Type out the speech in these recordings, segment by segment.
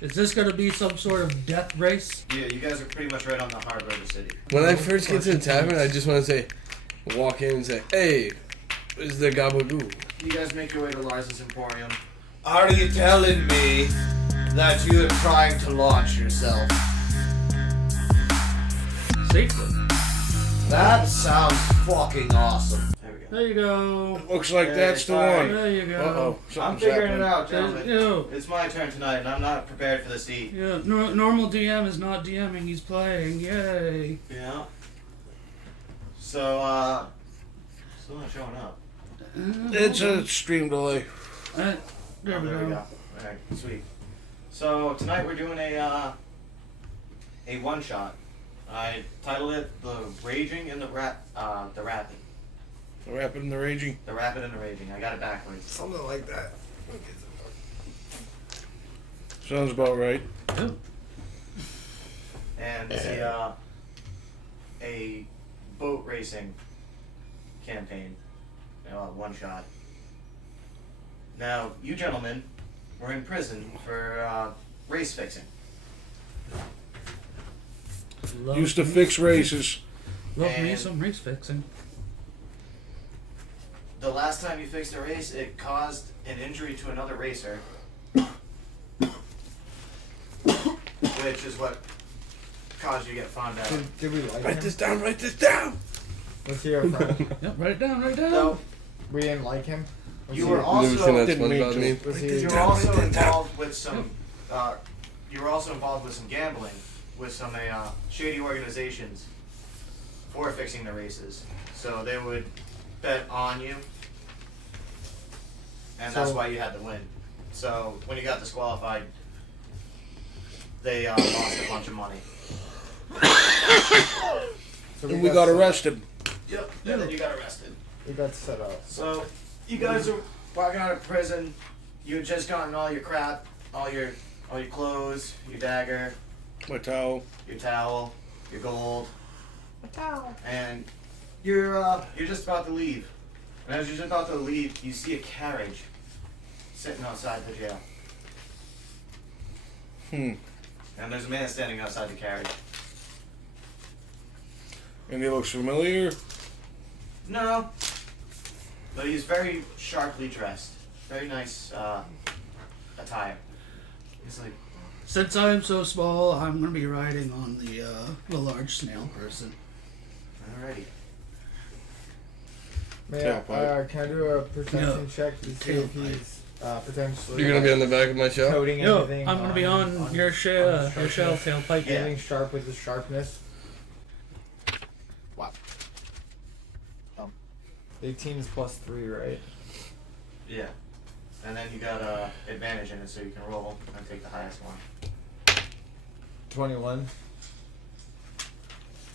Is this going to be some sort of death race? Yeah, you guys are pretty much right on the hard road to the city. When I first get to the tavern, I just want to say, walk in and say, "Hey, is the gabagoo?" You guys make your way to Lars's Emporium. Are you telling me that you are trying to launch yourself? Safely. That sounds fucking awesome. There we go. There you go. Looks like Hey, that's the sorry. one. There you go. Uh-oh. I'm something's figuring it happening. out, gentlemen. Yo. It's my turn tonight, and I'm not prepared for this eat. Yeah, normal DM is not DMing, he's playing. Yay. Yeah. So, still not showing up. It's a stream delay. There Oh, we there we go. go. Alright, sweet. So, tonight we're doing a one-shot. I titled it The Raging and the Rapid. The rapid and the raging. The Rapid and the Raging. I got it backwards. Something like that. Sounds about right. Yeah. And it's a boat racing campaign. One shot. Now, you gentlemen were in prison for race fixing. Used to fix races. Love me and- some race fixing. The last time you fixed a race, it caused an injury to another racer. Which is what caused you to get found out. Did we like Write him? this down. Write this down. Was he our friend? Yep, write it down, write it down. So, We didn't like him? Was you he- were Never seen also that Didn't mean SpongeBob to. meme. Was Write he- this you were down, also write that down. involved with some gambling with some shady organizations for fixing the races. So they would bet on you, and that's So- why you had to win. So when you got disqualified, they lost a bunch of money. So And we got arrested. Yep. And then you got arrested. We got set up. So you guys are walking out of prison. You had just gotten all your crap, all your clothes, your dagger, My towel. your towel, your gold, A towel. and you're just about to leave. And as you're just about to leave, you see a carriage sitting outside the jail. And there's a man standing outside the carriage. And he looks familiar. No, but he's very sharply dressed. Very nice attire. He's like, Since I'm so small, I'm going to be riding on the large snail person. alrighty. May Tailpipe. can I do a perception No. check to see if Tailpipe. he's potentially You're gonna be on the back of my show. coding Yo, anything? I'm going to be on your shell sharpness? tailpipe. Yeah. Anything sharp with the sharpness? What? 18 is +3, right? Yeah. And then you got advantage in it, so you can roll and take the highest one. 21.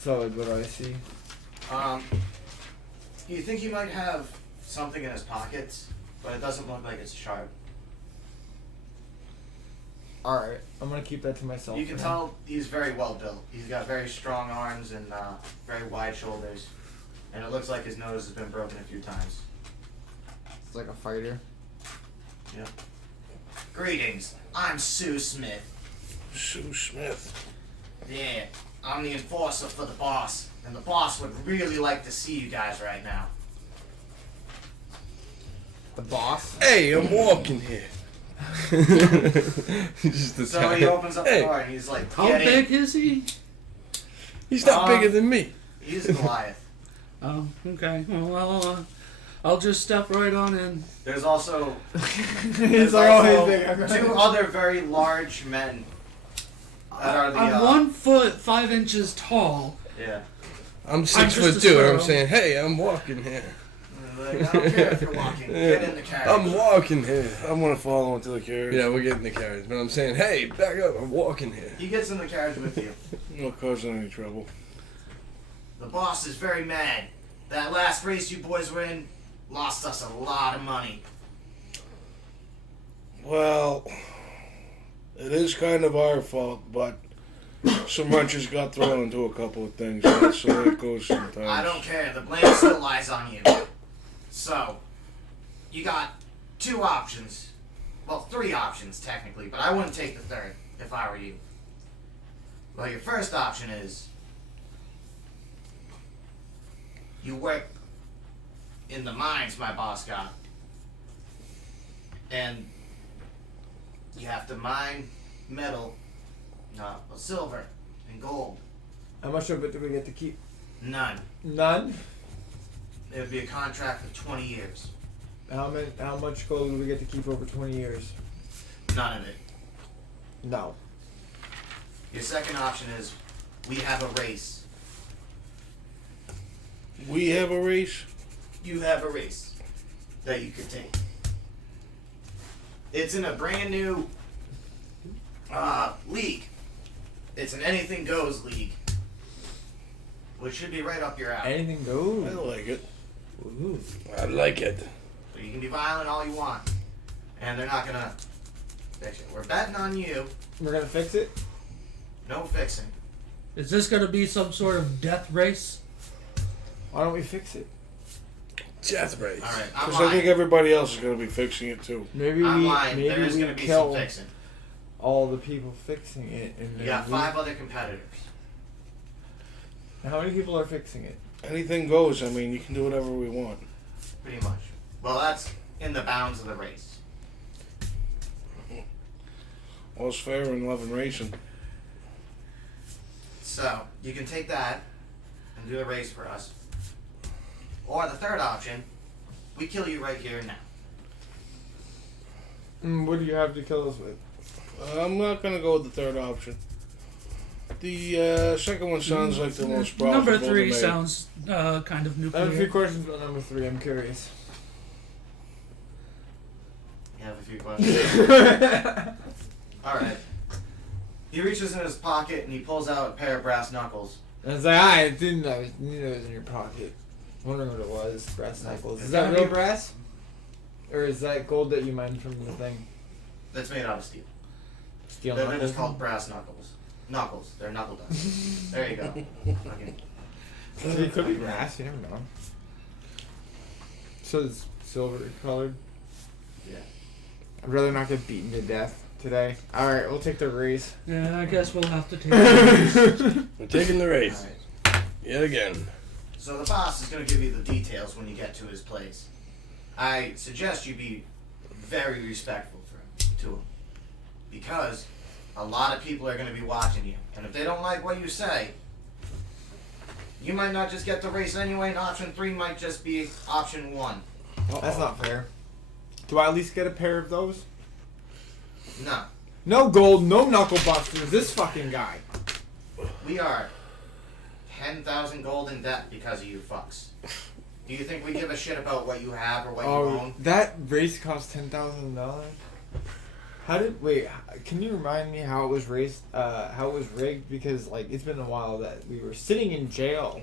So what do I see? You think he might have something in his pockets, but it doesn't look like it's sharp. Alright, I'm gonna keep that to myself. You can for now. tell he's very well built. He's got very strong arms and very wide shoulders. And it looks like his nose has been broken a few times. It's like a fighter. Yep. Greetings, I'm Sue Smith. Sue Smith. Yeah, I'm the enforcer for the boss. And the boss would really like to see you guys right now. The boss? Hey, I'm walking here. Just the So time. he opens up the Hey, door and he's like, How get in. big is he? he's not bigger than me. He's Goliath. Oh, okay. Well, I'll just step right on in. There's also He's like, oh, also he's big. two other very large men that are the I'm 1 foot 5 inches tall. yeah. I'm just 6'2", a and I'm squirrel. saying, hey, I'm walking here. Like, I don't care if you're walking. Get in the carriage. I'm walking here. I want to follow into the carriage. Yeah, we're getting the carriage, but I'm saying, hey, back up. I'm walking here. He gets in the carriage with you. Not causing any trouble. The boss is very mad. That last race you boys were in lost us a lot of money. Well, it is kind of our fault, but some wrenches got thrown into a couple of things, so it goes sometimes. I don't care. The blame still lies on you. So, you got two options. Well, three options technically, but I wouldn't take the third. if I were you. Well, your first option is you work in the mines my boss got. And you have to mine metal, silver, and gold. How much of it do we get to keep? None. None. It would be a contract for 20 years. How much gold do we get to keep over 20 years? None of it. No. Your second option is we have a race. We have a race. You have a race that you could take. It's in a brand new league. It's an anything goes league, which should be right up your alley. Anything I goes. like it. Ooh. I like it. So you can be violent all you want, and they're not gonna fix it. We're betting on you. We're gonna fix it. No fixing. Is this going to be some sort of death race? Why don't we fix it? Death race. All right, I'm Because I think lying. everybody else is going to be fixing it too. Maybe I'm we lying. maybe There's we gonna be some kill fixing. all the people fixing it. And You then got we- 5 other competitors. How many people are fixing it? Anything goes. I mean, you can do whatever we want. Pretty much. Well, that's in the bounds of the race. All's fair in love and racing. So, you can take that and do the race for us. Or the third option, we kill you right here and now. What do you have to kill us with? I'm not going to go with the third option. The second one sounds like the most profitable. Number 3 to me. sounds kind of I have a few nuclear. questions about number 3. I'm curious. You have a few questions. Alright. He reaches in his pocket and he pulls out a pair of brass knuckles. I was like, I didn't know. I knew it was in your pocket. Wondering what it was. Brass knuckles. Is It's that gotta real be- brass? Or is that gold that you mined from the thing? That's made out of steel. Steel They're knuckles. just called brass knuckles. Knuckles. They're knuckle dust. There you go. Fucking- It could be brass. You never know. So it's silver colored. Yeah. I'd rather not get beaten to death today. All right, we'll take the race. Yeah, I guess we'll have to take it. We're taking the race. Alright. Yet again. So the boss is going to give you the details when you get to his place. I suggest you be very respectful to him. Because a lot of people are going to be watching you. And if they don't like what you say, you might not just get the race anyway, and option 3 might just be option 1. That's not fair. Do I at least get a pair of those? No. No gold, no knuckle busters. This fucking guy. We are 10,000 gold in debt because of you fucks. Do you think we give a shit about what you have or what you own? That race cost $10,000. How did wait? Can you remind me how it was raced? How it was rigged? Because like it's been a while that we were sitting in jail.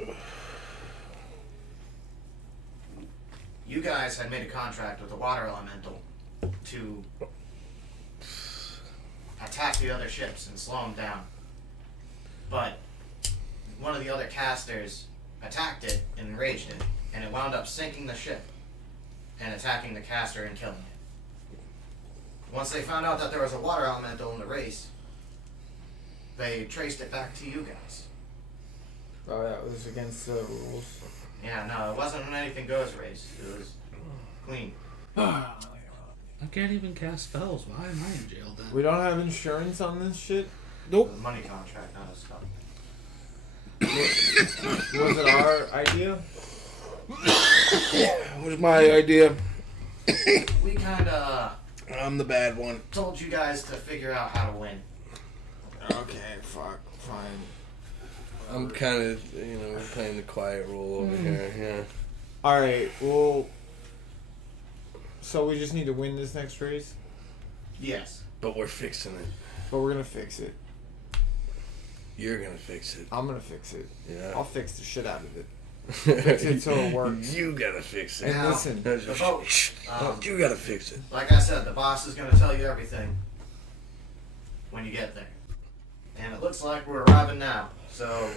You guys had made a contract with the water elemental to attack the other ships and slow them down. But one of the other casters attacked it and enraged it, and it wound up sinking the ship and attacking the caster and killing it. Once they found out that there was a water elemental in the race, they traced it back to you guys. Oh, that was against the rules. Yeah, no, it wasn't an anything goes race. It was clean. I can't even cast spells. Why am I in jail then? We don't have insurance on this shit. It was a money contract, not a spell. Was it our idea? It was my idea. We kinda I'm the bad one. told you guys to figure out how to win. Okay, fuck, fine. I'm kind of, we're playing the quiet role over here. Yeah. All right, well. So we just need to win this next race, Yes. But we're fixing it. but we're gonna fix it. You're gonna fix it. I'm gonna fix it. Yeah. I'll fix the shit out of it. Fix it so it works. You gotta fix it. And Now, listen, the vote. You gotta fix it. Like I said, the boss is going to tell you everything when you get there. And it looks like we're arriving now. So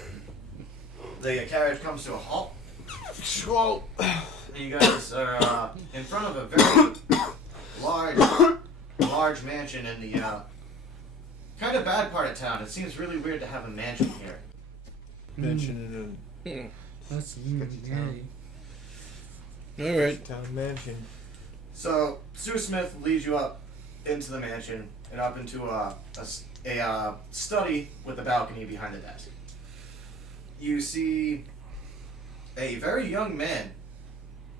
the carriage comes to a halt. Skull. You guys are in front of a very large mansion in the kind of bad part of town. It seems really weird to have a mansion here. Mention That's town. All right. in a town mansion. So Sue Smith leads you up into the mansion and up into a study with a balcony behind the desk. You see a very young man.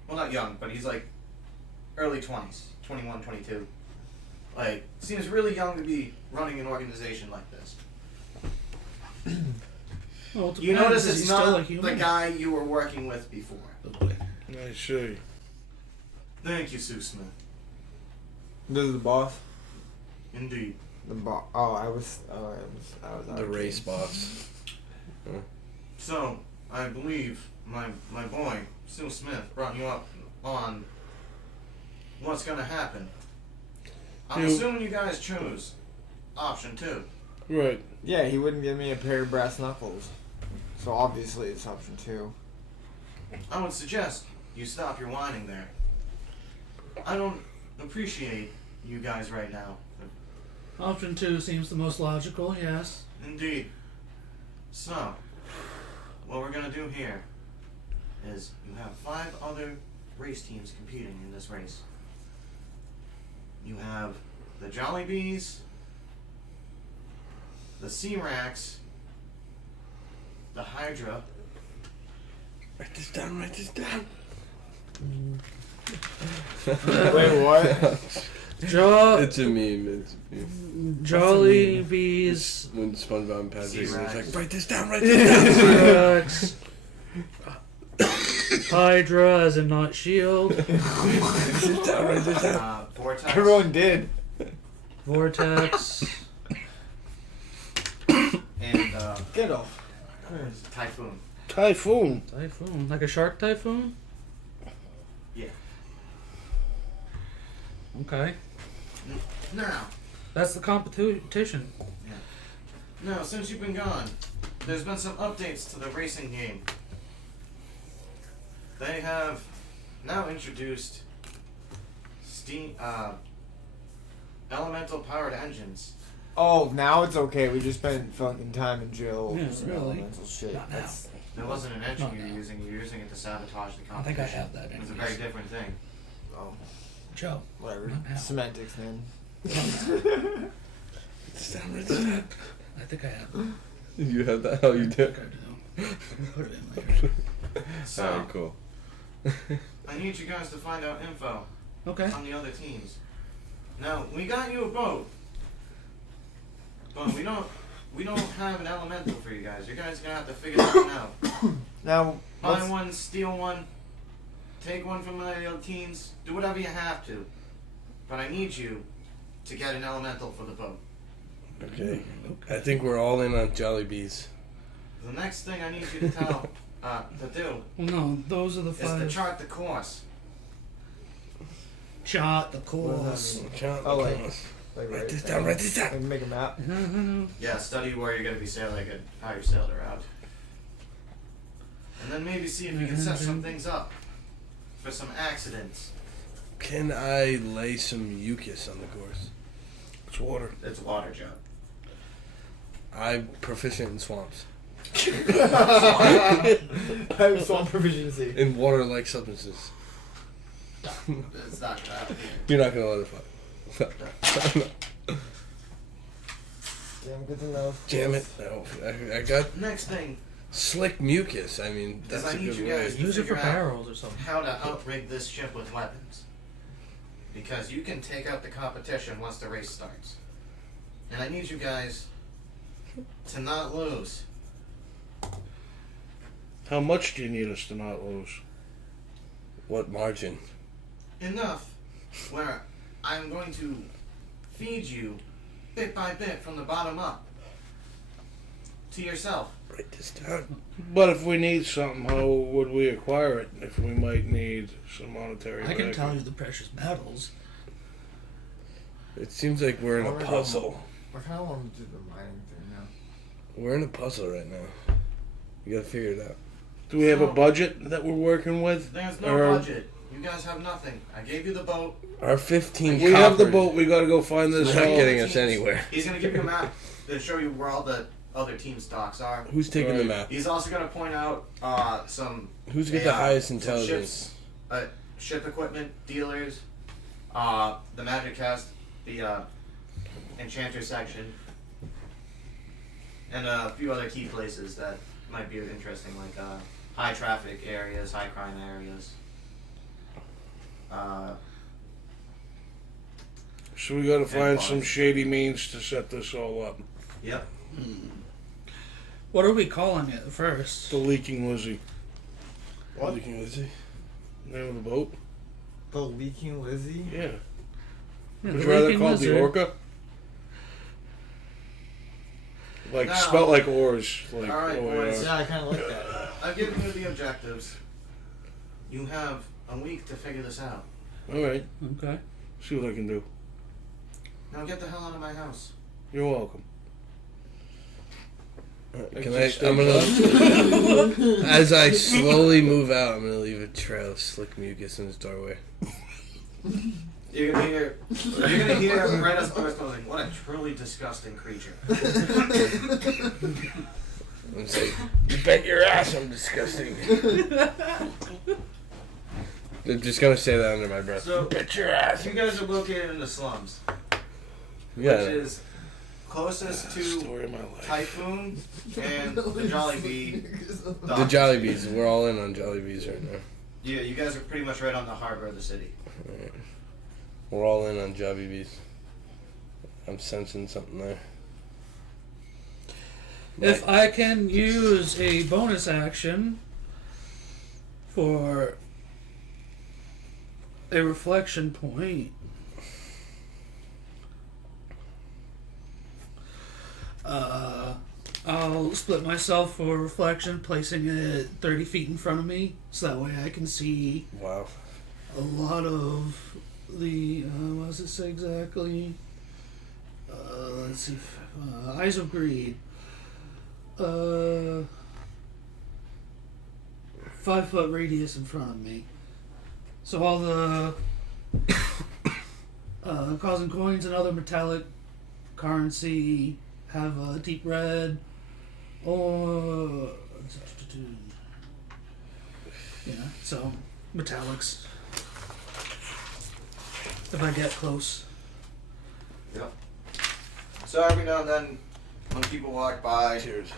Well, not young, but he's like early 20s, 21, 22. Like, seems really young to be running an organization like this. Well, it You depends. notice Is it's he still a not the human? guy you were working with before. Okay. I see. Thank you, Sue Smith. This is the boss. Indeed. The boss. Oh, I was The race boss. So, I believe my boy, Sue Smith, brought you up on what's gonna happen. I'm You- assuming you guys chose option 2. Right. Yeah, he wouldn't give me a pair of brass knuckles. So obviously it's option 2. I would suggest you stop your whining there. I don't appreciate you guys right now. Option 2 seems the most logical, yes. Indeed. So, what we're gonna do here is you have 5 other race teams competing in this race. You have the Jolly Bees, the C-Rax, the Hydra, Write this down. Write this down. Wait, what? It's a meme. It's a meme. Jolly Bees, When SpongeBob and Patrick was C-Rex. like, write this down. Write this down. Rex, Hydra, as in not Shield, Write this down. Write this down. Vortex, Everyone did. Vortex, and Get off. Typhoon. Typhoon. Typhoon, like a shark typhoon. Yeah. Okay, Now, that's the competition. now, since you've been gone, there's been some updates to the racing game. They have now introduced steam, elemental powered engines. Oh, now it's okay. We just spent fucking time in jail. Yeah, over some really. elemental shit. Not now. That's- There wasn't an engine Not you're now. using it to sabotage the I competition. think I have that. It was a anyways. very different thing. Oh, Joe. whatever. Not now. Semantics, man. Write this down. Write this down. I think I have. it. You have that? Oh, you I did? think I do. I can put it in later. So, Alright, cool. I need you guys to find out info Okay. on the other teams. Now, we got you a boat, but we don't have an elemental for you guys. You guys are gonna have to figure that one out. Now, Buy what's- one, steal one, take one from the other teams, do whatever you have to. But I need you to get an elemental for the boat. Okay. I think we're all in on Jolly Bees. The next thing I need you to tell, to do, Well, no, those are the is to 5. chart the course. Chart the What course. does that mean? Count Oh, the like- course. Like, Write right, this down. Write this down. Like make a map. Yeah, study where you're gonna be sailing and how you sail the route. And then maybe see if you can set some things up for some accidents. Can I lay some mucus on the course? It's water. It's a water job. I'm proficient in swamps. I have swamp proficiency. In water-like substances. It's not gonna happen here. You're not gonna let it fly. Damn, good to know. Damn it. No, I got Next thing slick mucus. I mean, Because that's I a need good you way. guys- Use it for Figure out. barrels or something. how to outrig this ship with weapons. Because you can take out the competition once the race starts. And I need you guys to not lose. How much do you need us to not lose? What margin? Enough where I'm going to feed you bit by bit from the bottom up to yourself. Write this down. But if we need something, how would we acquire it? If we might need some monetary I can backing? tell you the precious metals. It seems like we're in a Alright, puzzle. I kind of want to do the mining thing now. We're in a puzzle right now. You gotta figure it out. Do we have a budget that we're working with? There's no Or- budget. You guys have nothing. I gave you the boat. Our 15 We have the coppers boat. We got to go find is this not hell. getting us anywhere. He's gonna give you a map to show you where all the other team's docks are. Who's taking the Right. map? He's also gonna point out some Who's got the highest some intelligence? ships, ship equipment dealers, the Magic Cast, the Enchanter section, and a few other key places that might be interesting, like high traffic areas, high crime areas. So we got to find bars. some shady means to set this all up. Yep. What are we calling it first? The Leaking Lizzie. What? Leaking Lizzie? Name of the boat? The Leaking Lizzie? Yeah. Yeah, Would the you rather Leaking call it Lizard. the Orca? Like, No. spelt like oars. Like, All right, OAR. boys. Yeah, I kind of like that. I've given you the objectives. You have a week to figure this out. Alright. Okay. See what I can do. Now get the hell out of my house. You're welcome. Can Exit I'm gonna, as I slowly move out, I'm gonna leave a trail of slick mucus in his doorway. You're gonna hear right as the door's closing, what a truly disgusting creature. I'm saying, you bet your ass I'm disgusting. I'm just gonna say that under my breath. So, bet your ass. you guys are located in the slums, Yeah. which is closest to Story of my life. Typhoon and the Jollibee. The Jollibees. We're all in on Jollibees right now. Yeah, you guys are pretty much right on the harbor of the city. We're all in on Jollibees. I'm sensing something there. If I can use a bonus action for a reflection point, I'll split myself for reflection, placing it 30 feet in front of me, so that way I can see Wow. a lot of the what does it say exactly? Let's see. Eyes of Greed. 5 foot radius in front of me. So all the causing coins and other metallic currency have a deep red or yeah, so metallics. If I get close. So every now and then, when people walk by, Cheers.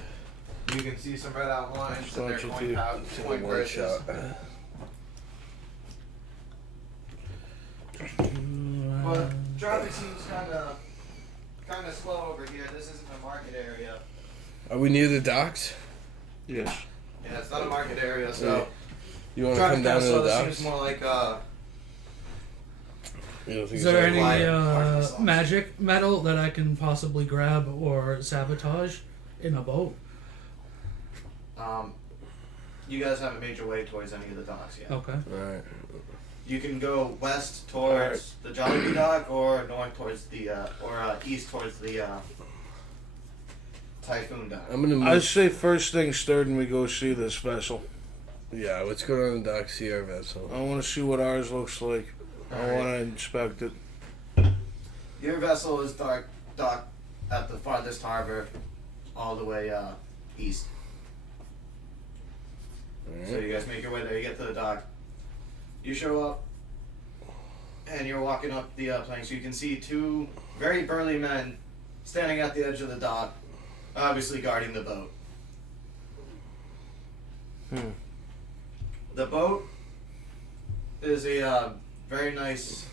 you can see some red outlines of their Start coin, with coin One purses. shot. But traffic seems kind of slow over here. This isn't a market area. Are we near the docks? Yes. Yeah, it's not a market area, so You want to traffic come down to kinda the slow. docks? Seems more like You don't think Is there any quiet parking slots. magic metal that I can possibly grab or sabotage in a boat? you guys haven't made your way towards any of the docks yet. Okay. Alright. You can go west towards the Jollibee dock, or north towards the east towards the Typhoon dock. I'm gonna move. I say first things third and we go see this vessel. Yeah, let's go down the docks, see our vessel. I want to see what ours looks like. I Alright. want to inspect it. Your vessel is docked at the farthest harbor, all the way east. So you guys make your way there. You get to the dock. You show up, and you're walking up the plank. So you can see 2 very burly men standing at the edge of the dock, obviously guarding the boat. The boat is a very nice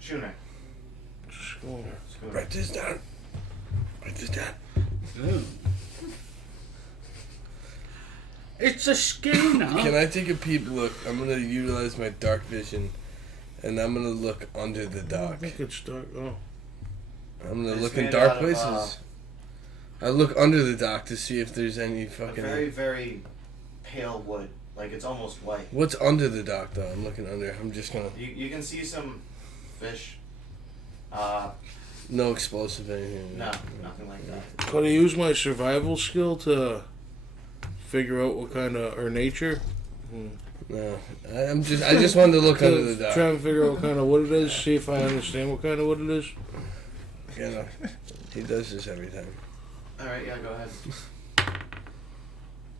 schooner. Schooner. Write this down. Write this down. It's a schooner. Can I take a peep look? I'm gonna utilize my dark vision, and I'm gonna look under the I dock. think it's dark. Oh. I'm gonna It's look in made dark out of, places. I look under the dock to see if there's any A fucking. very, very pale wood. Like, it's almost white. What's under the dock though? I'm looking under. I'm just gonna. You can see some fish. No explosive anything. No, nothing like that. Could I use my survival skill to figure out what kind of, or nature? No, I just wanted to look under the dock. Trying to figure out what kind of wood it is. See if I understand what kind of wood it is. You know, he does this every time. Alright, yeah, go ahead.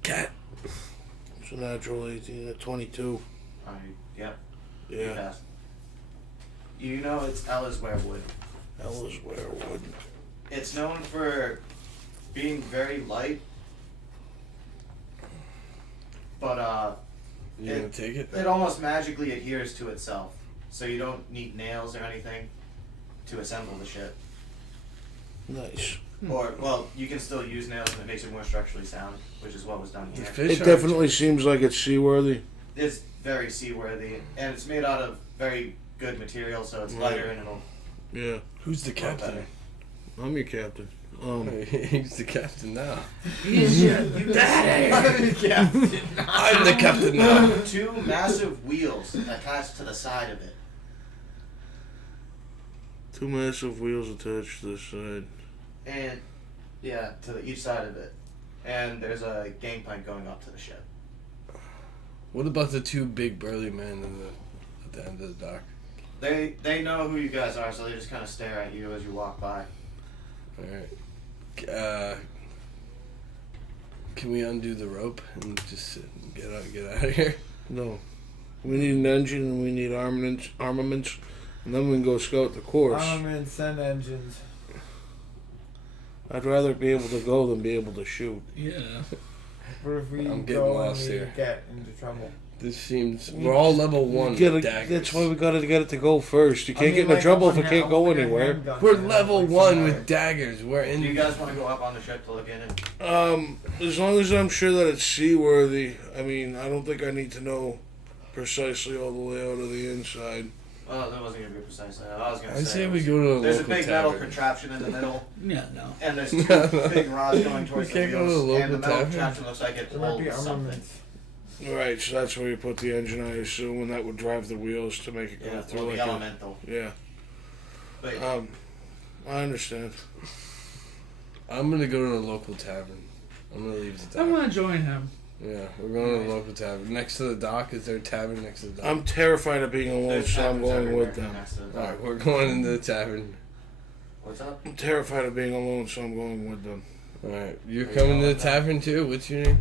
Cat. It's a natural 18 at 22. Alright, yep. Yeah. Fast. You know it's Ellesware wood. Ellesware wood. It's known for being very light, but You gonna take it? it almost magically adheres to itself. So you don't need nails or anything to assemble the ship. Nice. Or, well, you can still use nails and it makes it more structurally sound, which is what was done The here. fish It are- definitely seems like it's seaworthy. It's very seaworthy, and it's made out of very good material, so it's lighter and it'll Yeah. Who's the work captain? better. I'm your captain. He's the captain now. He's your daddy. I'm the captain now. Two massive wheels attached to the side of it. Two massive wheels attached to the side. And, yeah, each side of it. And there's a gangplank going up to the ship. What about the two big burly men at the end of the dock? They know who you guys are, so they just kind of stare at you as you walk by. Alright. Can we undo the rope and just sit and get out of here? No. We need an engine and we need armaments, and then we can go scout the course. Armaments and engines. I'd rather be able to go than be able to shoot. Yeah. What if we I'm getting go and lost we here. get into trouble? This seems... We're all level 1 You gotta- with daggers. that's why we gotta get it to go first. You I can't mean, get into like, trouble a if it one- can't a go one-hand anywhere. handgun, We're you know, level like 1 some with guy. daggers. We're Do in... you guys want to go up on the ship to look in it? As long as I'm sure that it's seaworthy. I mean, I don't think I need to know precisely all the layout of the inside. Well, that wasn't going to be precise. I was going to I say... say we go to a There's a local big metal tavern. contraption in the middle, Yeah, no. and there's two big rods going towards We the can't go to wheels, the local and the metal tavern? contraption looks like it There might be holds something. armaments. Right, so that's where you put the engine, I assume, and that would drive the wheels to make it go Yeah, through or like the a... elemental. Yeah. But I understand. I'm gonna go to the local tavern. I'm gonna leave the I tavern. want to join him. Yeah, we're going to the local tavern. Next to the dock, is there a tavern next to the dock? I'm terrified of being alone, there's so I'm taverns going with everywhere them. next to the dock. Alright, we're going into the tavern. What's up? I'm terrified of being alone, so I'm going with them. Alright, you're Are you coming going to the with them? tavern too? What's your name?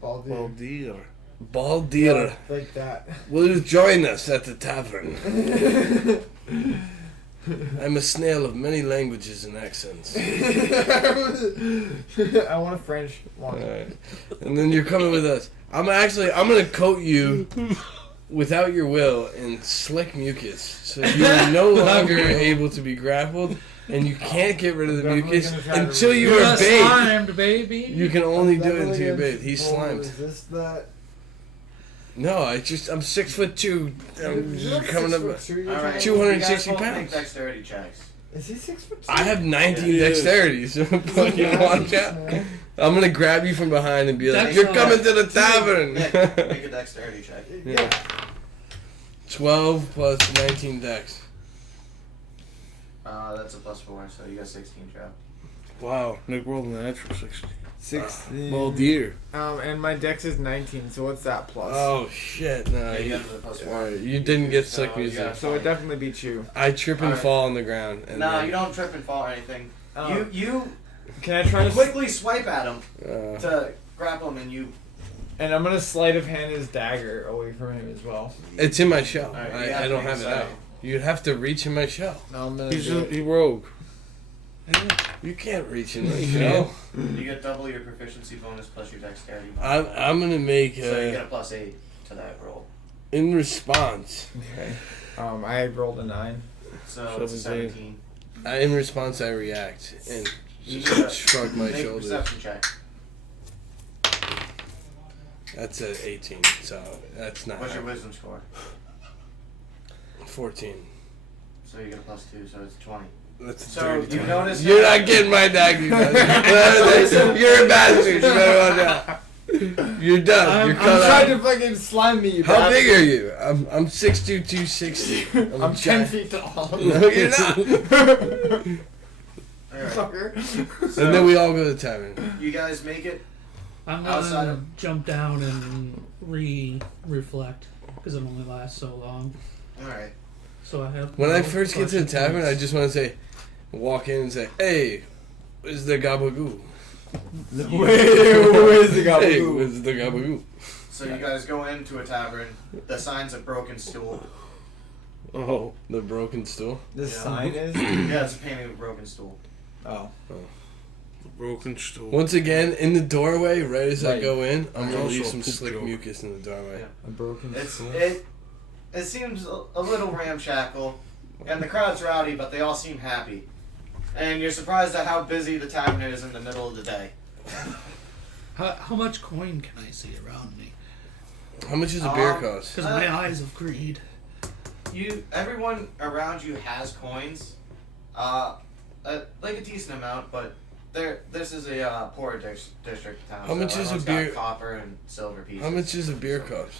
Baldy. Well, dear. Baldir. Like that. Will you join us at the tavern? I'm a snail of many languages and accents. I want a French one. Alright. And then you're coming with us. I'm gonna coat you without your will in slick mucus. So you're no longer able to be grappled and you can't get rid of the Definitely mucus gonna try to until you You're are a bathed. slimed, baby. You can only do it Definitely until you're gonna bathed. He's roll slimed. Resist that. No, I'm 6'2". I'm You're coming up. 6'2", you're All right. talking- 260 you guys both pounds. Make dexterity checks. Is he 6'2"? I have 19 Yeah. dexterity, so fucking watch out. I'm gonna grab you from behind and be like, That's "You're all coming right. to the tavern." Nick, make a dexterity check. Yeah. 12 plus 19 dex. That's a +4, so you got 16, Joe. Wow, Nick rolled a natural 16. 16. Well, dear. And my dex is 19, so what's that plus? Oh shit! No, Yeah, you you, got the +4. alright, you didn't get slick So you music. got- So it definitely beats you. I trip and Alright. fall on the ground. And No, then, you don't trip and fall or anything. Oh. You Can I try to quickly swipe at him Uh, to grapple him, and you. And I'm gonna sleight of hand his dagger away from him as well. it's in my shell. Alright, you I have don't to have it make a out. save. You'd have to reach in my shell. No, I'm gonna He's do a, it. he rogue. You can't reach in my No. shell. You get double your proficiency bonus plus your dexterity. I'm gonna make So you get a +8 to that roll. in response. Okay. I rolled a 9. So it's a 17. 17. In response, I react and You just gotta shrug my make a shoulders. perception check. That's a 18, so that's not What's your wisdom score? 14. So you get a +2, so it's 20. That's a So dirty you 20. notice You're that- not getting my dagger. You're a bastard. You better watch out. You're done. I'm You're I'm cut trying out. to fucking slime me, you How bastard. big are you? I'm 6'2", 260. I'm 10 giant. feet tall. No, you're not. Alright. Fucker. So And then we all go to the tavern. you guys make it. I'm Outside gonna of- jump down and reflect because it only lasts so long. All right. So I have. When I no first get to the reflection tavern, I points. just want to say, walk in and say, "Hey, where's the gabagoo? Where's the guy? Hey, where's the gabagoo?" So you guys go into a tavern. The sign's a broken stool. Oh, The broken stool. The Yeah. sign is. Yeah, it's a painting of a broken stool. Oh. broken stool. Once again, in the doorway, right as I Right. go in, I'm gonna Also leave a some poop slick joke. mucus in the doorway. Yeah. A broken stool. It seems a little ramshackle, and the crowd's rowdy, but they all seem happy. And you're surprised at how busy the tavern is in the middle of the day. How much coin can I see around me? How much does a beer Um, cost? Because my eyes of greed. Everyone around you has coins, like a decent amount, but this is a poor district town. How much is a everyone's beer- got copper and silver pieces. How much does a beer cost?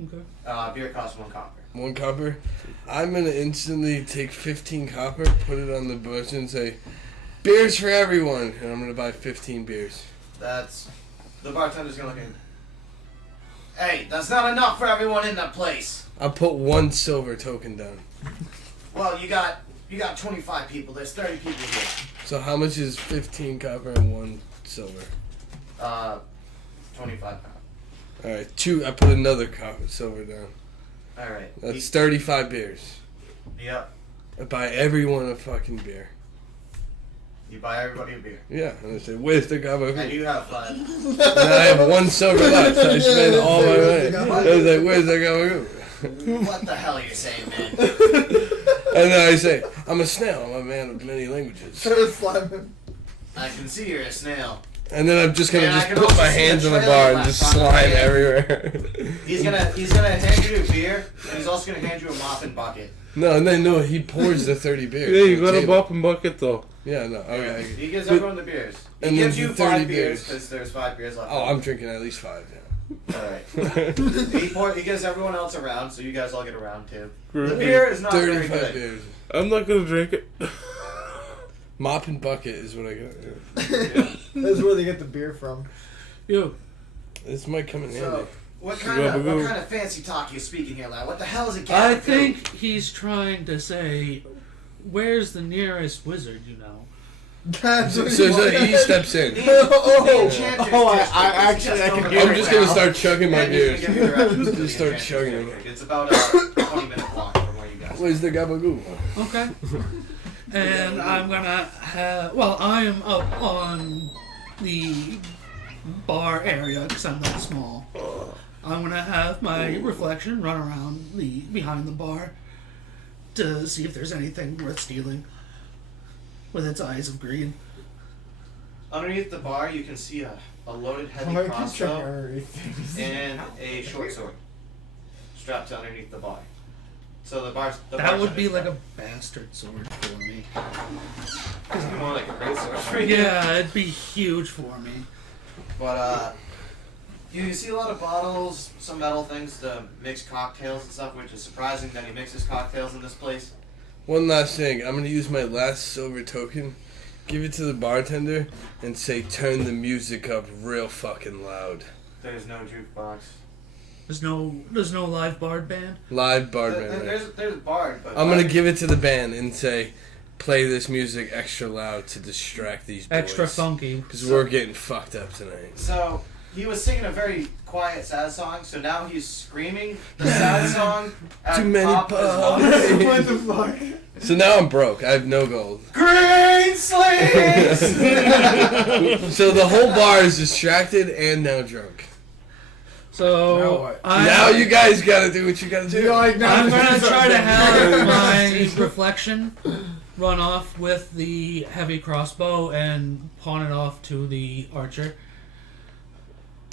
Okay. Beer costs 1 copper. 1 copper? I'm gonna instantly take 15 copper, put it on the bush, and say, "Beers for everyone," and I'm gonna buy 15 beers. That's the bartender's gonna look at. Hey, that's not enough for everyone in that place. I'll put 1 silver token down. Well, you got 25 people. There's 30 people here. So how much is 15 copper and 1 silver? 25 pounds. All right, 2. I put another silver down. All right. That's 35 beers. Yep. I buy everyone a fucking beer. You buy everybody a beer, Yeah, and I say, "Where's the and gabagoo?" you have 5. And I have 1 silver left. So I spend all my money. I was like, "Where's the gabagoo?" What the hell are you saying, man? And then I say, "I'm a snail. I'm a man of many languages." I can see you're a snail. And then I'm just gonna And I just can put also my see hands a on the trailer bar and left just on the slime hand. everywhere. He's gonna hand you a beer, and he's also gonna hand you a mop and bucket. No, and then no, he pours the 30 beers. Yeah, on you the got a table. mop and bucket though. Yeah, no, okay. He gives But- everyone the beers. He and gives then you the 30 5 beers beers. because there's 5 beers left. Oh, I'm drinking at least 5. Yeah. All right. He gives everyone else a round, so you guys all get a round too. The beer is not very 35 good. beers. I'm not gonna drink it. Mop and bucket is what I got. That's where they get the beer from. Yo, This might come in handy. So, what kind of fancy talk are you speaking here, lad? What the hell is a I gabagoo? think he's trying to say, where's the nearest wizard you know? That's So, what so he he steps in. The Oh, enchanter's oh, district I is actually, just I can over hear there I'm just now. gonna start chugging my And he's beers. gonna give you directions to the Just start enchanter's chugging them. district. It's about a 20-minute walk from where you guys are. Where's the gabagoo? Okay. And I'm gonna have. Well, I am up on the bar area because I'm that small. I'm gonna have my reflection run around behind the bar to see if there's anything worth stealing with its eyes of greed. Underneath the bar, you can see a loaded heavy Oh, I can crossbow check everything. and a short sword strapped to underneath the bar. So the That would be like a bastard sword for me. more like a great sword for you. Yeah, it'd be huge for me. But you see a lot of bottles, some metal things to mix cocktails and stuff, which is surprising that he mixes cocktails in this place. One last thing. I'm gonna use my last silver token, give it to the bartender, and say, "Turn the music up real fucking loud." There's no jukebox. There's no live bard band. Live bartender. There's a bard, but I'm gonna give it to the band and say, "Play this music extra loud to distract these boys." Extra funky. Because we're getting fucked up tonight. So he was singing a very quiet, sad song. So now he's screaming the sad song at Too many top as well. parties. What the fuck? So now I'm broke. I have no gold. Green sleeves. So the whole bar is distracted and now drunk. So Now what? Now you guys gotta do what you gotta do. I'm gonna try to have my reflection run off with the heavy crossbow and pawn it off to the archer.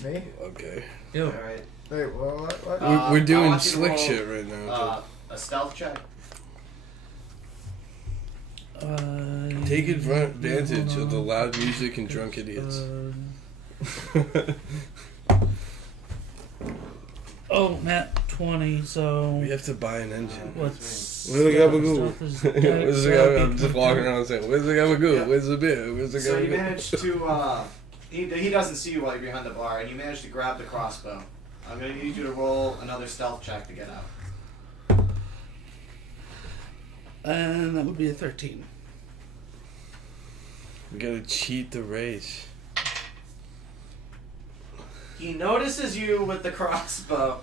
Me? Okay. Ew. Alright. Wait, what? We're I doing want you to slick roll, shit right now. A stealth check. Take advantage of the loud music and drunk idiots. Oh, Nat 20. So We have to buy an engine. what's Where's the gabagoo? Where's the guy? I'm just walking around saying, "Where's the gabagoo? Yeah. Where's the beer? Where's the So you gabagoo?" managed to he doesn't see you while you're behind the bar, and you manage to grab the crossbow I'm gonna need you to roll another stealth check to get out. And that would be a 13. We gotta cheat the race. He notices you with the crossbow.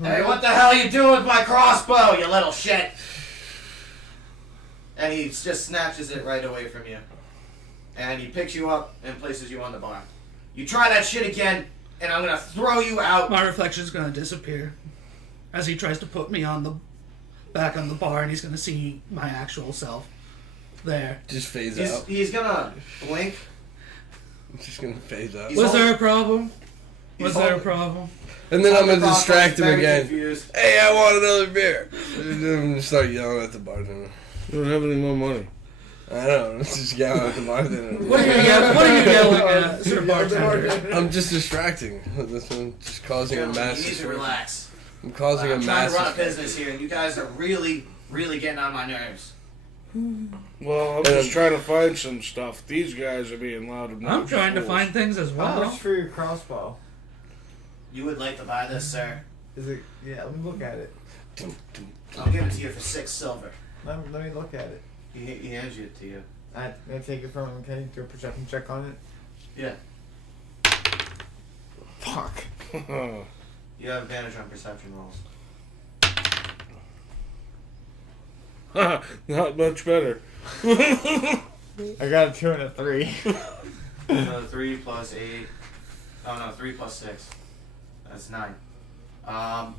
Hey, what the hell you doing with my crossbow, you little shit? And he just snatches it right away from you. And he picks you up and places you on the bar. You try that shit again, and I'm gonna throw you out. My reflection's gonna disappear as he tries to put me on the back on the bar, and he's gonna see my actual self there. Just phase He's, out. he's gonna blink. Just gonna phase out. He's Was all- there a problem? Was he's there a all- problem? And then I'm He's gonna distract him very again. confused. Hey, I want another beer. And then I'm gonna start yelling at the bartender. You don't have any more money. I don't know. Just yelling at the bartender. What are you yelling at, Sir Bartender? I'm just distracting. This one just causing a Gentlemen, mass. you need to distraction. relax. I'm causing a I'm trying mass. to run a distraction. business here, and you guys are really, really getting on my nerves. Well, I'm just trying to find some stuff. These guys are being loud and I'm trying to find things as How well. much for your crossbow? You would like to buy this, sir? Is it? Yeah, let me look at it. I'll give it to you for 6 silver. Let me look at it. He hands it to you. I take it from him. Can you do a perception check on it? Yeah. Fuck. You have advantage on perception rolls. Not much better. I got a 2 and a 3. So 3 plus 8. Oh no, 3 plus 6. That's 9.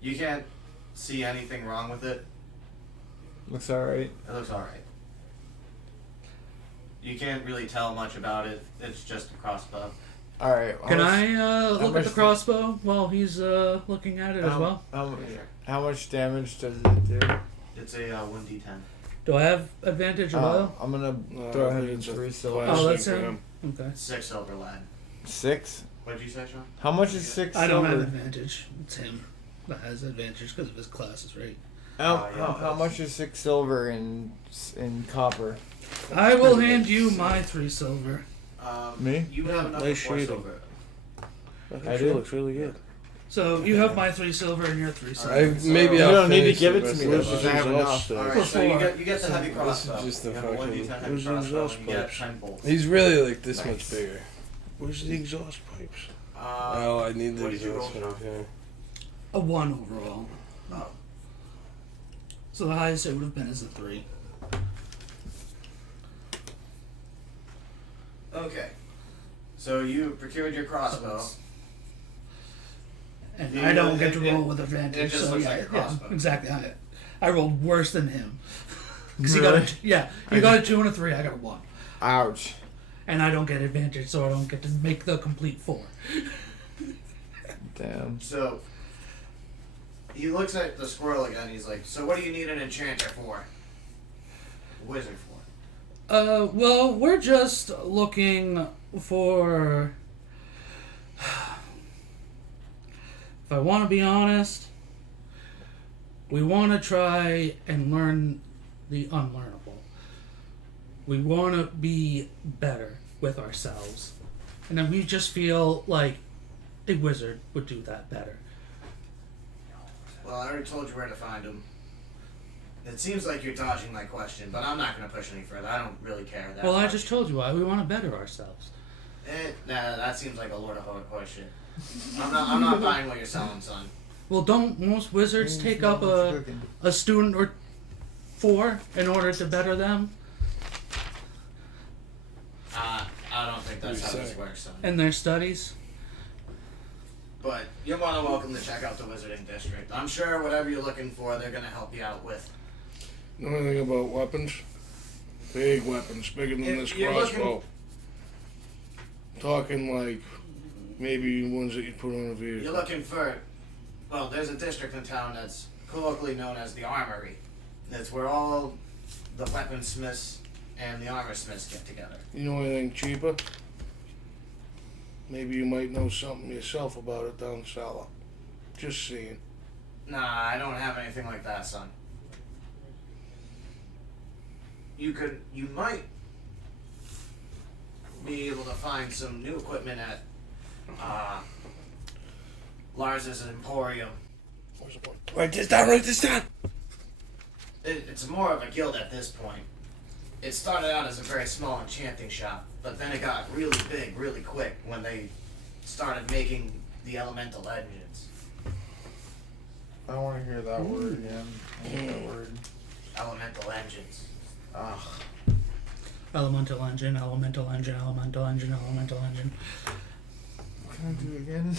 You can't see anything wrong with it. Looks alright. It looks alright. You can't really tell much about it. It's just a crossbow. Alright. Can I look at much the crossbow while he's looking at it as well? How much damage does it do? It's a 1d10. Do I have advantage at all? I'm gonna No, throw I think him it's a 3 silver. Oh, class that's thing for him. Okay. 6 silver, lad. 6? What'd you say, Sean? How much is 6 I silver? don't have advantage. It's him that has advantage because of his classes, right? How much is 6 silver in copper? I will hand you my 3 silver. Me? You have enough Nice for 4 shading. silver. That I actually do. looks really good. So you have my 3 silver and your 3 silver. Maybe You I'll don't need to finish give the it to rest me of though, the because bar. I have enough. Alright, so you get the heavy This is crossbow. just the You have a fucking- 1d10 heavy Where's the crossbow, exhaust and you get pipes? 10 bolts. He's really like this Nice. much bigger. Where's the exhaust pipes? Oh, I need the what did you roll, exhaust Sean? one. A 1 overall. Oh. So the highest it would have been is a 3. Okay. So you procured your crossbow. And Yeah, I don't get it- to roll with advantage. it just so looks yeah, like a yeah, crossbow. exactly. I rolled worse than him. Because Really? you got a 2 and a 3. I got a 1. Ouch. And I don't get advantage, so I don't get to make the complete 4. Damn. So he looks at the squirrel again. He's like, "So what do you need an enchanter for? A wizard for?" Well, we're just looking for. If I want to be honest, we want to try and learn the unlearnable. We want to be better with ourselves. And then we just feel like a wizard would do that better. Well, I already told you where to find him. It seems like you're dodging my question, but I'm not going to push any further. I don't really care that Well, I much. just told you why we want to better ourselves. Nah, that seems like a Lord of Horse shit. I'm not buying what you're selling, son. Well, don't most wizards take up a student or 4 in order to better them I don't think that's how this works, son. in their studies? But you're more than welcome to check out the Wizarding District. I'm sure whatever you're looking for, they're going to help you out with. Know anything about weapons? Big weapons, bigger than If this you're crossbow. Talking like maybe ones that you put on a vehicle. You're looking for, well, there's a district in town that's colloquially known as the Armory. That's where all the weaponsmiths and the armorsmiths get together. You know anything cheaper? Maybe you might know something yourself about it down cellar. Just seeing. Nah, I don't have anything like that, son. You might be able to find some new equipment at Lars's Emporium. Write this down. Write this down. It's more of a guild at this point. It started out as a very small enchanting shop, but then it got really big really quick when they started making the elemental engines. I don't want to hear that word again. I hate that word. Elemental engines. Ugh. Elemental engine, elemental engine, elemental engine, elemental engine. What can I do again?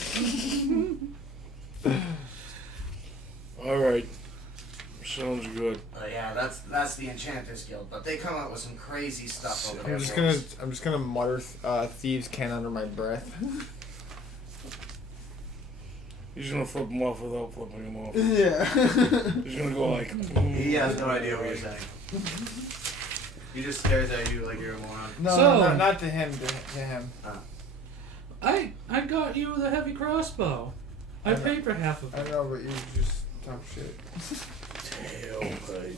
All right. Sounds good. Yeah, that's the Enchanters Guild, but they come out with some crazy stuff over there. I'm just gonna mutter thieves' can under my breath. He's gonna flip him off without flipping him off. Yeah. He's gonna go like. He has no idea what you're saying. He just stares at you like you're a moron. No, So- not to him. To him. I got you the heavy crossbow. I paid for half of I it. know, but you just talk shit. Tailpipe.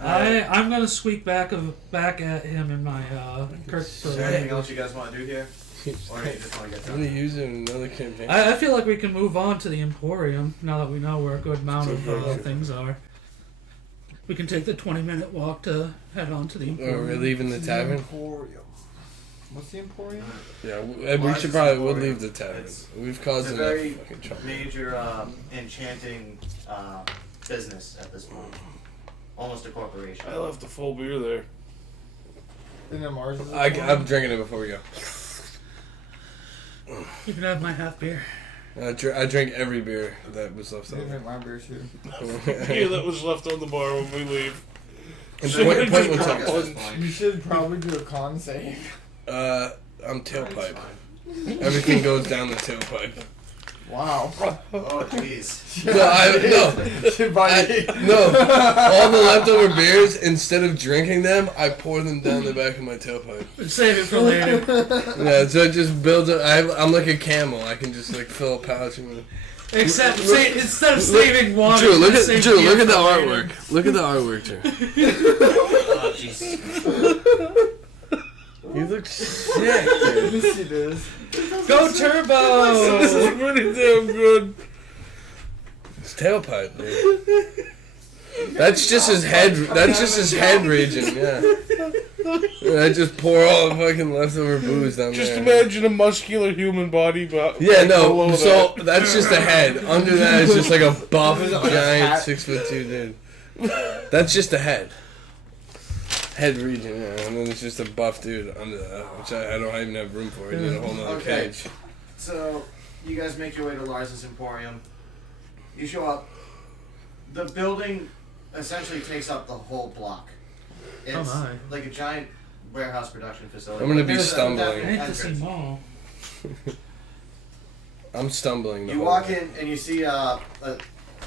I'm gonna squeak back at him in my Kirk. Is there anything else you guys want to do here? Or do you just want to get I'm gonna done? use it in another campaign. I feel like we can move on to the Emporium now that we know where a good amount of things are. We can take the 20-minute walk to head on to the Or Emporium. we're leaving the tavern. Emporium. What's the Emporium? Yeah, we Lars's should probably we'll Emporium. leave the tavern. It's- We've caused It's a enough very fucking trouble. major enchanting business at this point. Almost a corporation. I left a full beer there. In the Mars. I'm drinking it before we go. You can have my half beer. I drink every beer that was left I didn't over. drink my beer too. Beer that was left on the bar when we leave. And So point you're one drunk time. at this point. You should probably do a con save. I'm tailpipe. Everything goes down the tailpipe. Wow. Oh jeez. No, no. All the leftover beers, instead of drinking them, I pour them down the back of my tailpipe. Save it for later. Yeah, so it just builds up. I'm like a camel. I can just like fill a pouch and. Except instead of saving water, Drew, look just at save Drew. beer Look at the for later. artwork. Look at the artwork, Drew. Oh jeez. You look sick, dude. Yes, it is. Go Turbo! This is pretty damn good. It's tailpipe, dude. That's just his head. That's just his head region. Yeah. I just pour all the fucking leftover booze down Just there. imagine a muscular human body, but Yeah, no. below So that. that's just a head. Under that is just like a buff, Is it like a giant hat? 6'2" dude. That's just a head. Head region, yeah. And then it's just a buff dude under that, which I don't even have room for. You need a whole nother Okay. page. So you guys make your way to Lars's Emporium. You show up. The building essentially takes up the whole block. It's Oh my. like a giant warehouse production facility. I'm gonna be There's a stumbling. I definite hate to see entrance. Mall. I'm stumbling. The You whole walk way. in and you see a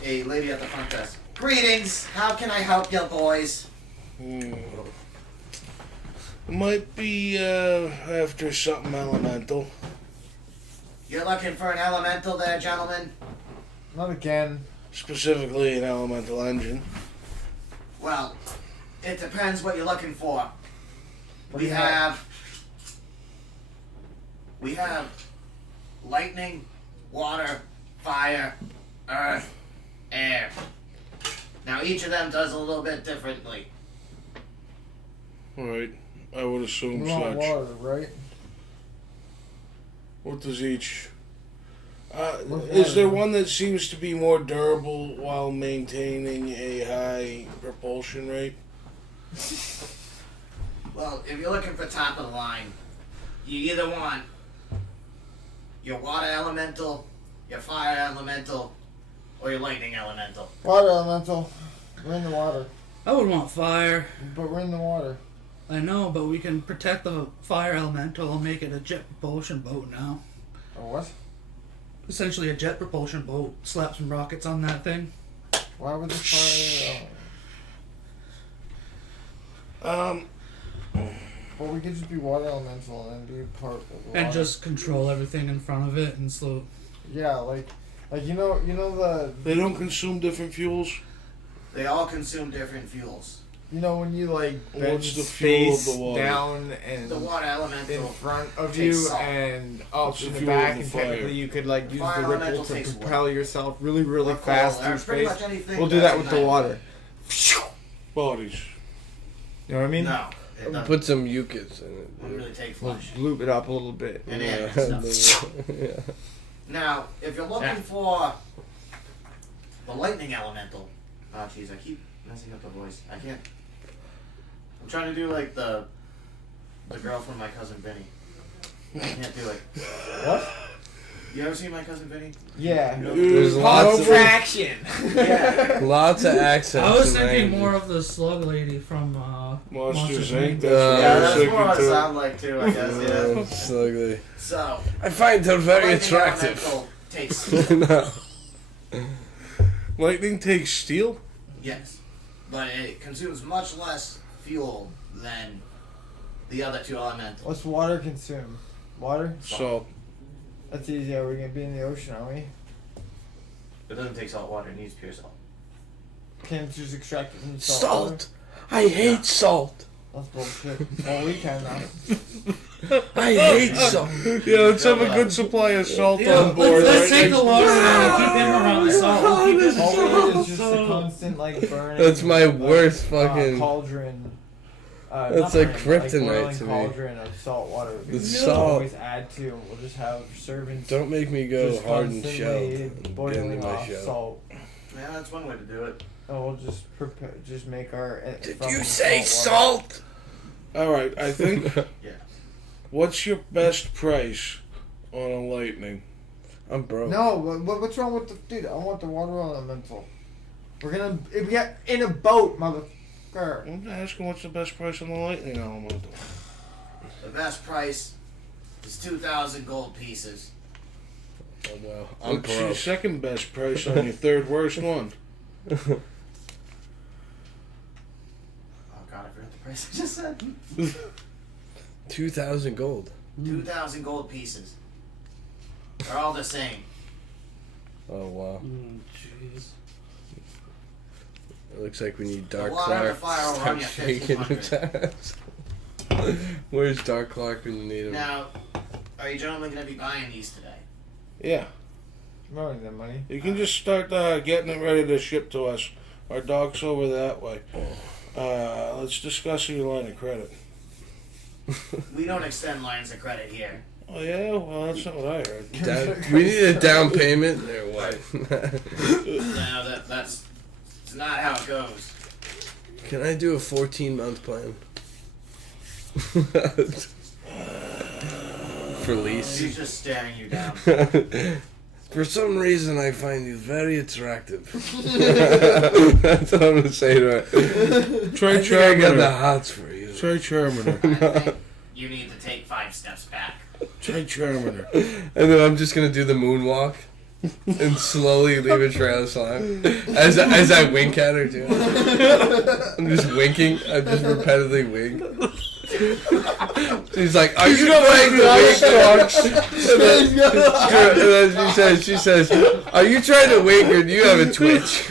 lady at the front desk. Greetings. How can I help you, boys? Might be after something elemental. You're looking for an elemental there, gentlemen? Not again. Specifically an elemental engine. Well, it depends what you're looking for. What do We you have lightning, water, fire, earth, air. Now each of them does a little bit differently. Alright. I would assume We want such. water, right? What does each? What Is there water? one that seems to be more durable while maintaining a high propulsion rate? Well, if you're looking for top of the line, you either want your water elemental, your fire elemental, or your lightning elemental. Water elemental. We're in the water. I would want fire. But we're in the water. I know, but we can protect the fire elemental and make it a jet propulsion boat now. Oh, what? Essentially a jet propulsion boat. Slap some rockets on that thing. Why would the fire... Well, we could just be water elemental and then be part of the water. And just control everything in front of it and slow. Yeah, like you know the... They don't consume different fuels. They all consume different fuels. You know when you like bend What's the fuel of space the water? down and The water in elemental. front of takes you salt. and up What's in the the fuel of back, the and fire? technically you could like use Fire the ripple elemental to takes propel yourself really, really Or fast coal, or through pretty space. much anything We'll do that with the ignite. water. Bodies. You know what I mean? No, it doesn't. Put some mucus in it. Wouldn't really take We'll flesh. loop it up a little bit. And animal stuff. Yeah. Now, if you're looking Yeah. for the lightning elemental, oh jeez, I keep messing up the voice. I can't. I'm trying to do like the girl from My Cousin Vinny. I can't do it. What? You ever seen My Cousin Vinny? Yeah. There's Law lots of of attraction. Yeah. lots of accents. I was to thinking language. more of the slug lady from Monsters Inc. Inc. That's Uh, what Yeah, I was that's thinking what I too. sound like too, I guess. Yeah. It's ugly. So, I find her very lightning attractive. elemental takes No. Lightning takes steel? yes, but it consumes much less fuel than the other two elementals. What's water consume? Water? Salt. That's easy. We're gonna be in the ocean, aren't we? It doesn't take salt water; it needs pure salt. Can't just extract it from the salt. water? Salt. I hate salt. That's bullshit. Well, we can now. I hate salt. Yeah, let's have a good supply of salt Yeah, on board. let's right take next- the water and keep him around the salt. We'll keep him All we need is just a constant like burning. That's my like, worst fucking- cauldron. That's not like burning, kryptonite boiling to me. cauldron of salt water. The We can salt- always add to. We'll just have servants. Don't make me go just hard and constantly shelled and get boiling into my off shell. salt. Yeah, that's one way to do it. And we'll just prepare. Just make our. Did from you the say salt water. salt? Alright, I think. Yeah. What's your best price on a lightning? I'm broke. No, what's wrong with the dude? I want the water elemental. We're gonna get in a boat, motherfucker. I'm asking what's the best price on the lightning elemental. The best price is 2,000 gold pieces. Oh, well, I'm What's your broke. second best price on your third worst one? Oh god, I forgot the price I just said. 2,000 gold. 2,000 gold pieces. They're all the same. Oh wow. Jeez. It looks like we need Dark water and the Clark fire will to run start you shaking 1,500. his ass. Where's Dark Clark when you need him? Now, are you gentlemen going to be buying these today? Yeah. I'm owing them money. You can just start getting it ready to ship to us. Our dock's over that way. Let's discuss your line of credit. We don't extend lines of credit here. Oh yeah? Well, that's not what I heard. We need a down payment or what? No, that's not how it goes. Can I do a 14-month plan? For lease. He's just staring you down. For some reason, I find you very attractive. That's what I'm gonna say to her. Try I think I got the Charmander. hots for you. Try Charmander. I think you need to take 5 steps back. Try Charmander. And then I'm just gonna do the moonwalk and slowly leave a trail of slime as I wink at her too. I'm just winking. I just repetitively wink. She's like, "Are you trying to wink?" And then she says, "Are you trying to wink or do you have a twitch?"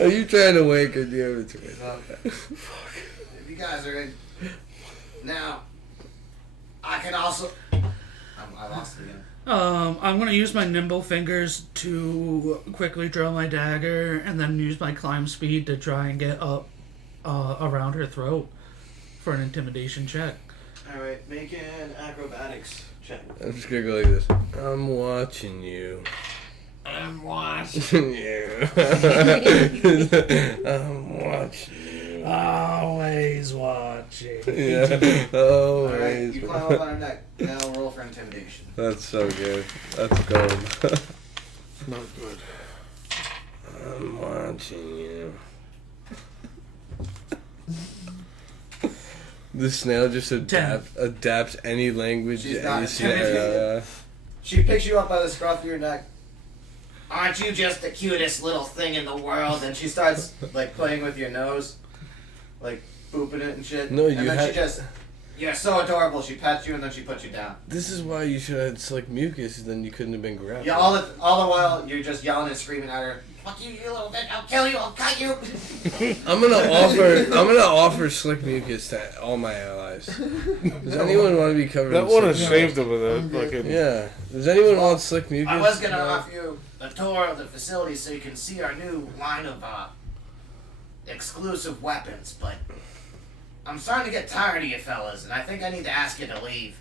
Are you trying to wink or do you have a twitch? If you guys are in. Now, I can also. I lost it again. I'm gonna use my nimble fingers to quickly draw my dagger, and then use my climb speed to try and get up around her throat for an intimidation check. Alright, make an acrobatics check. I'm just gonna go like this. I'm watching you. I'm watching. you. I'm watching you. Always watching. Yeah. Alright, Always. you climb up on her neck. Now roll for intimidation. That's so good. That's gold. Not good. I'm watching you. The snail just adapts any language. She's any not scenario. She picks you up by the scruff of your neck. Aren't you just the cutest little thing in the world? And she starts like playing with your nose, like booping it and shit. No, and you then had- she just, you're so adorable. She pats you and then she puts you down. This is why you should have select mucus, then you couldn't have been grabbed. Yeah, all the while you're just yelling and screaming at her Fuck you, you little bitch! I'll kill you! I'll cut you! I'm gonna offer slick mucus to all my allies. Does anyone want to be covered? That in would have slick saved him with that fucking. Yeah. Does anyone want slick mucus? I was gonna offer you a tour of the facility so you can see our new line of exclusive weapons, but I'm starting to get tired of you fellas, and I think I need to ask you to leave.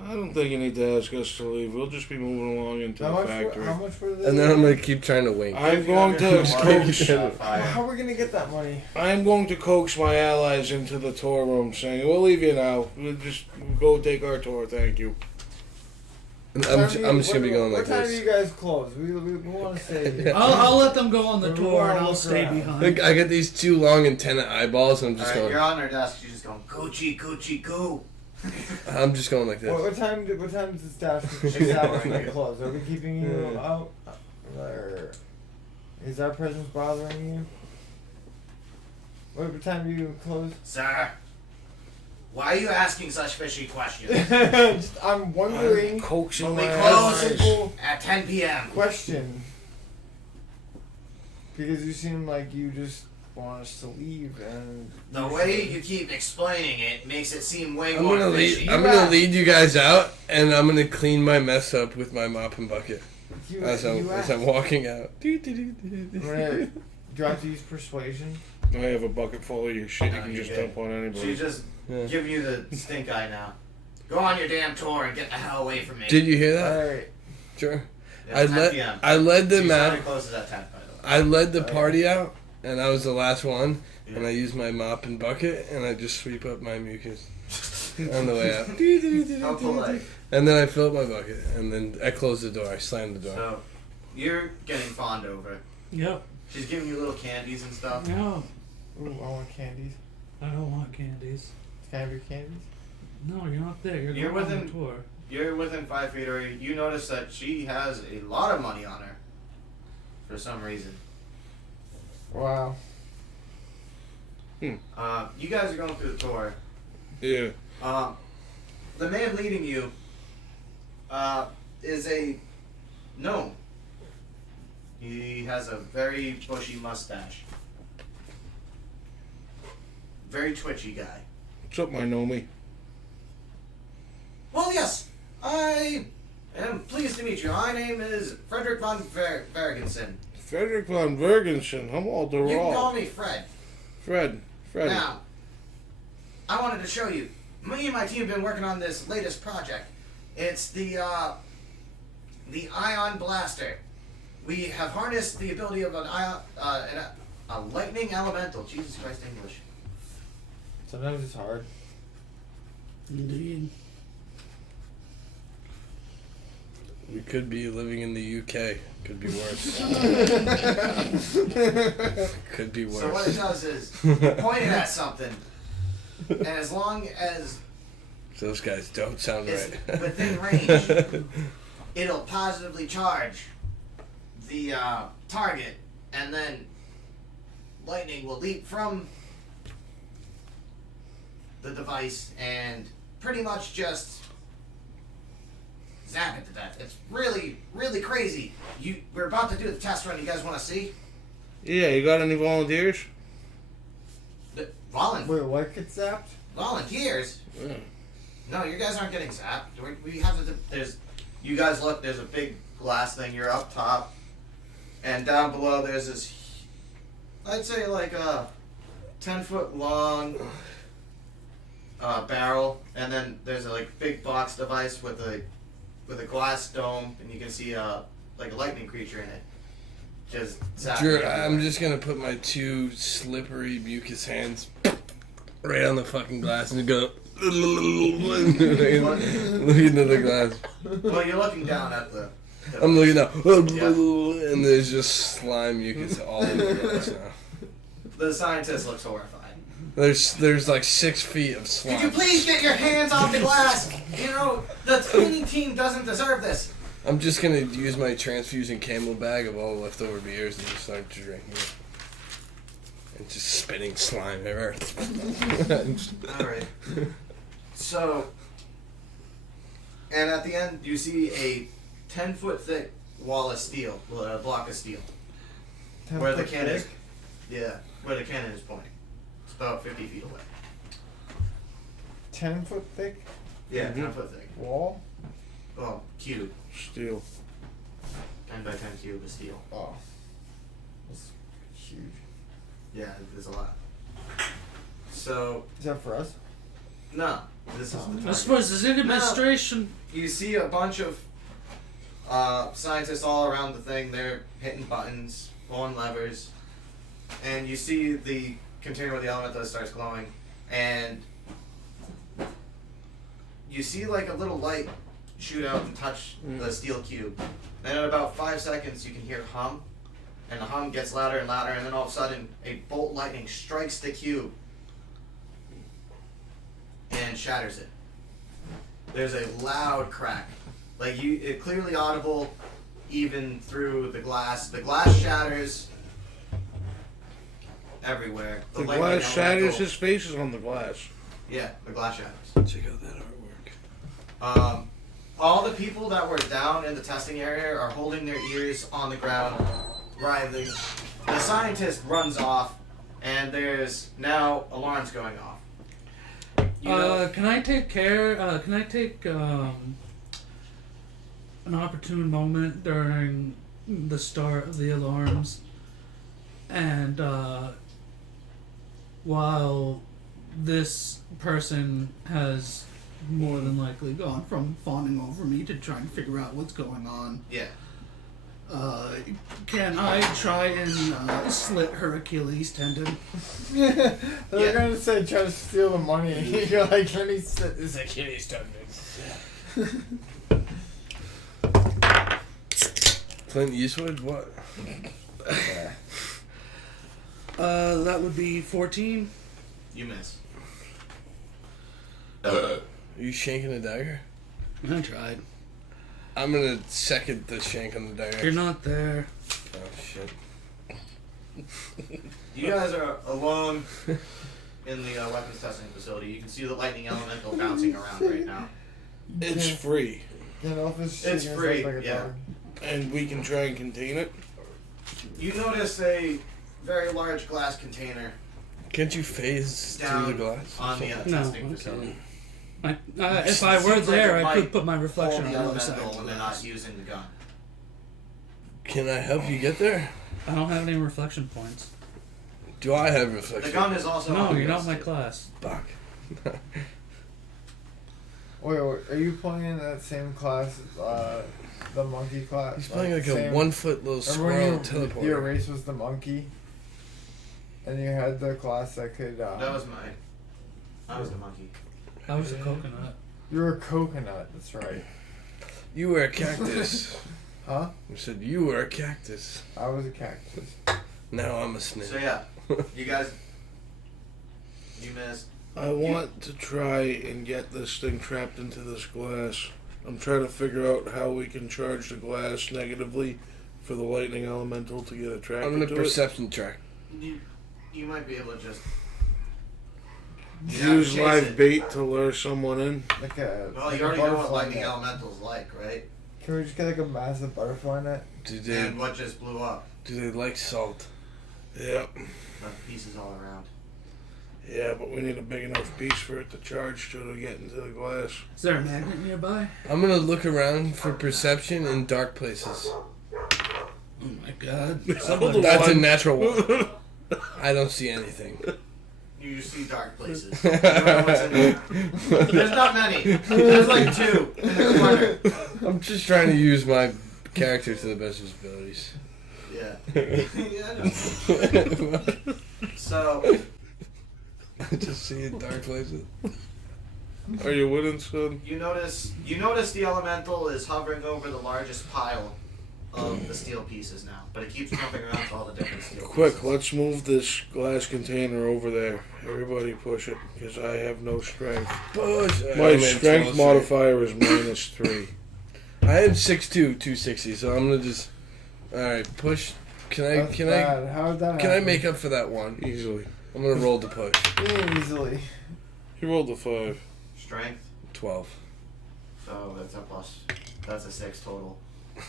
I don't think you need to ask us to leave. We'll just be moving along into the factory. How much were they? And then I'm gonna keep trying to wink. I'm going to coax. How are we gonna get that money? I'm going to coax my allies into the tour room, saying, "We'll leave you now. We'll just go take our tour. Thank you." I'm just gonna be going like What time do this. you guys close? We want to stay. I'll let them go on the We're tour and all I'll stay around. behind. I got these two long antenna eyeballs, and I'm just Alright, you're going. on their desk, you're just going, Gucci, Gucci, goo. I'm just going like this. What time does the establishment close? Are we keeping you out? Or is our presence bothering you? What time do you close? Sir, why are you asking such fishy questions? I'm wondering. I'm coaxing When my we allies. close Simple at 10 p.m. question. Because you seem like you just want us to leave, and The way you keep explaining it makes it seem way I'm more gonna fishy. lead you guys out, and I'm gonna clean my mess up with my mop and bucket you, as you I'm walking out. I'm gonna- do I have to use persuasion? I have a bucket full of your shit. You No, can you're just good. dump on anybody. She's just Yeah. giving you the stink eye now. Go on your damn tour and get the hell away from me. Did you hear that? Alright. Sure. It's 10 p.m. I led the She's map. already closes at 10, by the way. I led the party out, and I was the last one. Yeah. And I used my mop and bucket, and I just sweep up my mucus on the way out. How polite. And then I fill up my bucket, and then I close the door. I slam the door. So, you're getting fawned over. Yep. She's giving you little candies and stuff. No, Ooh, I want candies. I don't want candies. Can I have your candies? No, you're not there. You're You're going on within- the tour. You're within 5 feet of her. You notice that she has a lot of money on her. For some reason. Wow. You guys are going through the tour. Yeah. The man leading you is a gnome. He has a very bushy mustache. Very twitchy guy. What's up, my Nomi? Well, yes, I am pleased to meet you. My name is Frederick von Vergensen. Frederick von Bergensen. I'm all the You can call raw. me Fred. Freddy. Now, I wanted to show you. Me and my team have been working on this latest project. It's the Ion Blaster. We have harnessed the ability of a lightning elemental. Jesus Christ, English. Sometimes it's hard. Indeed. We could be living in the UK. Could be worse. Could be So what it worse. does is point it at something, and as long as Those guys don't sound it's right. within range, it'll positively charge the target, and then lightning will leap from the device and pretty much just zap it to death. It's really, really crazy. We're about to do the test run. You guys want to see? Yeah, you got any volunteers? Wait, what gets zapped? Volunteers? Yeah. No, you guys aren't getting zapped. We have to. You guys look. There's a big glass thing. You're up top, and down below there's this. I'd say like a 10-foot long barrel, and then there's a like big box device with a glass dome, and you can see like a lightning creature in it. Just zapping Drew, everywhere. I'm just gonna put my two slippery mucus hands right on the fucking glass and go. Look into the glass. Well, you're looking down at the. I'm looking now, and there's just slime mucus all over the glass now. The scientist looks horrified. There's like 6 feet of Could slime. you please get your hands off the glass? You know, the cleaning team doesn't deserve this. I'm just gonna use my transfusing camel bag of all the leftover beers and just start drinking it. And just spitting slime everywhere. Alright. So, and at the end, you see a 10-foot thick wall of steel, a block of steel. 10 Where the foot cannon is. thick? Yeah, where the cannon is pointing. It's about 50 feet away. 10 foot thick Yeah, 10 foot thick. wall? Well, cube. Steel. 10 by 10 cube of steel. Oh. That's huge. Yeah, there's a lot. So, Is that for us? no. This is the I target. suppose this administration. You see a bunch of scientists all around the thing. They're hitting buttons, pulling levers, and you see the container where the elemental starts glowing, and you see like a little light shoot out and touch the steel cube. Then in about 5 seconds, you can hear hum, and the hum gets louder and louder, and then all of a sudden, a bolt lightning strikes the cube and shatters it. There's a loud crack, like it clearly audible, even through the glass. The glass shatters everywhere. The lightning glass shatters. elemental- His face is on the glass. Yeah, the glass shatters. Check out that artwork. All the people that were down in the testing area are holding their ears on the ground, writhing. The scientist runs off, and there's now alarms going off. You know, Can I take care? Can I take an opportune moment during the start of the alarms, and while this person has more than likely gone from fawning over me to trying to figure out what's going on, yeah. can I try and slit her Achilles tendon? They're Yeah. gonna say try to steal the money. You're like, let me sit this Achilles tendon. Clint Eastwood? What? That would be 14. You miss. Are you shanking a dagger? I tried. I'm gonna second the shank on the dagger. You're not there. Oh shit. You guys are alone in the weapons testing facility. You can see the lightning elemental bouncing around right now. It's free, It's It's free, like a yeah. dog. and we can try and contain it. You notice a very large glass container Can't you phase down through the glass? on the No, testing okay. facility. If I were Seems like there, it I could might put my Hold reflection on the the other side. elemental of when the they're glass. not using the gun. Can I help you get there? I don't have any reflection points. Do I have The reflection? gun is also No, you're not obvious. my class. Fuck. Wait, are you playing in that same class as the monkey class? He's playing like a same- 1 foot little Remember squirrel when your teleporter. race was the monkey? And you had the class that could. That was mine. I was the monkey. I was a coconut. You were a coconut, that's right. You were a cactus. Huh? I said you were a cactus. I was a cactus. Now I'm a snake. So yeah, you guys, you missed. I want to try and get this thing trapped into this glass. I'm trying to figure out how we can charge the glass negatively for the lightning elemental to get attracted I'm gonna to perception track. You might be able to just. it. You have to Use chase live it. bait to lure someone in. Like a. Well, like you a already know what butterfly lightning net. elemental's like, right? Can we just get like a massive butterfly net? Do they And what just blew up? do they like salt? Yeah, Left pieces all around. yeah, but we need a big enough piece for it to charge to get into the glass. Is there a magnet nearby? I'm gonna look around for perception in dark places. Oh my god. Hold on. That's a natural one. I don't see anything. You see dark places. You don't know what's in there. There's not many. There's like 2 in the corner. I'm just trying to use my character to the best of his abilities. Yeah. Yeah, I know. So, I just see in dark places. Are you winning, son? you notice the elemental is hovering over the largest pile of the steel pieces now, but it keeps jumping around to all the different steel Quick, pieces. let's move this glass container over there. Everybody push it, because I have no strength. Push. My I'm at strength 12, modifier is -3. I am 6'2", 260, so I'm gonna just. All right, push. Can I? That's Can I? bad. How did that Can I happen? make up for that one? Easily. I'm gonna roll the push. Easily. He rolled a 5. Strength, 12. so that's a plus. That's a 6 total.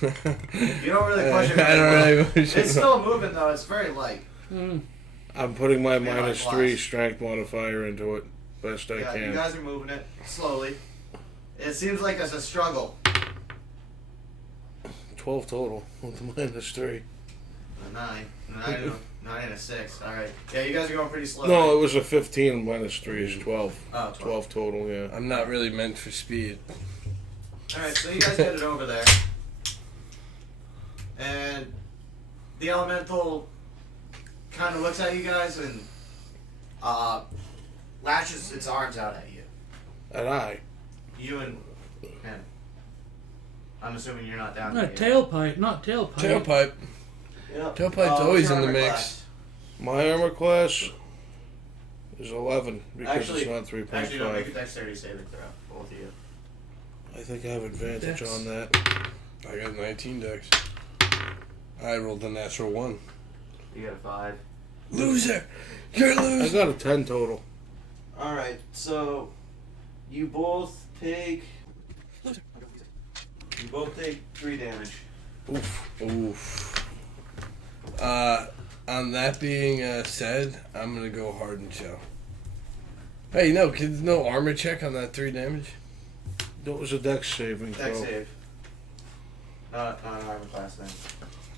You don't really push it. I don't really push It's it. still moving though. It's very light. I'm putting my Yeah, minus like 3 glass. strength modifier into it best I Yeah, can. you guys are moving it slowly. It seems like there's a struggle. 12 total with the minus 3. A 9 and a 6. All right. Yeah, you guys are going pretty slow. No, it was a 15 minus 3 is 12. Oh, 12 total, yeah. I'm not really meant for speed. All right, so you guys get it over there, and the elemental kind of looks at you guys and lashes its arms out at you. And I. You and him. I'm assuming you're not down No, there. tailpipe, not tailpipe. Tailpipe. Yep. Tailpipe's What's always your in the armor mix. class? My armor class is 11 because Actually- it's not 3.5. Actually, no, make a dexterity saving throw, both of you. I think I have advantage Dex. on that. I got 19 decks. I rolled a natural 1. You got a 5. Loser! You're a I loser! got a 10 total. All right, so you both take. You both take 3 damage. Oof. On that being said, I'm gonna go hard and shell. Hey, no, kids, no armor check on that 3 damage? That was a dex saving Dex throw. save. Not an armor class then.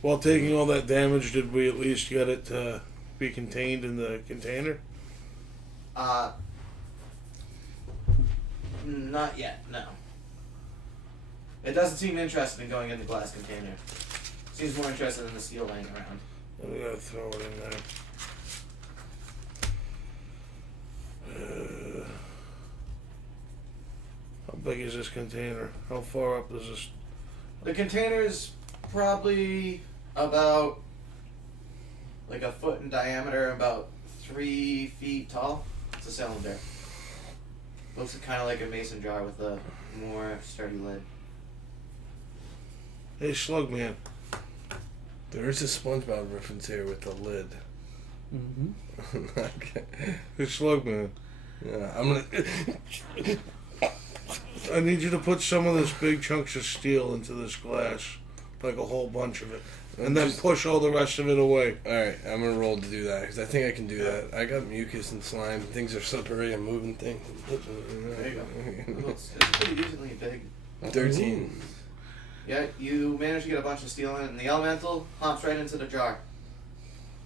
While taking all that damage, did we at least get it to be contained in the container? Not yet, no. It doesn't seem interested in going in the glass container. Seems more interested in the steel laying around. We gotta throw it in there. How big is this container? How far up is this? The container's probably about like a foot in diameter, about 3 feet tall. It's a cylinder. Looks kind of like a mason jar with a more sturdy lid. Hey, Slugman. There is a SpongeBob reference here with the lid. Mm-hmm. Okay. Hey, Slugman. Yeah, I'm gonna. I need you to put some of this big chunks of steel into this glass. Like a whole bunch of it. And then push all the rest of it away. Alright, I'm gonna roll to do that because I think I can do that. I got mucus and slime. Things are slippery and moving things. There you go. It's pretty decently big. 13. Yeah, you manage to get a bunch of steel in it, and the elemental hops right into the jar.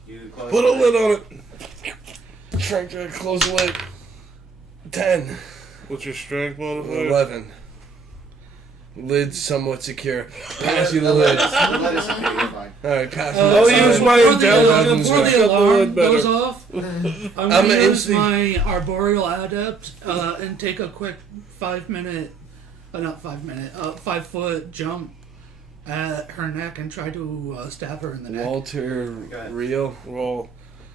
You close Put a lid on it. Trying to close the lid. 10. What's your strength modifier? 11. Lid's somewhat secure. Pass you the lid. The lid is secure, you're fine. Alright, pass I'll you the use lid. my intelligence Before to the shut the alarm lid better. goes off, I'm I'm gonna an use instinct- my arboreal adept and take a quick 5 foot jump at her neck and try to stab her in the neck. Walter Okay. Real. Roll.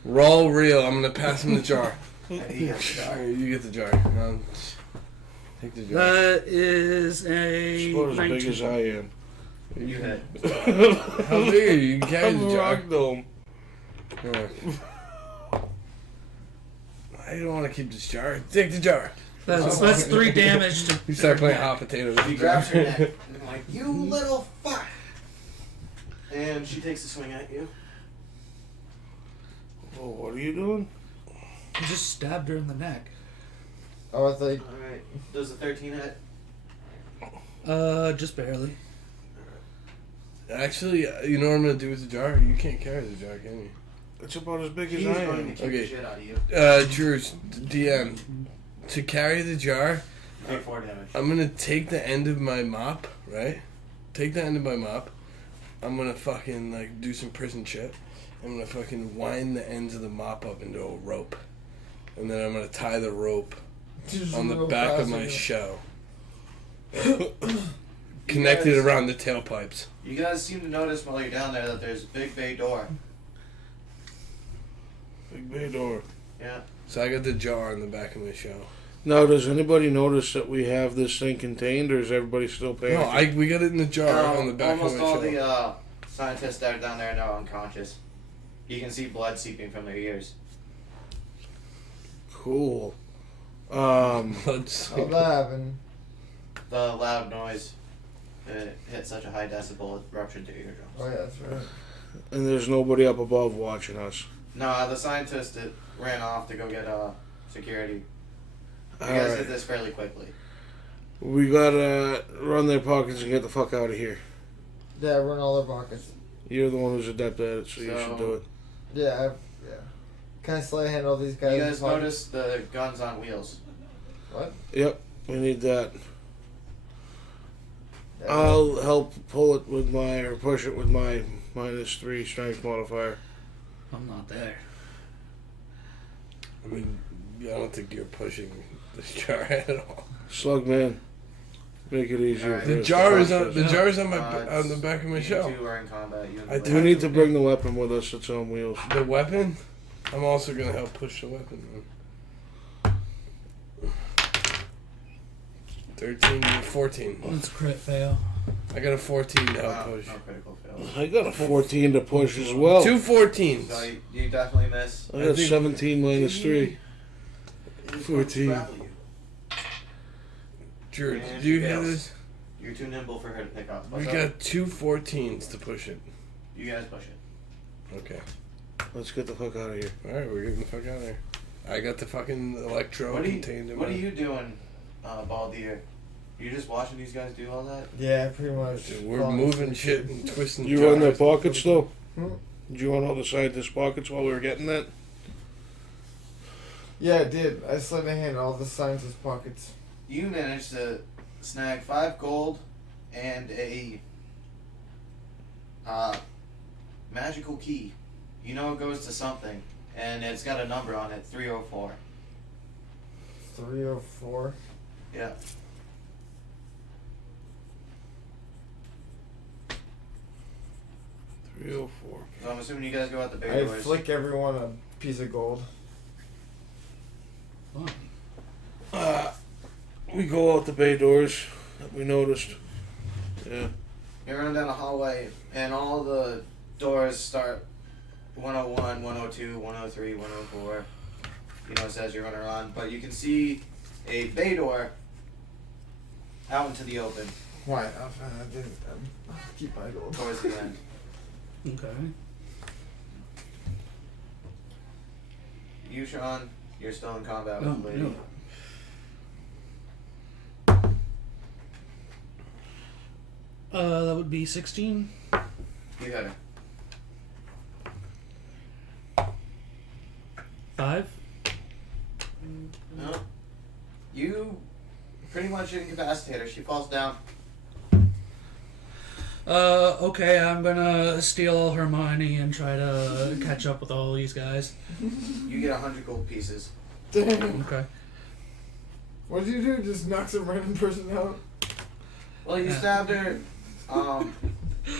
Roll real. I'm gonna pass him the jar. And he gets the jar. Alright, you get the jar. Take the jar. That is a About as big 19. as I am. You hit. How big are you? You can carry I'm the a jar. rock dome. Yeah. I don't want to keep this jar. Take the jar. That's 3 damage to. You start playing hot potatoes. He grabs her neck, and I'm like, you little fuck! And she takes a swing at you. Oh, what are you doing? I just stabbed her in the neck. Oh, I thought. Alright. Does a 13 hit? Just barely. Actually, you know what I'm gonna do with the jar? You can't carry the jar, can you? It's about as big as He's I going am. to kick Okay. the shit out of you. Drew's DM. To carry the jar, Take 4 damage. I'm gonna take the end of my mop, right? Take the end of my mop. I'm gonna fucking like do some prison shit. I'm gonna fucking wind the ends of the mop up into a rope, and then I'm gonna tie the rope on the back of my shell, connected guys- around the tailpipes. You guys seem to notice while you're down there that there's a big bay door. Big bay door. Yeah. So I got the jar on the back of my shell. Now, does anybody notice that we have this thing contained, or is everybody still paying? No, we got it in the jar on the back almost of my all shell. the scientists that are down there are now unconscious. You can see blood seeping from their ears. Cool. Let's How'd that happen? The loud noise. It hit such a high decibel it ruptured the eardrums. Oh yeah, that's right. And there's nobody up above watching us. No, the scientist ran off to go get security. You All guys right. did this fairly quickly. We gotta run their pockets and get the fuck out of here. Yeah, run all their pockets. You're the one who's adept at it, so you should do it. Yeah, yeah. Can I sleight hand all these guys? You guys in pockets? noticed the guns on wheels. What? Yep, we need that. Yeah. I'll help pull it with or push it with my -3 strength modifier. I'm not there. I mean, I don't think you're pushing this jar at all. Slug man, make it easier. Alright. for The us jar to is on process. the jar is on It's- on the back of my you shelf. two are in combat. You and I Blake. We need to bring the weapon with us. It's on wheels. The weapon. I'm also gonna help push the weapon. 13, 14. Let's crit fail. I got a 14 to help Wow, push. no critical fails. I got a 14 to push as well. Two 14s. So you definitely miss. I got I think- 17 -3. 14. Grapple you. Drew, And do you she hear fails. this? You're too nimble for her to pick up. We So got two 14s to push it. you guys push it. Okay. Let's get the fuck out of here. Alright, we're getting the fuck out of there. I got the fucking electro What are you, contained in what my... are you doing, Baldir? You just watching these guys do all that? Yeah, pretty much. Dude, we're Falling moving asleep. shit and twisting You run their jars. pockets though? Hmm? Did you run all the scientist pockets while we were getting that? Yeah, I did. I sleight of hand all the scientist pockets. You managed to snag 5 gold and a magical key. You know it goes to something, and it's got a number on it, 304. 304. Yeah. $304. So I'm assuming you guys go out the bay I doors. flick everyone a piece of gold. Fine. We go out the bay doors that we noticed. Yeah. You're running down the hallway, and all the doors start 101, 102, 103, 104. You know, it says you're running on, but you can see a bay door out into the open Why? I didn't keep my gold. towards the end. Okay. You, Sean, you're still in combat No, with the lady. no. That would be 16. You hit her. 5. No. You pretty much incapacitate her. She falls down. Okay, I'm gonna steal all her money and try to catch up with all these guys. You get 100 gold pieces. Damn. Okay. What did you do? Just knock some random person out? Well, you Yeah. stabbed her. I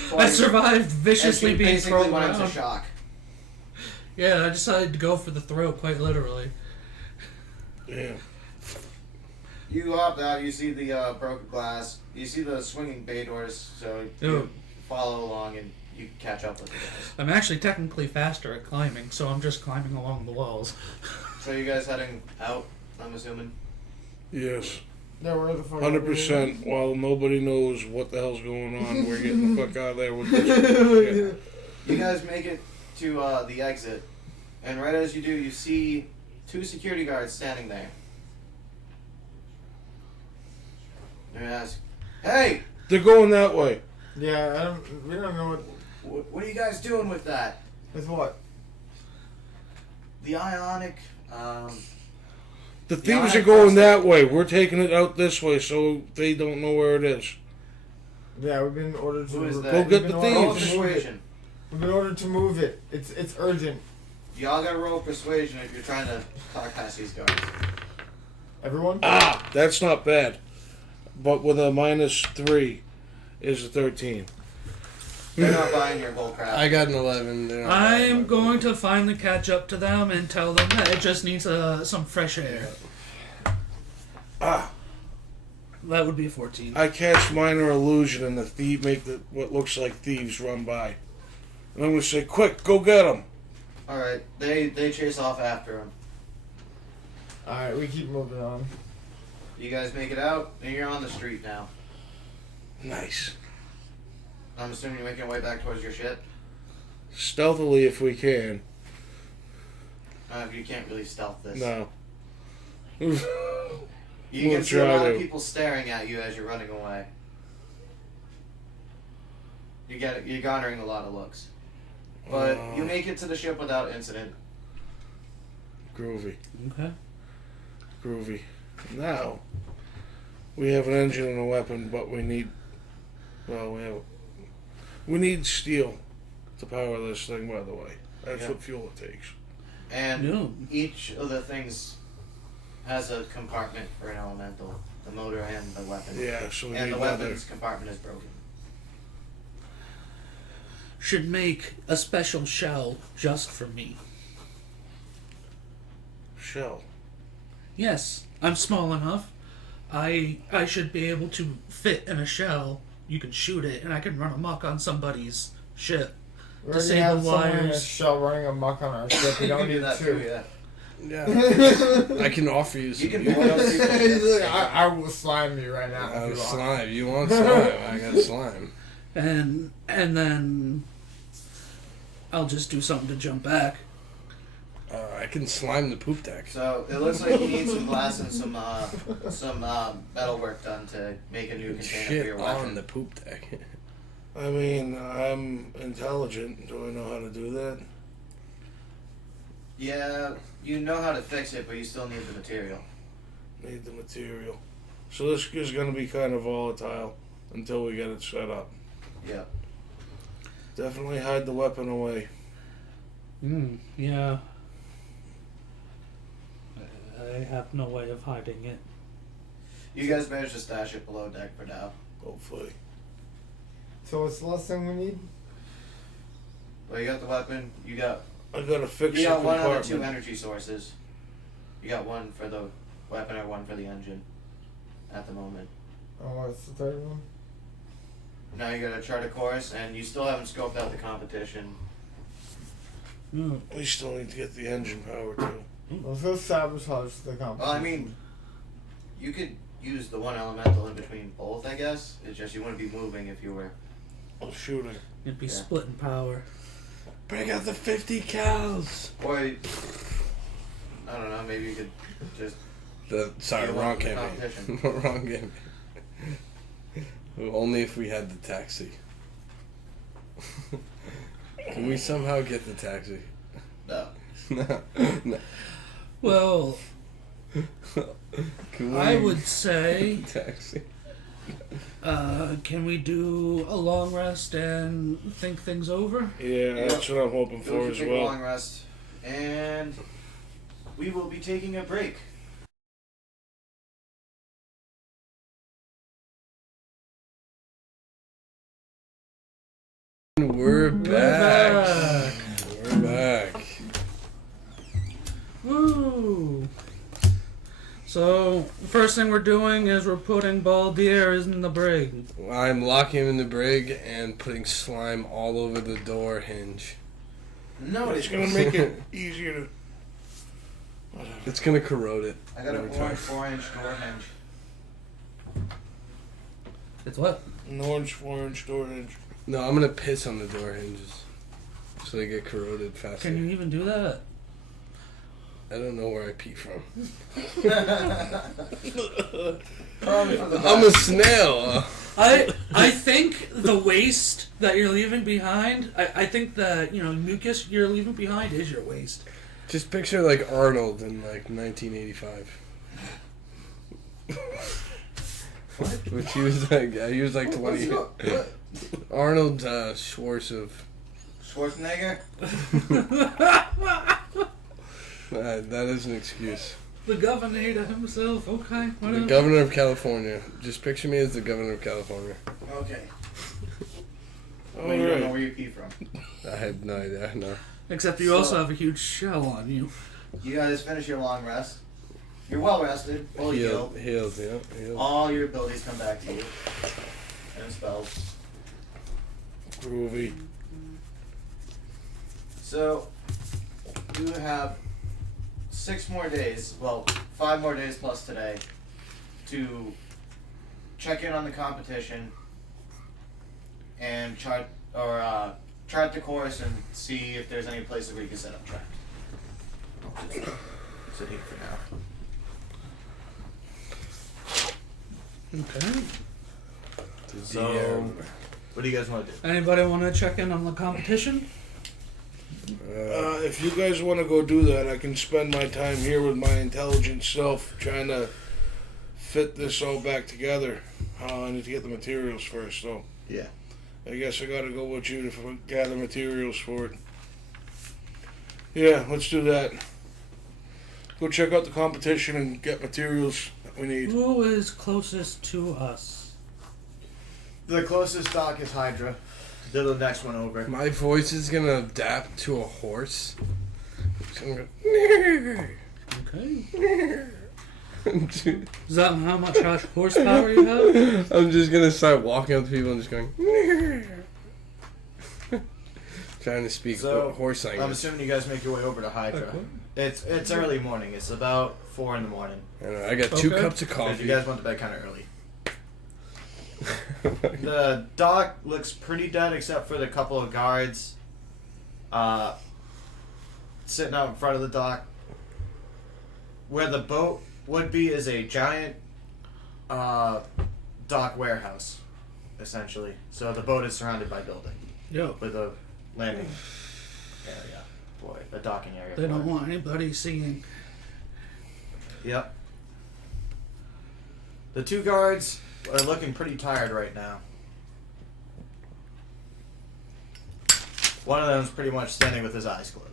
Twice, survived and viciously she being basically thrown went into around. shock. Yeah, I decided to go for the throat, quite literally. Yeah. You hop out, you see the broken glass, you see the swinging bay doors, so Oh. you follow along and you catch up with the guys. I'm actually technically faster at climbing, so I'm just climbing along the walls. So you guys heading out, I'm assuming? Yes. No, where the fuck? 100%. While nobody knows what the hell's going on, we're getting the fuck out of there with this shit. You guys make it to the exit, and right as you do, you see 2 security guards standing there. And you ask, "Hey, They're going that way. Yeah, we don't know what are you guys doing with that? with what. The ionic, The Yeah, thieves I are going pressed it. that way. We're taking it out this way so they don't know where it is. Yeah, we've been ordered to. Who is that? Go get the roll thieves. persuasion. We've been ordered to move it. It's urgent. Y'all gotta roll persuasion if you're trying to talk past these guards. Everyone. Ah, that's not bad. But with a -3 is a 13. They're not buying your bull crap. I got an 11. They're not I buying am my going gold. to finally catch up to them and tell them that it just needs some fresh air. Ah, That would be a 14. I cast minor illusion and the thief make what looks like thieves run by. And I'm going to say, quick, go get them. Alright, they chase off after him. All right, we keep moving on. You guys make it out, and you're on the street now. Nice. I'm assuming you're making your way back towards your ship. Stealthily if we can. You can't really stealth this. No. You We'll can see a try lot of to. people staring at you as you're running away. You're garnering a lot of looks. But you make it to the ship without incident. Groovy. Okay. Groovy. Now, we have an engine and a weapon, but we need. Well, we need steel to power this thing, by the way. That's Yeah. what fuel it takes. And No. each of the things has a compartment for an elemental. The motor and the weapon. Yeah, so we And need the another. weapons compartment is broken. Should make a special shell just for me. Shell. Yes, I'm small enough. I should be able to fit in a shell. You can shoot it, and I can run amok on somebody's ship. We already Disable have someone in a wires. shell running amok on our ship. We don't do need that two. too, yeah. Yeah. I can offer you some. You can boil people. He's like, I will slime you right now. if you want. Slime. You want slime? I got slime. And then I'll just do something to jump back. I can slime the poop deck. So it looks like you need some glass and some metal work done to make a new container for Shit your on weapon. the poop deck. I mean, I'm intelligent. Do I know how to do that? Yeah, you know how to fix it, but you still need the material. Need the material. So this is going to be kind of volatile until we get it set up. Yeah. Definitely hide the weapon away. Yeah. I have no way of hiding it. You guys managed to stash it below deck for now. Hopefully. So what's the last thing we need? Well, you got the weapon. You got I gotta fix the one out of compartment. the 2 energy sources. You got one for the weapon or one for the engine. At the moment. Oh, what's the third one? Now you got to chart a course, and you still haven't scoped out the competition. We still need to get the engine power too. Let's go sabotage the competition. Well, I mean, you could use the one elemental in between both, I guess. It's just you wouldn't be moving if you were. Oh, shooting. It'd be Yeah. splitting power. Break out the 50 cows. Or, I don't know, maybe you could just. Sorry, You wrong want the campaign. competition. Wrong campaign. Only if we had the taxi. Can we somehow get the taxi? No. No. No. Well, Can we I would say, taxi. can we do a long rest and think things over? Yeah, that's what I'm hoping Go for for as a well. long rest. And we will be taking a break. We're back. We're back. Woo! So, first thing we're doing is we're putting Baldier in the brig. I'm locking him in the brig and putting slime all over the door hinge. No, It's gonna make it easier to. It's gonna corrode it. I got an over time. orange 4-inch door hinge. It's what? An orange 4-inch door hinge. No, I'm gonna piss on the door hinges so they get corroded faster. Can you even do that? I don't know where I pee from. Probably for the I'm a snail. I think the waste that you're leaving behind, I think the mucus you're leaving behind is your waste. Just picture like Arnold in like 1985. Which he was like 20. Arnold Schwarzenegger. Schwarzenegger? That is an excuse. The governor himself, okay, The whatever. governor of California. Just picture me as the governor of California. Okay. All Well, you don't know right. where you pee from. I had no idea. No. Except you also have a huge shell on you. You guys finish your long rest. You're well rested, fully healed. Healed, yeah. Healed. All your abilities come back to you. And spells. Groovy. So, you have 6 more days, well, 5 more days plus today, to check in on the competition, and chart the course and see if there's any places where you can set up traps. I'll just sit here for now. Okay. So, what do you guys want to do? Anybody want to check in on the competition? If you guys want to go do that, I can spend my time here with my intelligent self trying to fit this all back together. I need to get the materials first, though. Yeah. I guess I gotta go with you to gather materials for it. Yeah, let's do that. Go check out the competition and get materials that we need. Who is closest to us? The closest dock is Hydra. They're the next one over. My voice is gonna adapt to a horse. I'm gonna Okay. I'm Is that how much horsepower you have? just gonna start walking up to people and just going. Trying to speak So, horse I'm language. assuming you guys make your way over to Hydra. Okay. It's early morning. It's about 4 in the morning. I got 2 Okay. cups of If coffee. you guys went to bed kind of early. The dock looks pretty dead except for the couple of guards sitting out in front of the dock. Where the boat would be is a giant dock warehouse, essentially. So the boat is surrounded by building Yo, with a landing area. Boy, a docking area. they for don't it. want anybody seeing. Yep. The 2 guards are looking pretty tired right now. One of them's pretty much standing with his eyes closed.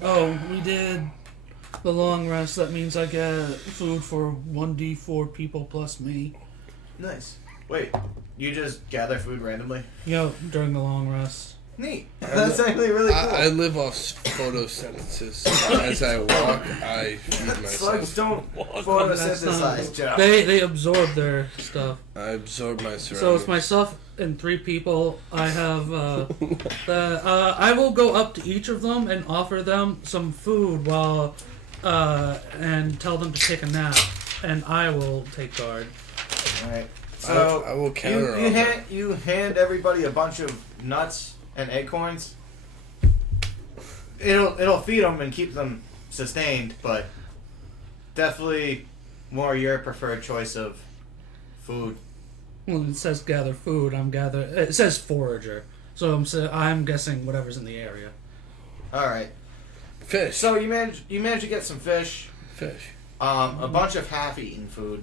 Oh, we did the long rest. That means I get food for 1d4 people plus me. Nice. Wait, you just gather food randomly? Yo, during the long rest. Neat. That's actually really cool. I live off photosynthesis. As I walk, I feed Slugs myself. don't That's photosynthesize, not- Joe. They absorb their stuff. I absorb my surroundings. So it's myself and 3 people. I have I will go up to each of them and offer them some food while and tell them to take a nap, and I will take guard. Alright. So I will counter you hand everybody a bunch of nuts and acorns. It'll feed them and keep them sustained, but definitely more your preferred choice of food. Well, it says gather food. It says forager, so I'm guessing whatever's in the area. All right. Fish. So you manage to get some fish, Fish. a bunch of half-eaten food,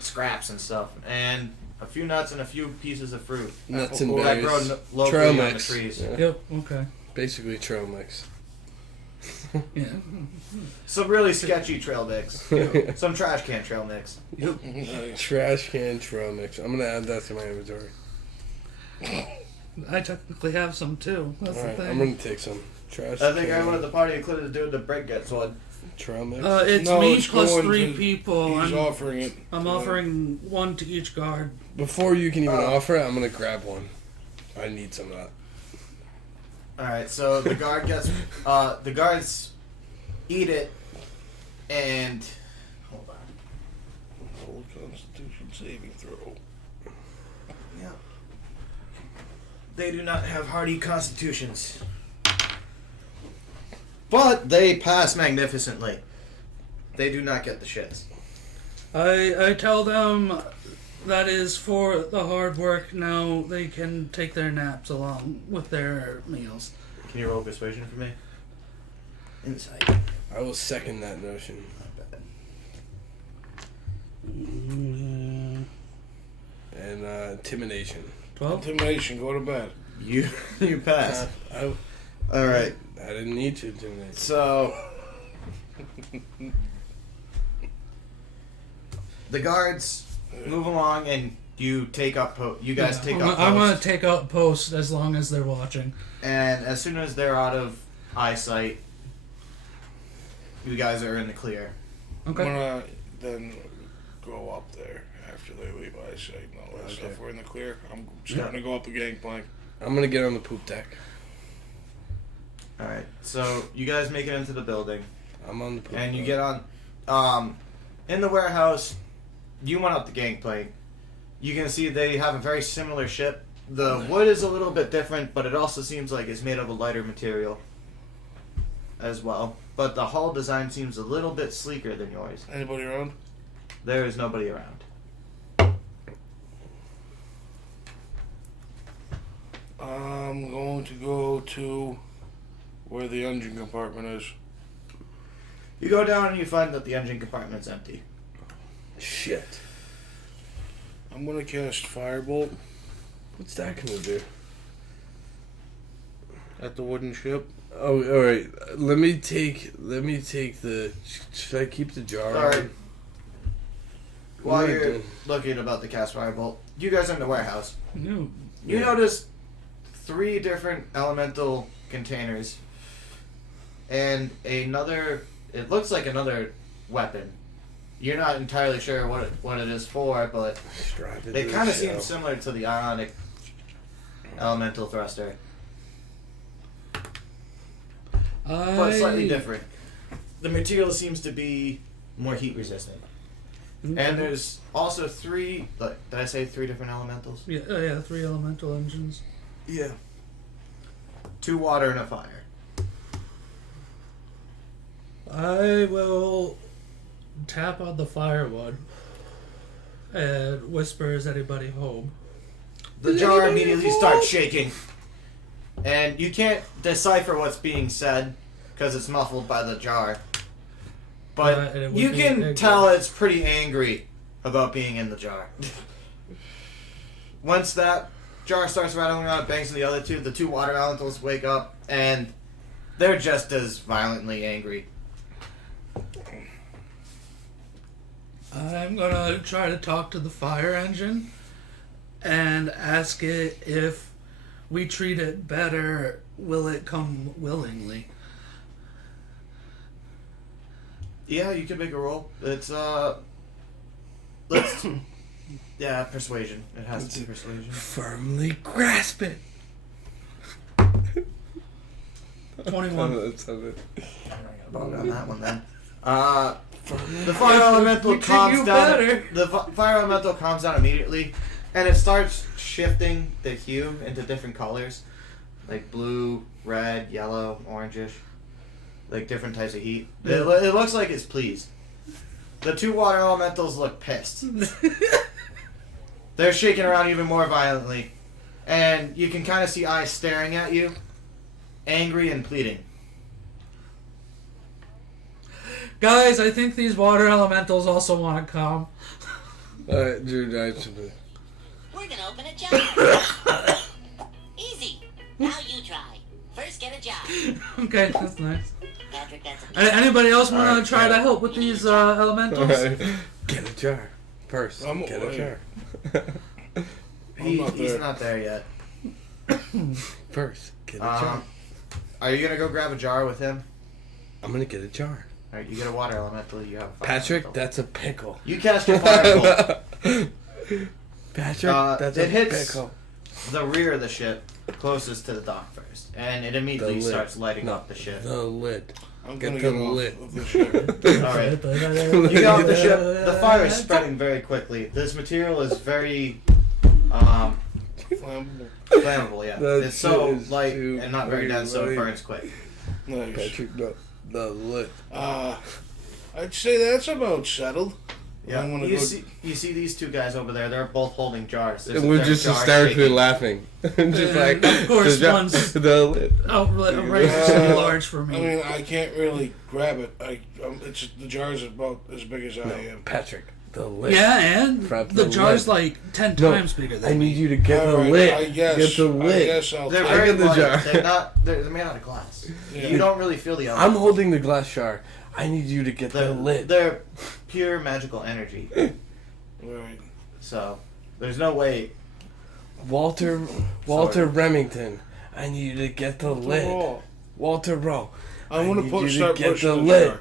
scraps and stuff, and a few nuts and a few pieces of fruit Nuts and that grow berries. locally Trail on the mix. trees. Yeah. Yep. Okay. Basically trail mix. Yeah. Some really sketchy trail mix. Some trash can trail mix. Trash can trail mix. I'm gonna add that to my inventory. I technically have some too. That's Alright, the I'm thing. gonna take some. Trash I think can everyone at the party included the break gets one. trail mix. It's No, me it's plus going 3 to- people. He's I'm, offering it. I'm offering 1 to each guard. Before you can even offer it, I'm gonna grab one. I need some of that. Alright, so the guard gets the guards eat it and hold on. Roll Constitution saving throw. Yeah. They do not have hardy constitutions. But they pass magnificently. They do not get the shits. I tell them that is for the hard work. Now they can take their naps along with their meals. Can you roll persuasion for me? Insight. I will second that notion. Mm, And intimidation. 12? Intimidation, go to bed. You pass. I Alright. didn't need to intimidate. So the guards move along and you take up you guys take up I'm gonna post. take out post as long as they're watching. And as soon as they're out of eyesight, you guys are in the clear. Okay. I'm gonna then go up there after they leave eyesight and all that Okay. stuff. We're in the clear. I'm starting to go up the gangplank. I'm gonna get on the poop deck. All right. So you guys make it into the building, I'm on the. and you get on. In the warehouse, you went up the gangplank. You can see they have a very similar ship. The wood is a little bit different, but it also seems like it's made of a lighter material as well. But the hull design seems a little bit sleeker than yours. Anybody around? There is nobody around. I'm going to go to where the engine compartment is. You go down and you find that the engine compartment's empty. Shit. I'm going to cast Firebolt What's that gonna do? at the wooden ship. Oh, all right. Let me take the. Should I keep the jar? All right. on? While What am I you're doing? looking about the cast firebolt, you guys are in the warehouse. No. You Yeah. notice 3 different elemental containers and another. It looks like another weapon. You're not entirely sure what it is for, but Strap it they to the kind of shell. seem similar to the ionic elemental thruster, but slightly different. The material seems to be more heat resistant. And there's also 3. Did I say 3 different elementals? Yeah, 3 elemental engines. Yeah. 2 water and a fire. I will tap on the firewood and whisper, "Is anybody home?" The jar immediately starts shaking, and you can't decipher what's being said because it's muffled by the jar. But and it would you be can angry. tell it's pretty angry about being in the jar. Once that jar starts rattling around, it bangs to the other 2. The 2 water elementals wake up, and they're just as violently angry. I'm gonna try to talk to the fire engine and ask it if we treat it better, will it come willingly? Yeah, you can make a roll. It's let's yeah, persuasion. It has to be persuasion. Firmly grasp it. 21. That's it. Bog on that one then. The fire elemental We treat calms you down. better. The fire elemental calms down immediately, and it starts shifting the hue into different colors, like blue, red, yellow, orangish, like different types of heat. It looks like it's pleased. The 2 water elementals look pissed. They're shaking around even more violently, and you can kind of see eyes staring at you, angry and pleading. Guys, I think these water elementals also want to come. Alright, Drew, I should be. We're gonna open a jar. Easy. Now you try. First, get a jar. Okay, that's nice. Patrick, that's a Anybody else want Alright, to try yeah. to help with these elementals? Get a jar. First, I'm get away. a jar. He's not there yet. First, get a jar. Are you gonna go grab a jar with him? I'm gonna get a jar. Alright, you get a water elemental, you have a fire Patrick, elemental. that's a pickle. You cast your firebolt. Patrick, that's it a hits pickle. the rear of the ship, closest to the dock first, and it immediately The lid. starts lighting No, up the ship. The lid. I'm Get going to the get off lid. of the ship. Alright. You get off the ship, the fire is spreading very quickly. This material is very Flammable. flammable, yeah. That It's so shit is light too and not very fucking dense, so it light. burns quick. Nice. Patrick, the lid. I'd say that's about settled. Yeah. I'm gonna You go- see these 2 guys over there, they're both holding jars. There's And a we're third just jar hysterically shaking. laughing. Just like, Of course, the jar- one's- the lid. Outrageous and large for I me. mean, I can't really grab it. It's the jar's about as big as I No, am. Patrick, the lid. Yeah, and Grab the the jar's lid. like 10 No, times bigger than I need me. you to get the Alright, lid. I guess. Get the I lid. guess I'll They're take I very get the light. jar. They're made out of glass. Yeah. You don't really feel the I'm element. holding the glass jar. I need you to get the lid. They're pure magical energy. Right. So there's no way. Walter Remington, I need you to get the lid. Oh, Walter Rowe. I want need to you start get pushing the the lid.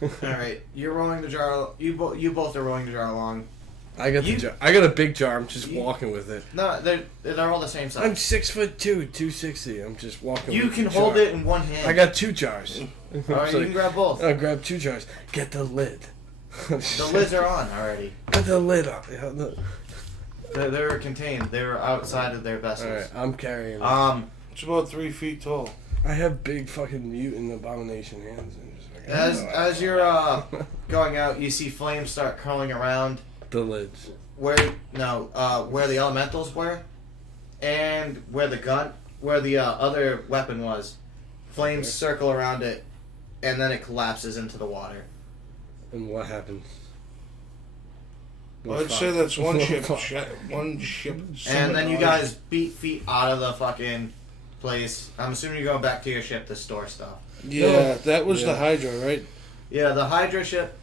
jar. All right, you're rolling the jar. You both are rolling the jar along. I got the You- jar. I got a big jar. I'm just You- walking with it. No, they're all the same size. I'm 6'2", 260. I'm just walking. You with can the hold jar. it in one hand. I got 2 jars. Alright, you can grab both. I'll grab 2 jars. Get the lid. The lids are on already. Get the lid on. Yeah, They were contained. They were outside of their All vessels. right, I'm carrying. it. It's about 3 feet tall. I have big fucking mutant abomination hands. And just like, As you're going out, you see flames start curling around the lids. where the elementals were, and where the other weapon was. Flames circle around it, and then it collapses into the water. And what happens? I'd say that's one ship. Fuck. One ship. And then you guys beat feet out of the fucking place. I'm assuming you're going back to your ship to store stuff. Yeah, that was Yeah. the Hydra, right? Yeah, the Hydra ship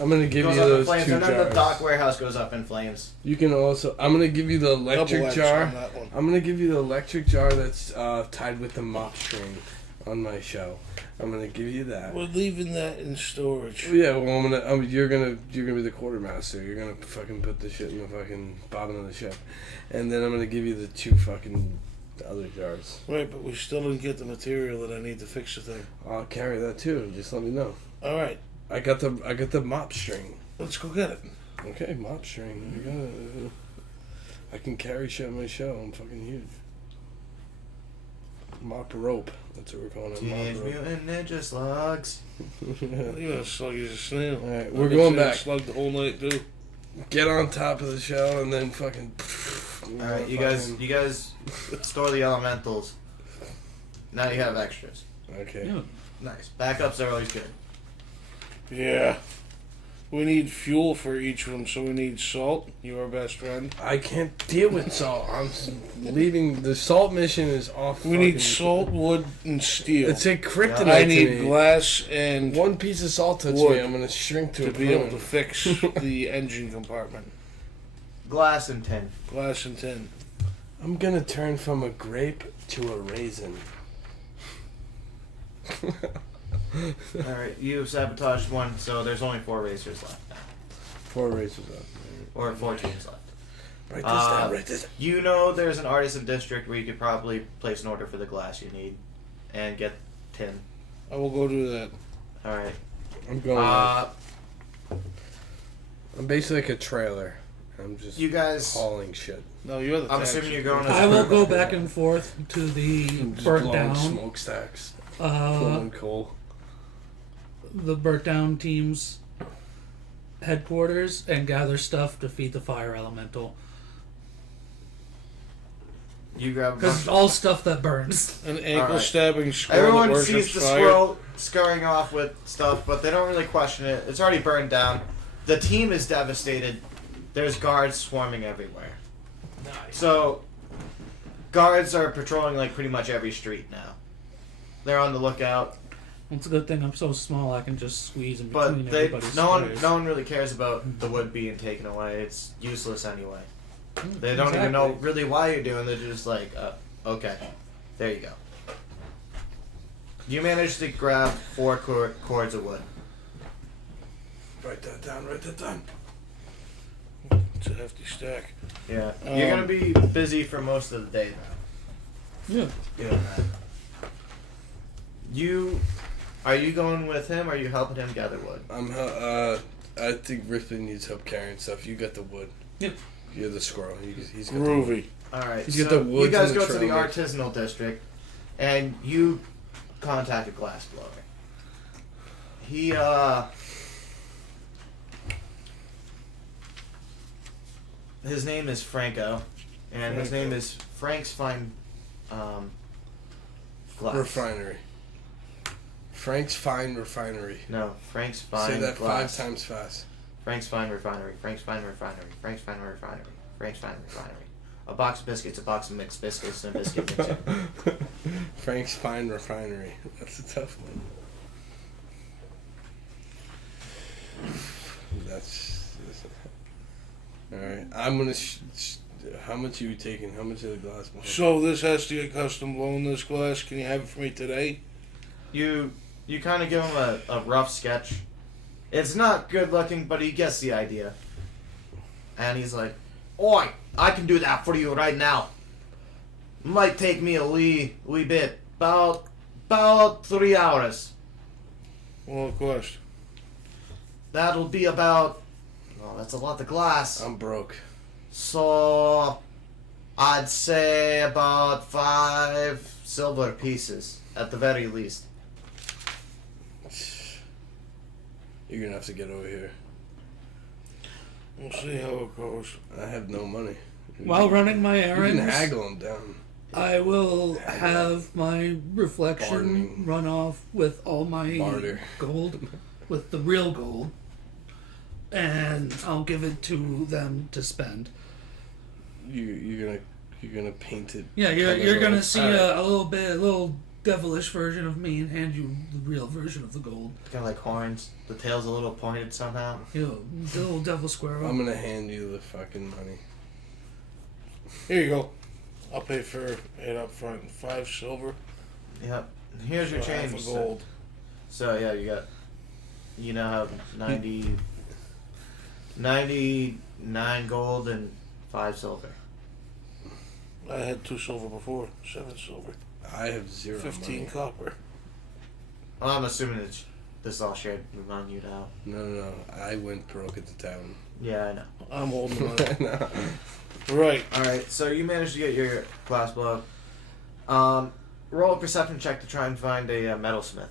I'm gonna give goes you up in those flames, 2 and then the jars. dock warehouse goes up in flames. You can also. I'm gonna give you the electric Double X jar. on that one. I'm gonna give you the electric jar that's tied with the mop string on my show. I'm gonna give you that. We're leaving that in storage. Yeah, well, you're gonna be the quartermaster. You're gonna fucking put the shit in the fucking bottom of the ship, and then I'm gonna give you the 2 fucking other jars. Right, but we still didn't get the material that I need to fix the thing. I'll carry that too. Just let me know. All right, I got the mop string. let's go get it. Okay, mop string. You gotta. I can carry shit on my show. I'm fucking huge. Mop rope. That's what we're calling it. Teenage Mop rope. Mutant Ninja Slugs. You're a sluggy as a snail. All right, I we're bet going you I back. Slugged the whole night too. Get on top of the show and then fucking. Alright, you guys store the elementals. Now you have extras. Okay. Yeah. Nice. Backups are always good. Yeah. We need fuel for each of them, so we need salt. You our best friend. I can't deal with salt. Leaving. The salt mission is off. We need salt, wood, and steel. It's a kryptonite. I to need me. glass and One piece of salt touch wood me, I'm gonna shrink to to a be able prune. to fix the engine compartment. Glass and tin. Glass and tin. I'm gonna turn from a grape to a raisin. Alright, you've sabotaged one, so there's only 4 racers left now. 4 raisins up. Or 4 teams left. Write this down. Uh, Write this down. You know there's an artisan district where you could probably place an order for the glass you need and get tin. I will go do that. Alright. I'm going. I'm basically like a trailer. I'm just You guys, hauling shit. No, you're the I'm taxi. assuming you're going I as will go back and forth to the I'm just burnt blowing down, smokestacks. uh, Pulling coal. the burnt down team's headquarters and gather stuff to feed the fire elemental. You grab a Because bunch it's all stuff that burns. An ankle Alright. stabbing squirrel Everyone that sees worships the fire. squirrel scurrying off with stuff, but they don't really question it. It's already burned down. The team is devastated. There's guards swarming everywhere. So, guards are patrolling like pretty much every street now. They're on the lookout, It's a good thing I'm so small I can just squeeze in but between everybody's no squares. one really cares about the wood being taken away. It's useless anyway. They don't even Exactly. know really why you're doing it. They're just like, okay, there you go. You managed to grab 4 cords of wood. Write that down. Write that down. It's a hefty stack. Yeah, you're gonna be busy for most of the day though. Yeah. Doing that. Are you going with him? Or are you helping him gather wood? I think Ripley needs help carrying stuff. You got the wood. Yep. You're the squirrel. He's got the Groovy. All right. He's So got the woods you guys and the go to the trail artisanal district, and you contact a glass blower. He his name is Franco, and his name is Frank's Fine Glass. Refinery. Frank's Fine Refinery. No, Frank's Fine Say that Glass. 5 times fast. Frank's Fine Refinery. Frank's Fine Refinery. Frank's Fine Refinery. Frank's Fine Refinery. A box of biscuits, a box of mixed biscuits, and a biscuit mixer. Frank's Fine Refinery. That's a tough one. That's all right. I'm gonna. How much are you taking? How much of the glass? Bottle? So this has to get custom blown, this glass. Can you have it for me today? You kind of give him a rough sketch. It's not good looking, but he gets the idea. And he's like, "Oi, I can do that for you right now. Might take me a wee bit, about 3 hours. Well, of course. That'll be about. Oh, that's a lot of glass. I'm broke. So, I'd say about 5 silver pieces at the very least." You're gonna have to get over here. We'll see how it goes. I have no money. While running my You can errands, haggle them down. I will have my reflection Bartering. run off with all my Barter. gold, with the real gold, and I'll give it to them to spend. You're gonna paint it. Yeah, you're color gonna gold. see Alright. a little devilish version of me and hand you the real version of the gold. Kind of like horns. The tail's a little pointed somehow. You the little devil squirrel. I'm gonna hand you the fucking money. Here you go. I'll pay for it up front. 5 silver. Yep. Here's your so half change. a gold. So yeah, you now have 99 gold and 5 silver. I had 2 silver before. 7 silver. I have 0 15 money. copper. Well, I'm assuming that this is all shared among you now. No. I went broke at the town. Yeah, I know. I'm holding the money. No. Right. Alright, so you managed to get your glass blow. Roll a perception check to try and find a metalsmith.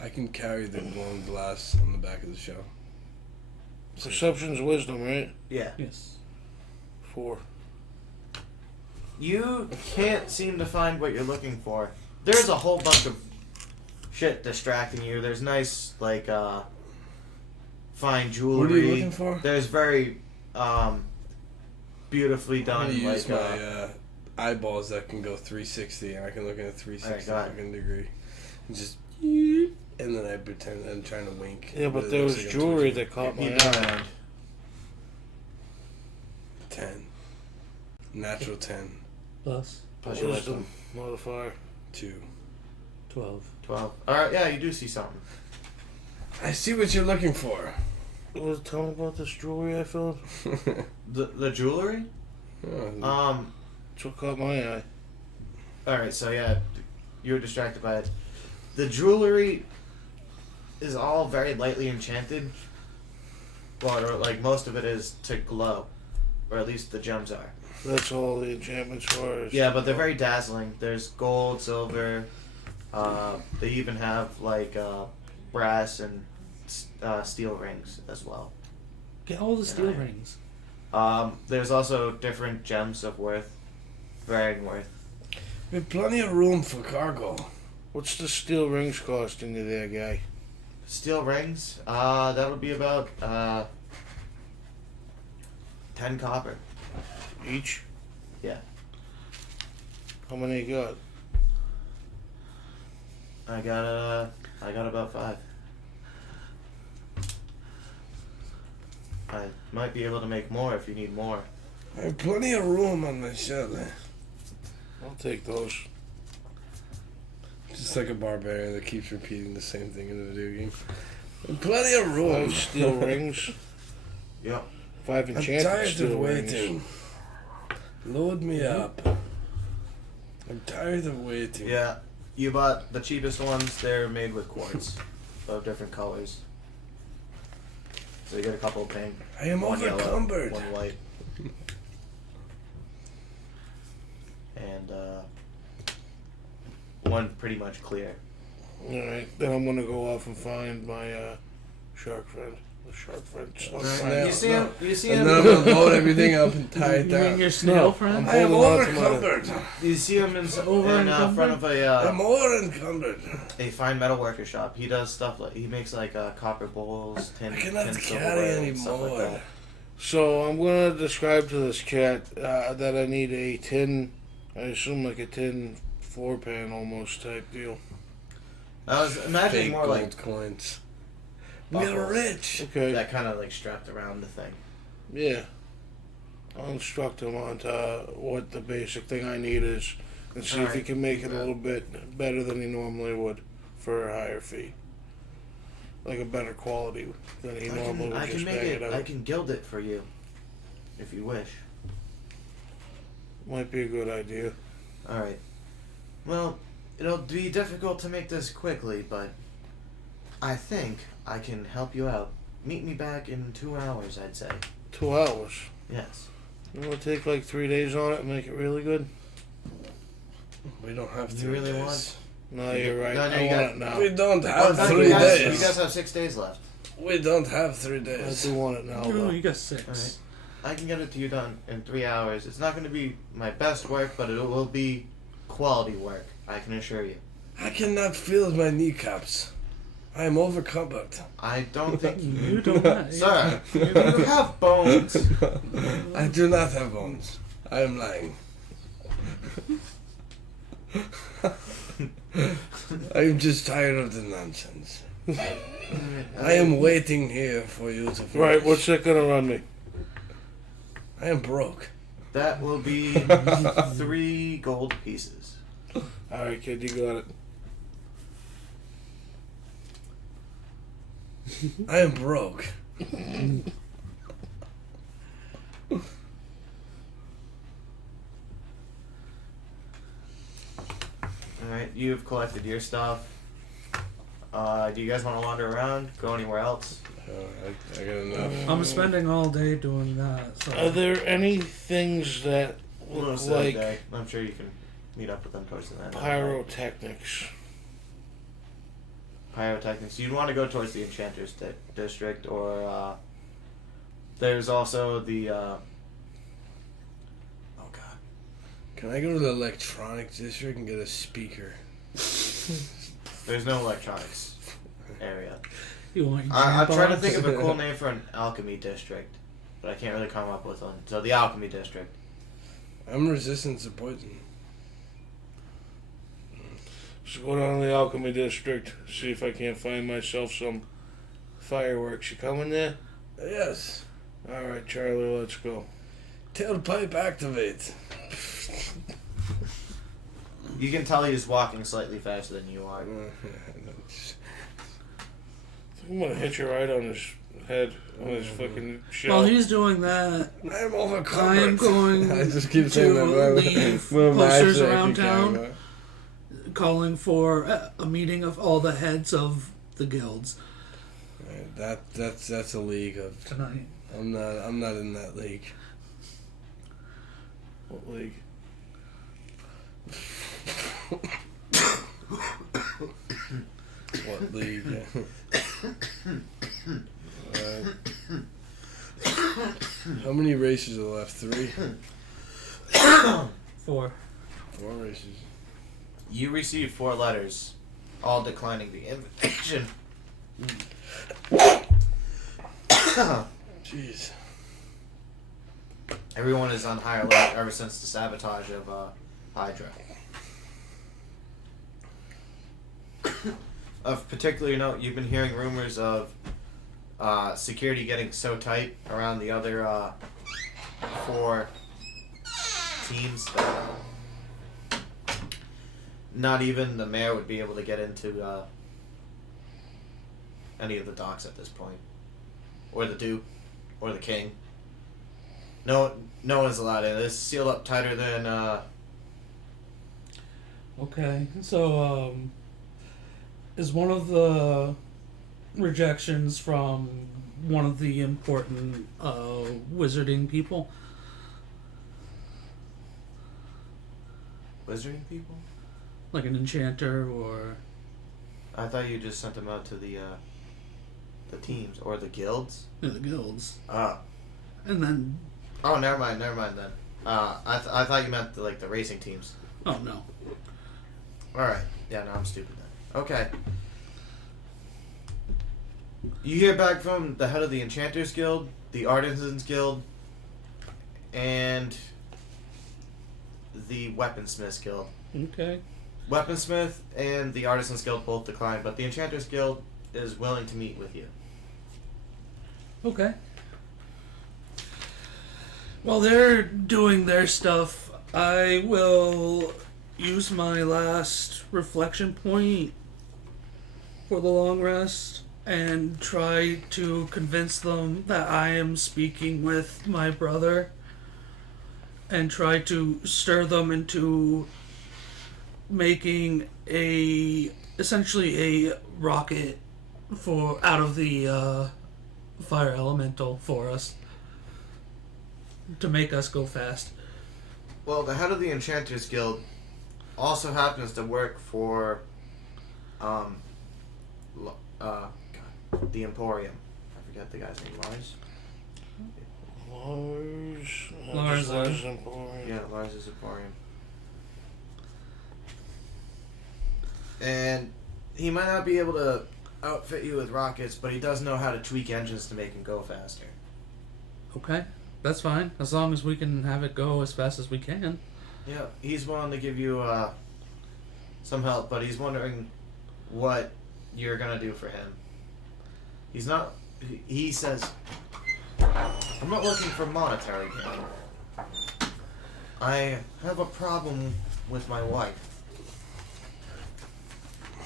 I can carry the blown glass on the back of the show. Perception's wisdom, right? Yeah. Yes. 4. You can't seem to find what you're looking for. There's a whole bunch of shit distracting you. There's nice, like, fine jewelry. What are you looking for? There's very, beautifully I'm done, gonna use like, my eyeballs that can go 360, and I can look at a 360 Alright, go ahead. fucking degree. And just, and then I pretend I'm trying to wink. Yeah, but it there looks was like I'm jewelry twitching. that caught my keep going eye. around. 10. Natural 10. Plus Plus your wisdom. Modifier. 2. 12. 12. Alright, yeah, you do see something. I see what you're looking for. Tell me about this jewelry I found. The jewelry? Oh, It's what caught my eye. Alright, so yeah, you were distracted by it. The jewelry is all very lightly enchanted. Well, or like most of it is to glow. Or at least the gems are. That's all the enchantments are. is- Yeah, but they're very dazzling. There's gold, silver. They even have like brass and steel rings as well. Get all the steel Nice. rings. There's also different gems of worth, varying worth. we have plenty of room for cargo. What's the steel rings costing you there, guy? Steel rings, that would be about 10 copper. Each? Yeah. How many you got? I got about 5. I might be able to make more if you need more. I have plenty of room on my shelf. I'll take those. Just like a barbarian that keeps repeating the same thing in the video game. Plenty of room. 5 steel rings. Yep. 5 I'm enchanted tired steel of rings. waiting. Load me up. I'm tired of waiting. Yeah. You bought the cheapest ones. They're made with quartz of different colors. So you get a couple of pink. I am one yellow, overcumbered. one white. And one pretty much clear. Alright, then I'm gonna go off and find my shark friend. The shark friend. Now- You see him? You see And him? then I'm gonna load everything up and tie it You mean down. your snail No, friend? I am holding on to my- overcumbered. You see him in Over front of I'm overencumbered. a fine metalworker shop. He does stuff like he makes like copper bowls, tin, I cannot tin carry silverware, and stuff like anymore. that. So I'm gonna describe to this cat that I need a tin. I assume like a tin 4-pan almost type deal. I was imagining Fake more gold like coins. We're buckles. rich. Okay. that kind of like strapped around the thing. Yeah. I'll instruct him on what the basic thing I need is and see if he Alright. can make it a little bit better than he normally would for a higher fee. like a better quality than he normally would I just can make bang it. it out. I can gild it for you, if you wish. Might be a good idea. All right. Well, it'll be difficult to make this quickly, but I think I can help you out. Meet me back in 2 hours, I'd say. 2 hours. Yes. You want to take like 3 days on it and make it really good? We don't have You 3 really days. want- No, you're right. No, no, I you want got- it now. We don't Well, have in fact, 3 you guys, days. You guys have 6 days left. We don't have 3 I days. do want it now, Oh, though. you got 6. Alright. I can get it to you done in 3 hours. It's not going to be my best work, but it will be quality work. I can assure you. I cannot feel my kneecaps. I am overcumbered. I don't think You don't have. Sir, you have bones. I do not have bones. I am lying. I am just tired of the nonsense. I am waiting here for you to finish. Right, what's that gonna run me? I am broke. That will be 3 gold pieces. Alright, kid, you got it. I am broke. Alright, you've collected your stuff. Do you guys want to wander around? Go anywhere else? I got enough. I'm spending all day doing that. So. Are there any things that look Most of the like day. I'm sure you can meet up with them towards the end. pyrotechnics? Pyrotechnics. You'd want to go towards the Enchanter's district, or there's also the. Oh God. Can I go to the electronic district and get a speaker? There's no electronics area. You want your I'm trying to bombs? think of a cool name for an alchemy district, but I can't really come up with one. So the alchemy district. I'm resistant to poison. Just go down to the alchemy district, see if I can't find myself some fireworks. You coming there? Yes. Alright, Charlie, let's go. Tailpipe activate. You can tell he's walking slightly faster than you are. I'm gonna hit you right on his head, on his fucking shell. While he's doing that, I'm overcumbered. I'm going I just keep saying to that. leave Well, posters actually, I around keep carrying town. Calling for a meeting of all the heads of the guilds on. That's a league of. tonight. I'm not in that league. What league? What league? How many races are left? 3? 4. 4 races. You receive 4 letters, all declining the invitation. Jeez. Everyone is on high alert ever since the sabotage of Hydra. Of particular note, you've been hearing rumors of security getting so tight around the other 4 teams that not even the mayor would be able to get into any of the docks at this point, or the Duke, or the King. No one's allowed in. It's sealed up tighter than. Okay, so is one of the rejections from one of the important wizarding people? Wizarding people? Like an enchanter or... I thought you just sent them out to the teams or the guilds. Yeah, the guilds. Oh, And then... never mind then. I thought you meant the racing teams. Oh, no. All right. Yeah, no, I'm stupid then. Okay. You hear back from the head of the Enchanters Guild, the Artisans Guild, and the Weaponsmiths Guild. Okay. Weaponsmith and the Artisans Guild both declined, but the Enchanters Guild is willing to meet with you. Okay. While they're doing their stuff, I will use my last reflection point for the long rest and try to convince them that I am speaking with my brother, and try to stir them into making essentially a rocket out of the fire elemental for us to make us go fast. Well, the head of the Enchanters Guild also happens to work for, the Emporium. I forget the guy's name. Lars? Lars. Yeah, Lars's Emporium. And he might not be able to outfit you with rockets, but he does know how to tweak engines to make them go faster. Okay, that's fine. As long as we can have it go as fast as we can. Yeah, he's willing to give you some help, but he's wondering what you're gonna do for him. He's not. He says, "I'm not looking for monetary gain. I have a problem with my wife.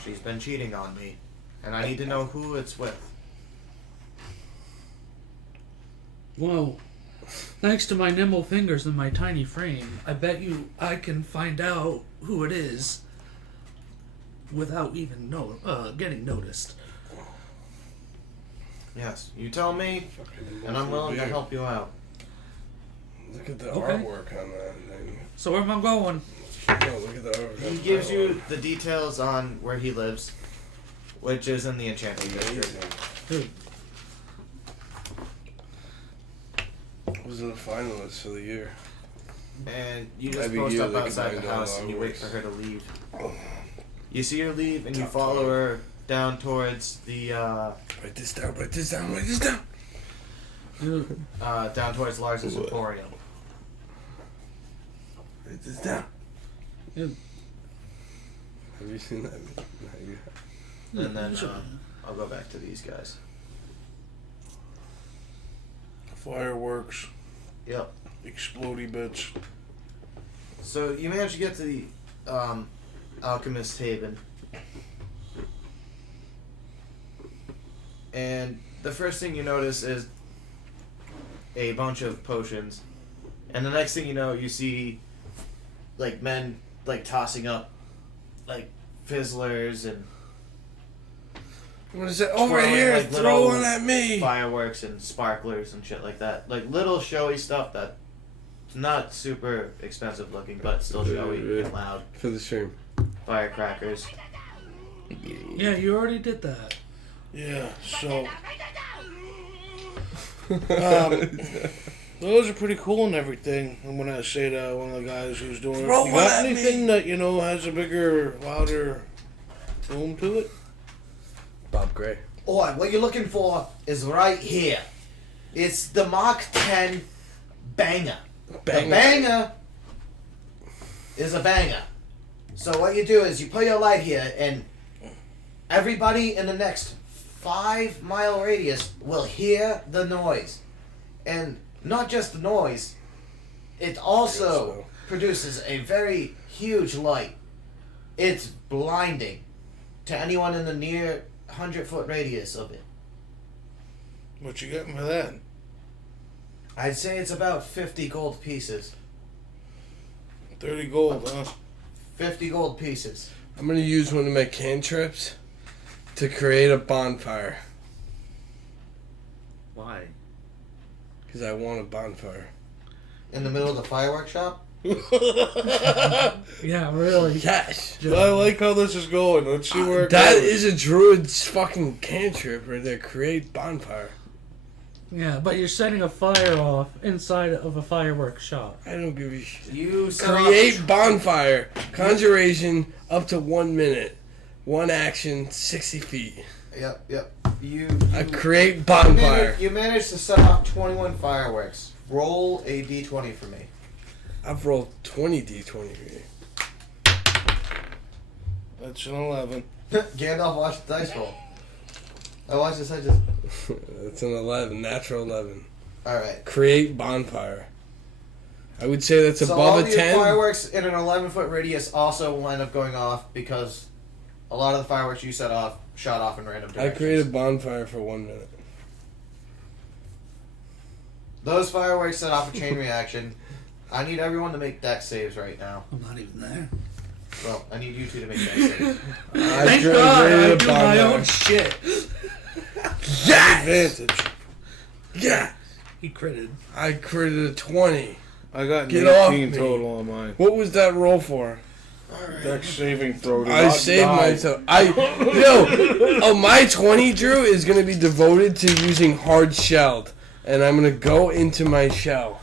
She's been cheating on me, and I need to know who it's with." Well, thanks to my nimble fingers and my tiny frame, I bet you I can find out who it is without even getting noticed. Yes, you tell me, and I'm willing to help you out. Look at the Okay. artwork on that thing. So where am I going? No, look at the artwork. He gives you the details on where he lives, which is in the Enchanting District. Dude, Was it a finalist for the year? And you just Maybe post you, up they outside combined the all house our and you wait works. for her to leave. You see her leave and you Top follow 20. her down towards the Write this down, write this down, write this down. dude, down towards Lars's What? Emporium. Write this down. dude. Have you seen that? No, you And then I'll go back to these guys. Fireworks, Yep. explodey bits. So you manage to get to the Alchemist Haven. And the first thing you notice is a bunch of potions. And the next thing you know, you see like men like tossing up like fizzlers and What is it? Over Twirling, here, like, throw little one at me. fireworks and sparklers and shit like that. Like little showy stuff that's not super expensive looking, but still showy and loud. For the stream. Firecrackers. Yeah, you already did that. Yeah, so those are pretty cool and everything. I'm gonna say to one of the guys who's doing Throw it, you one got at me. anything that has a bigger, louder boom to it? Bob Gray. Alright, what you're looking for is right here. It's the Mark 10 banger. Banger. The banger is a banger. So what you do is you put your light here, and everybody in the next 5-mile radius will hear the noise. And not just the noise, it also produces a very huge light. It's blinding to anyone in the near 100-foot radius of it. What you getting for that? I'd say it's about 50 gold pieces. 30 gold, huh? 50 gold pieces. I'm gonna use one of my cantrips to create a bonfire. Why? Because I want a bonfire. In the middle of the fireworks shop? Yeah, really. Yes! I like how this is going. Let's see where it That goes. is a druid's fucking cantrip right there. Create bonfire. Yeah, but you're setting a fire off inside of a fireworks shop. I don't give a shit. You set off- Create bonfire. Conjuration up to 1 minute. One action, 60 feet. Yep. You Create bonfire. You managed to set off 21 fireworks. Roll a d20 for me. I've rolled 20 d20 for you. That's an 11. Gandalf, watch the dice roll. I watch this. I just. That's an 11, natural 11. All right. Create bonfire. I would say that's So all above a the 10. fireworks in an 11-foot radius also will end up going off because a lot of the fireworks you set off shot off in random I directions. created a bonfire for 1 minute. Those fireworks set off a chain reaction. I need everyone to make dex saves right now. I'm not even there. Well, I need you two to make dex saves. Thank created God I a do my bonfire. own shit. Advantage. Yeah! He critted. I created a 20. I got Get off 19 me. total on mine. What was that roll for? Dex saving throw. Do I not saved die. myself. My 20, Drew, is going to be devoted to using hard shelled. And I'm going to go into my shell.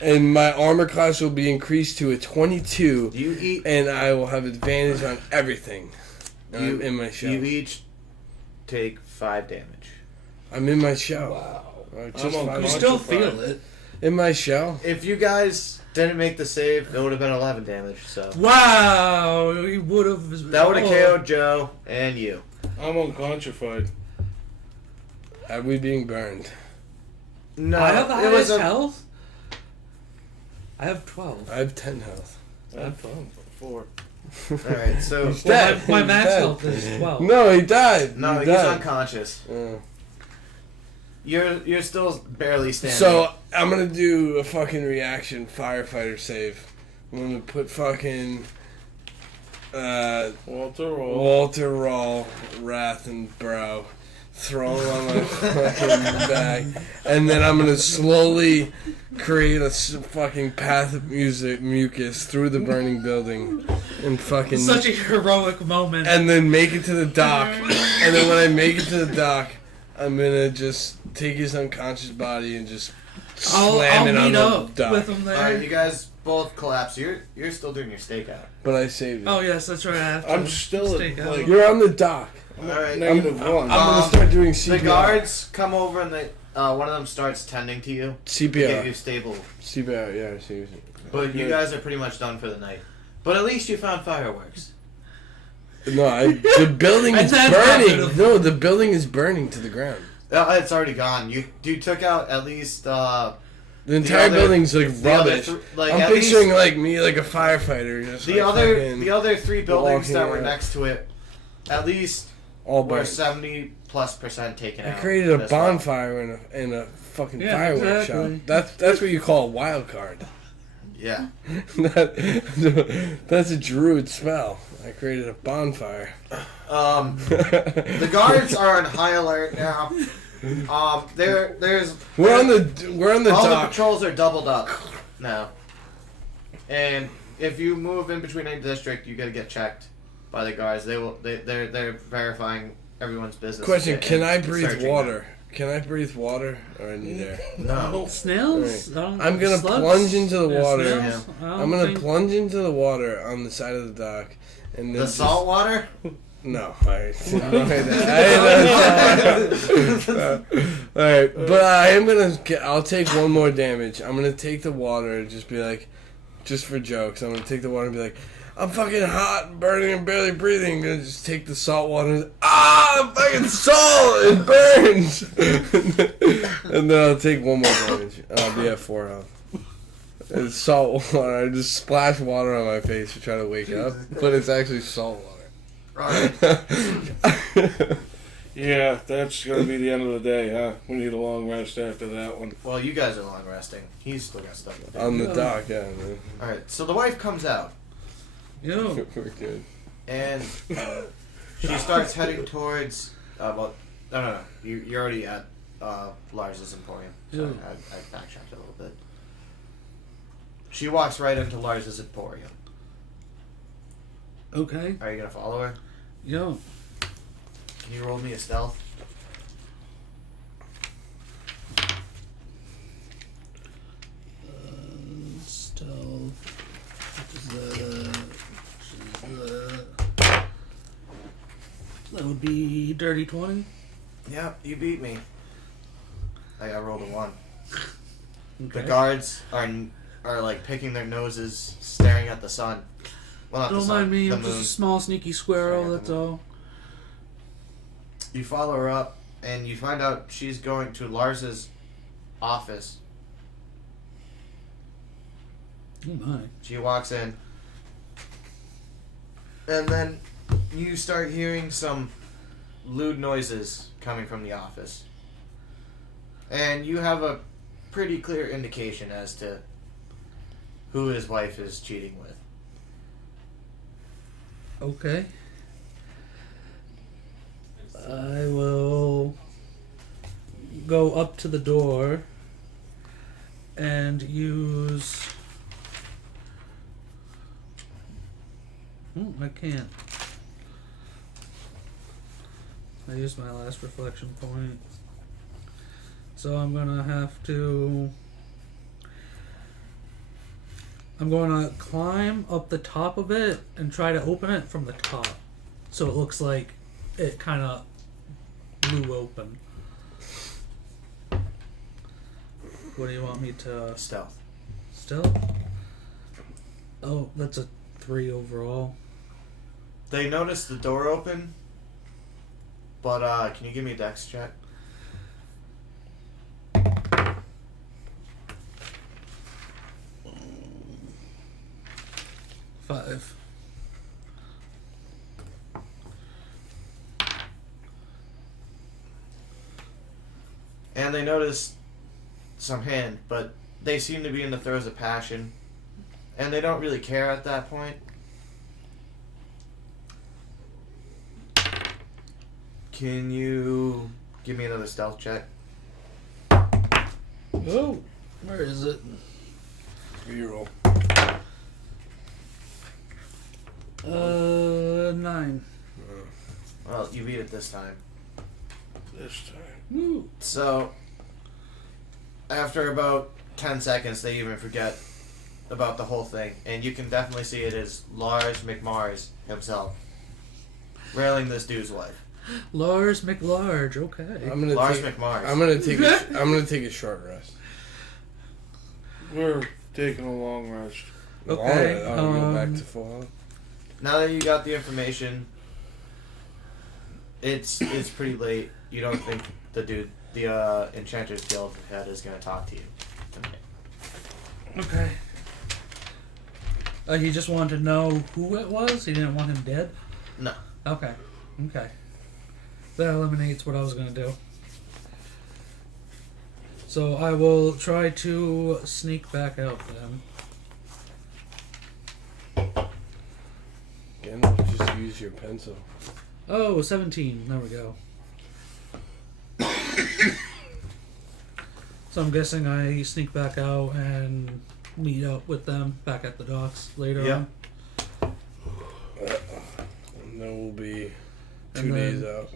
And my armor class will be increased to a 22. You eat. And I will have advantage on everything. And I'm in my shell. You each take 5 damage. I'm in my shell. Wow. Just I'm 5 on You Bunch still of feel fire. it. in my shell. If you guys didn't make the save, it would have been 11 damage. So Wow. He would have. that would have KO'd Joe and you. I'm uncontrified. Are we being burned? No, I have the it was highest a health. I have 12. I have 10 health. I had fun. 4. All right. So He's Well, dead. my He's max dead. health is 12. No, he died. no, he he's died. unconscious. Oh. You're still barely standing. So I'm gonna do a fucking reaction firefighter save. I'm gonna put fucking Walter roll. Walter Rawl, Wrath and Brow, throw him on my fucking back, and then I'm gonna slowly create a fucking path of mucus through the burning building, and fucking Such a heroic moment. and then make it to the dock. And then when I make it to the dock, I'm gonna just take his unconscious body and just slam it I'll on meet the up dock. with him there. all right, you guys both collapse. You're still doing your stakeout. But I saved it. Oh yes, that's right. I have to I'm still at, stake out. like, You're on the dock. I'm All right. negative I'm 1. gonna start doing The CPR. guards come over and they one of them starts tending to you to get you CPR. stable. CPR, yeah, seriously. But you Okay. guys are pretty much done for the night. But at least you found fireworks. No, the building is And then burning. happened. No, the building is burning to the ground. It's already gone. You took out at least The entire other- building's like the other rubbish. like I'm at picturing least like me like a firefighter. Just the like other fucking the other 3 buildings that were walking around. next to it. At least all were burned. 70+% taken I out. created a as well. bonfire in a fucking Yeah, fireworks exactly. shop. That's what you call a wild card. Yeah. That's a druid spell. I created a bonfire. The guards are on high alert now. There's We're on the all the dock. patrols are doubled up now, and if you move in between any district, you gotta get checked by the guards. They're verifying everyone's business. Question: and can I breathe searching water? Can I breathe water or I need air? them. No. Snails? I'm gonna Slugs? plunge into the Yeah, water. snails? I don't I'm gonna think- plunge into the water on the side of the dock, and then The just- salt water? No, alright. Alright, but I am gonna. I'll take one more damage. I'm gonna take the water and just be like, just for jokes. I'm gonna take the water and be like, I'm fucking hot and burning and barely breathing. I'm gonna just take the salt water and fucking salt! It burns! And then I'll take one more damage. And I'll be at 4 health. It's salt water. I just splash water on my face to try to wake up, but it's actually salt water. Right. Yeah, that's going to be the end of the day, huh? We need a long rest after that one. Well, you guys are long resting. He's still got stuff to do. On the dock, yeah. Man. All right. So the wife comes out Yo. We're good. and she starts heading towards. Well, no. You're already at Lars's Emporium. Sorry, Yeah. I backtracked a little bit. She walks right into Lars's Emporium. Okay. Are you gonna follow her? Yo. Can you roll me a stealth? Stealth. That would be dirty 20. Yeah, you beat me. I rolled a 1. Okay. The guards are like picking their noses, staring at the sun. Well, not the Don't sun, mind me, the I'm moon. just a small sneaky squirrel, Sorry, that's the moon. all. You follow her up, and you find out she's going to Lars's office. Oh my. She walks in, and then you start hearing some lewd noises coming from the office. And you have a pretty clear indication as to who his wife is cheating with. Okay. I will go up to the door and use. I can't. I used my last reflection point. So I'm gonna have to. I'm gonna climb up the top of it and try to open it from the top. So it looks like it kind of blew open. What do you want me to. Stealth. Still? Oh, that's a 3 overall. They notice the door open, but can you give me a dex check? 5. And they notice some hand, but they seem to be in the throes of passion, and they don't really care at that point. Can you give me another stealth check? Oh, where is it? Reroll. 9. Well, you beat it this time. This time. Ooh. So, after about 10 seconds, they even forget about the whole thing, and you can definitely see it is Lars McMars himself railing this dude's wife. Lars McLarge, okay. I'm gonna Lars take. McMars. I'm gonna take. I'm gonna take a short rest. We're taking a long rest. Okay, I'll go back to full health. Now that you got the information, it's pretty late. You don't think the Enchanter's Guild head is going to talk to you tonight. Okay. He just wanted to know who it was? He didn't want him dead? No. Okay. Okay. That eliminates what I was going to do. So I will try to sneak back out then. Again, just use your pencil. Oh, 17. There we go. So I'm guessing I sneak back out and meet up with them back at the docks later Yeah. on. And then we'll be 2 And then- days out.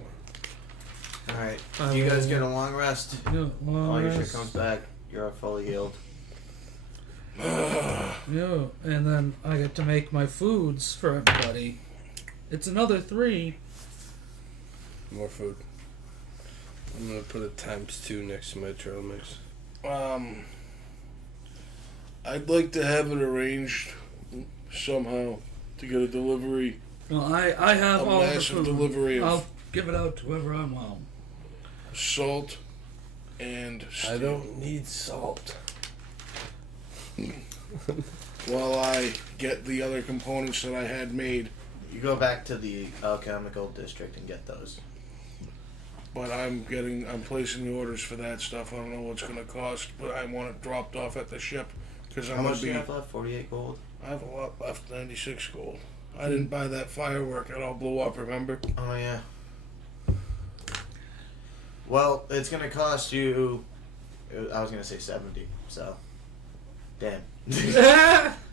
Alright. I You guys will- get a long rest. Yeah, well, All your shit yes. comes back. You're fully healed. Yeah, and then I get to make my foods for everybody. It's another 3. More food. I'm gonna put a ×2 next to my trail mix. I'd like to have it arranged somehow to get a delivery, Well, I have a all the massive food. delivery of I'll give it out to whoever I want. salt and steel. I don't need salt. While I get the other components that I had made, You go back to the alchemical district and get those. but I'm placing the orders for that stuff. I don't know what's gonna cost, but I want it dropped off at the ship because I'm How gonna much do be. you have left? 48 gold? I have a lot left, 96 gold. I didn't buy that firework; it all blew up. Remember? Oh, yeah. Well, it's going to cost you... I was going to say 70, so... Damn.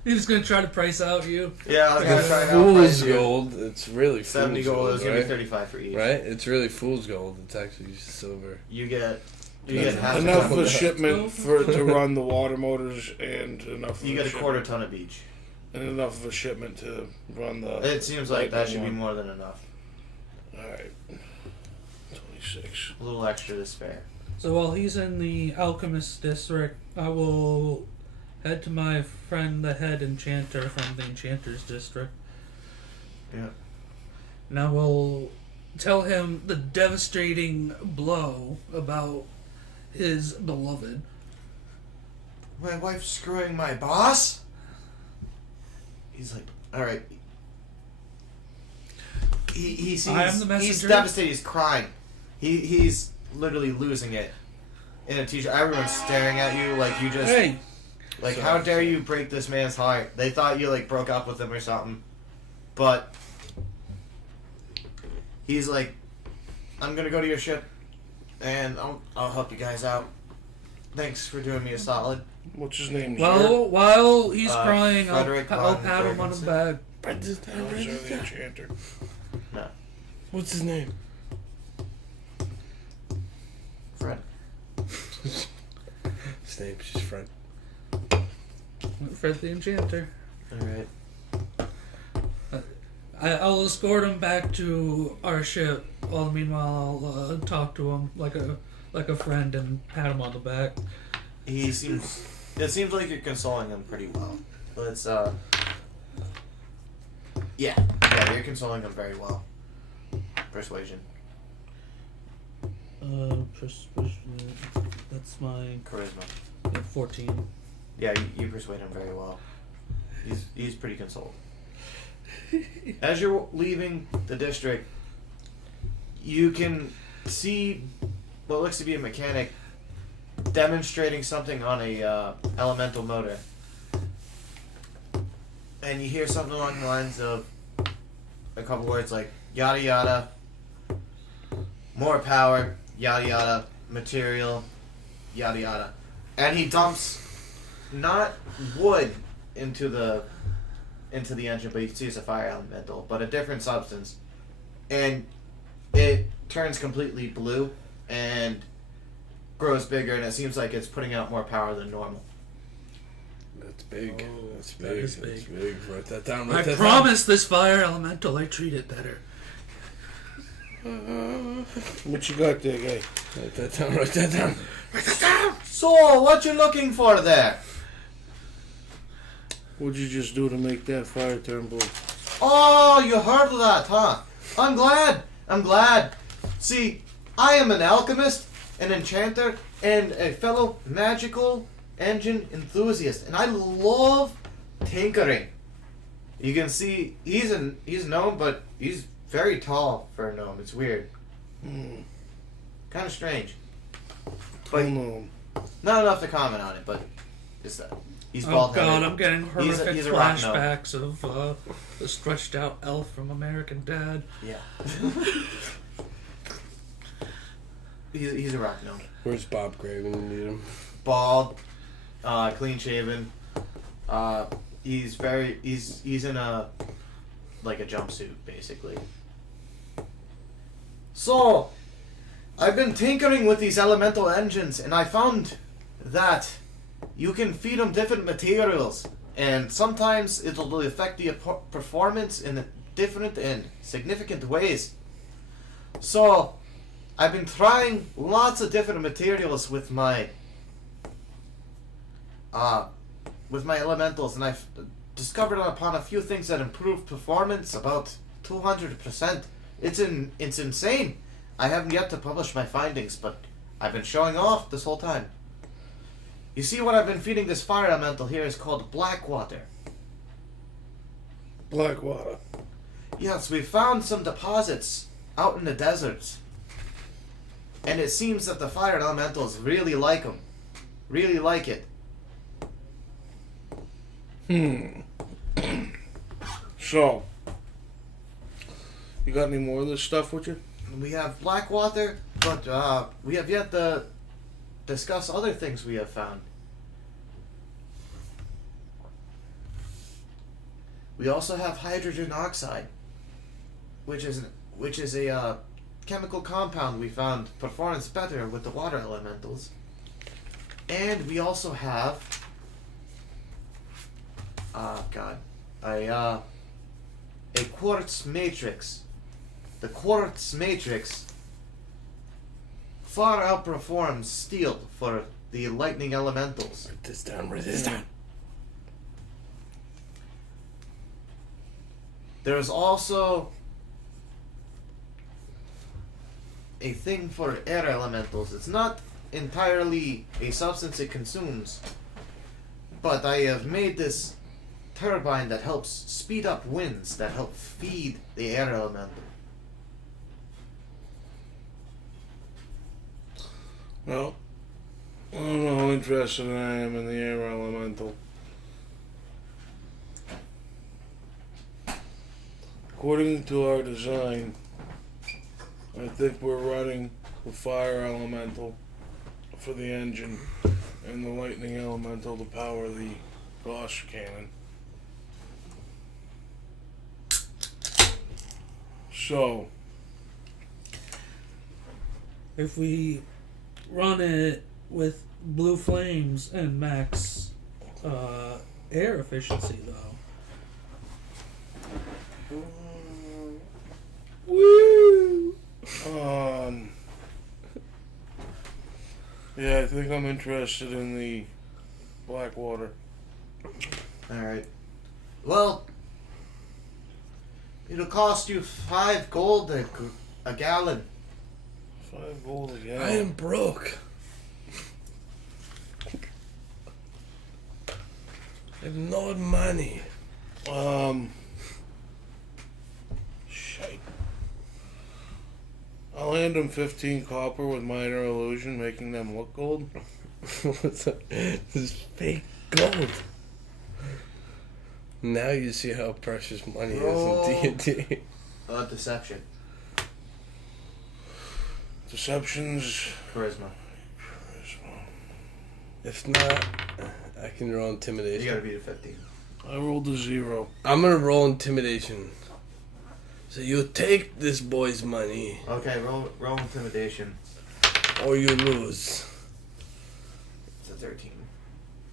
He's gonna try to price out you. Yeah, I was going to try to Fool's outprice you. gold. It's really 70 fool's gold. It was going to right? be 35 for each. Right? It's really fool's gold. It's actually silver. You get half Enough a for ton. shipment for it to run the water motors, and enough. You of get a quarter ton of each. and enough of a shipment to run the. It seems like that should be one. more than enough. All right, 26. A little extra to spare. So while he's in the Alchemist District, I will head to my friend, the head enchanter from the Enchanter's District. Yeah. And I will tell him the devastating blow about his beloved. My wife's screwing my boss? He's like, alright. he sees. I am the He's messenger. devastated. He's crying. He's literally losing it. In a t-shirt, everyone's staring at you like you just. Hey, Like, Sorry. how dare you break this man's heart? They thought you, like, broke up with him or something. But he's like, I'm gonna go to your ship, and I'll help you guys out. Thanks for doing me a solid. What's his name? Well, while he's Uh, crying, Frederick I'll von pat him on the back. Brendan's Sir? down, Brendan's the down. Enchanter. No, What's his name? Fred. His name's just Fred. Fred the Enchanter. Alright. I'll escort him back to our ship. While meanwhile, I'll talk to him like a friend and pat him on the back. It seems like you're consoling him pretty well. Let's, yeah, you're consoling him very well. Persuasion. Persuasion. That's my Charisma. 14. Yeah, you persuade him very well. He's pretty consoled. As you're leaving the district, you can see what looks to be a mechanic demonstrating something on a elemental motor, and you hear something along the lines of a couple words like yada yada, more power, yada yada, material, yada yada, and he dumps not wood into the engine, but you can see it's a fire elemental, but a different substance, and it turns completely blue and grows bigger, and it seems like it's putting out more power than normal. That's big. That's big. that is That's big. big. Write that down. I Write that promise this fire elemental I treat it better. What you got there, guy? down. Write that down. Write that down. So, what you looking for there? What'd you just do to make that fire turn blue? Oh, you heard of that, huh? I'm glad. See, I am an alchemist, an enchanter, and a fellow magical engine enthusiast, and I love tinkering. You can see he's a gnome, but he's very tall for a gnome. It's weird. Kind of strange. But no. not enough to comment on it, but it's that. He's Oh bald god, I'm getting He's horrific a rock gnome. flashbacks of the stretched out elf from American Dad. Yeah. he's a rock gnome. Where's Bob Gray when you need him? Bald, clean shaven. He's in a jumpsuit basically. So, I've been tinkering with these elemental engines, and I found that you can feed them different materials, and sometimes it'll affect the performance in different and significant ways. So, I've been trying lots of different materials with my elementals, and I've discovered upon a few things that improve performance about 200%. It's insane. I haven't yet to publish my findings, but I've been showing off this whole time. You see, what I've been feeding this fire elemental here is called Blackwater. Blackwater. Yes, we found some deposits out in the deserts, and it seems that the fire elementals really like them. Really like it. So, you got any more of this stuff with you? We have Blackwater, but we have yet to discuss other things we have found. We also have hydrogen oxide, which is a chemical compound we found performs better with the water elementals. And we also have a quartz matrix. The quartz matrix far outperforms steel for the lightning elementals. Write this down. Write this down. There's also a thing for air elementals. It's not entirely a substance it consumes, but I have made this turbine that helps speed up winds that help feed the air elemental. Well, I don't know how interested I am in the air elemental. According to our design, I think we're running the fire elemental for the engine and the lightning elemental to power the Gauss cannon. So, If we run it with blue flames and max air efficiency, though. woo! Yeah, I think I'm interested in the Blackwater. Alright. Well, it'll cost you 5 gold a gallon. 5 gold a gallon. I am broke. I have no money. Shite. I'll hand him 15 copper with minor illusion, making them look gold. What's that? This is fake gold. Now you see how precious money Roll. is in D&D. Deception. Deceptions. Charisma. If not, I can roll You intimidation. gotta beat a 15. I rolled a 0. I'm gonna roll intimidation. So you take this boy's money, Okay, roll intimidation. or you lose. It's a 13.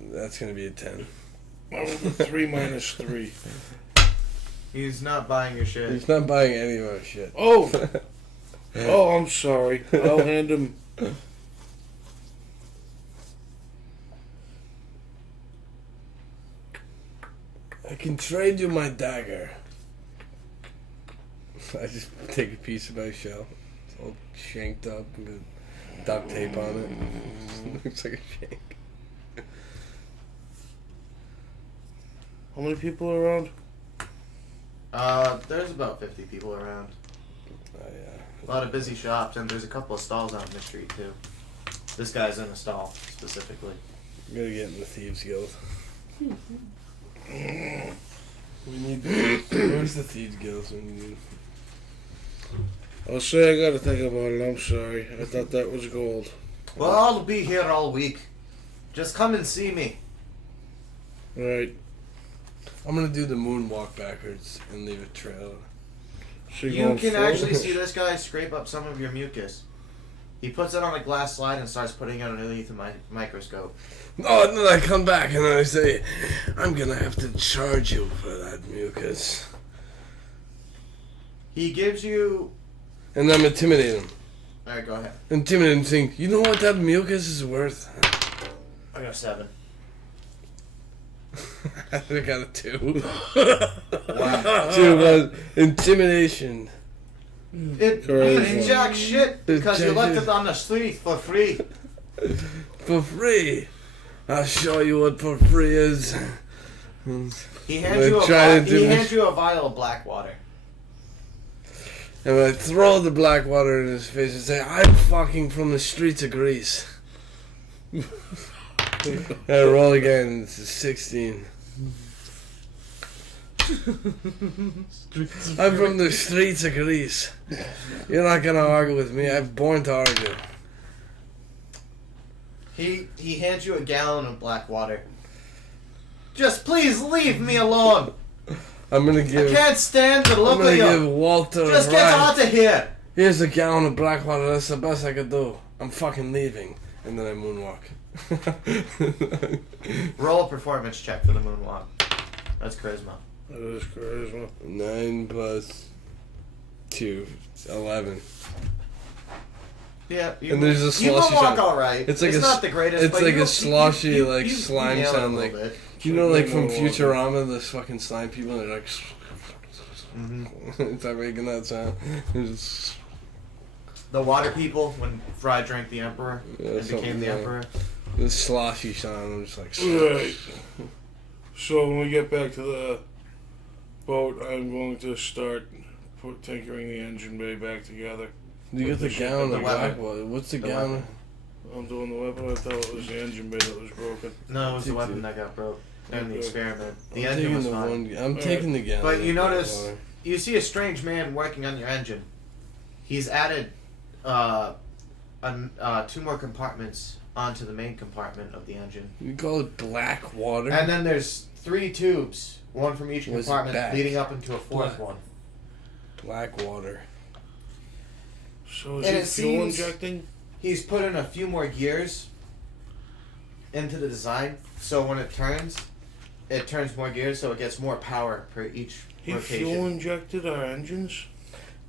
That's gonna be a 10. I rolled a 3 minus 3. He's not buying your shit. He's not buying any of our shit. Oh! Oh, I'm sorry. I'll hand him. I can trade you my dagger. I just take a piece of my shell. It's all shanked up and got duct tape on it. Looks like a shank. How many people are around? There's about 50 people around. Oh, yeah. A lot of busy shops, and there's a couple of stalls out in the street, too. This guy's in a stall, specifically. I'm gonna get in the Thieves Guild. We need. Where's the Thieves Guild? We need. I'll say I gotta think about it. I'm sorry. I thought that was gold. Well, I'll be here all week. Just come and see me. Right. I'm gonna do the moonwalk backwards and leave a trail. So You going can forward? actually see this guy scrape up some of your mucus. He puts it on a glass slide and starts putting it underneath a microscope. Oh, and then I come back and I say, I'm gonna have to charge you for that mucus. He gives you... And I'm intimidating him. Alright, go ahead. Intimidate him, saying, you know what that mucus is worth? I got 7. I got a 2. Wow. 2 was intimidation. It Crazy. ain't jack shit because you Jack left shit. it on the street for free. For free. I'll show you what for free is. He hands you a vial of black water. And I throw the black water in his face and say, I'm fucking from the streets of Greece. I roll again. It's a 16. I'm from the streets of Greece. You're not gonna argue with me. I'm born to argue. He hands you a gallon of black water. Just please leave me alone. I'm gonna I give. can't stand the I'm look gonna of give you. Walter Just a get ride. out of here. Here's a gallon of black water. That's the best I could do. I'm fucking leaving. And then I moonwalk. Roll a performance check for the moonwalk. That's charisma. That is charisma. 9 plus 2. 11. Yeah, you, And there's a you sloshy moonwalk sound. all right. It's like not the greatest. it's but like you- a sloshy, you- like, you slime nail it a sound, little like- bit. You know, like from Moonwalk. Futurama, the fucking slime people, they're like. Mhm. It's like making that sound. It's The water people when Fry drank the Emperor Yeah, and became something the like- Emperor. this sloshy sound. I'm just like. Right. So when we get back to the boat, I'm going to start tinkering the engine bay back together. You get the The ship gallon and of the black weapon. water. What's the The gallon? weapon. I'm doing the weapon. I thought it was the engine bay that was broken. No, it was the weapon that got broke during the Okay. experiment. The I'm engine taking was the fine. one. I'm Alright. taking the gallon. But you of notice- water. You see a strange man working on your engine. He's added 2 more compartments onto the main compartment of the engine. We call it black water. And then there's 3 tubes, one from each Was it compartment, back? leading up into a 4th Black. one. Black water. So is And he it fuel seems- injecting? He's put in a few more gears into the design, so when it turns more gears, so it gets more power per each He rotation. fuel injected our engines?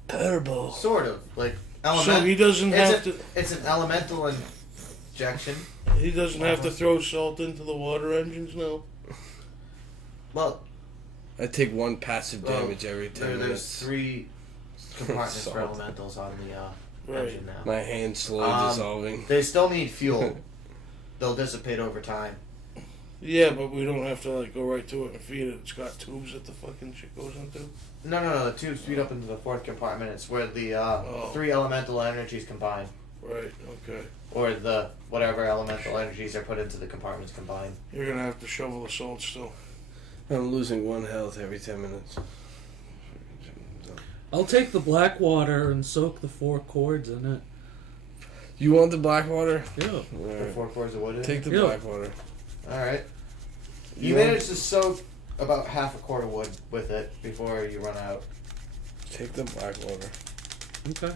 Turbo. Sort of like So he doesn't have to. It's an elemental injection. He doesn't have to throw salt into the water engines now. Well, I take 1 passive Well, damage every 10 there's minutes. 3 compartments for Salt. elementals on the Right. engine now. My hand slowly dissolving. They still need fuel. They'll dissipate over time. Yeah, but we don't have to like go right to it and feed it. It's got tubes that the fucking shit goes into. No. The tubes feed up into the 4th compartment. It's where the 3 elemental energies combine, Right. Okay. or the whatever elemental energies are put into the compartments combined. You're gonna have to shovel the salt still. I'm losing 1 health every 10 minutes. I'll take the black water and soak the 4 cords in it. You want the black water? Yeah. The Alright. 4 cores of wood. in it? Take the Yeah. black water. All right. You want- managed to soak about half a quart of wood with it before you run out. Take the black water. Okay.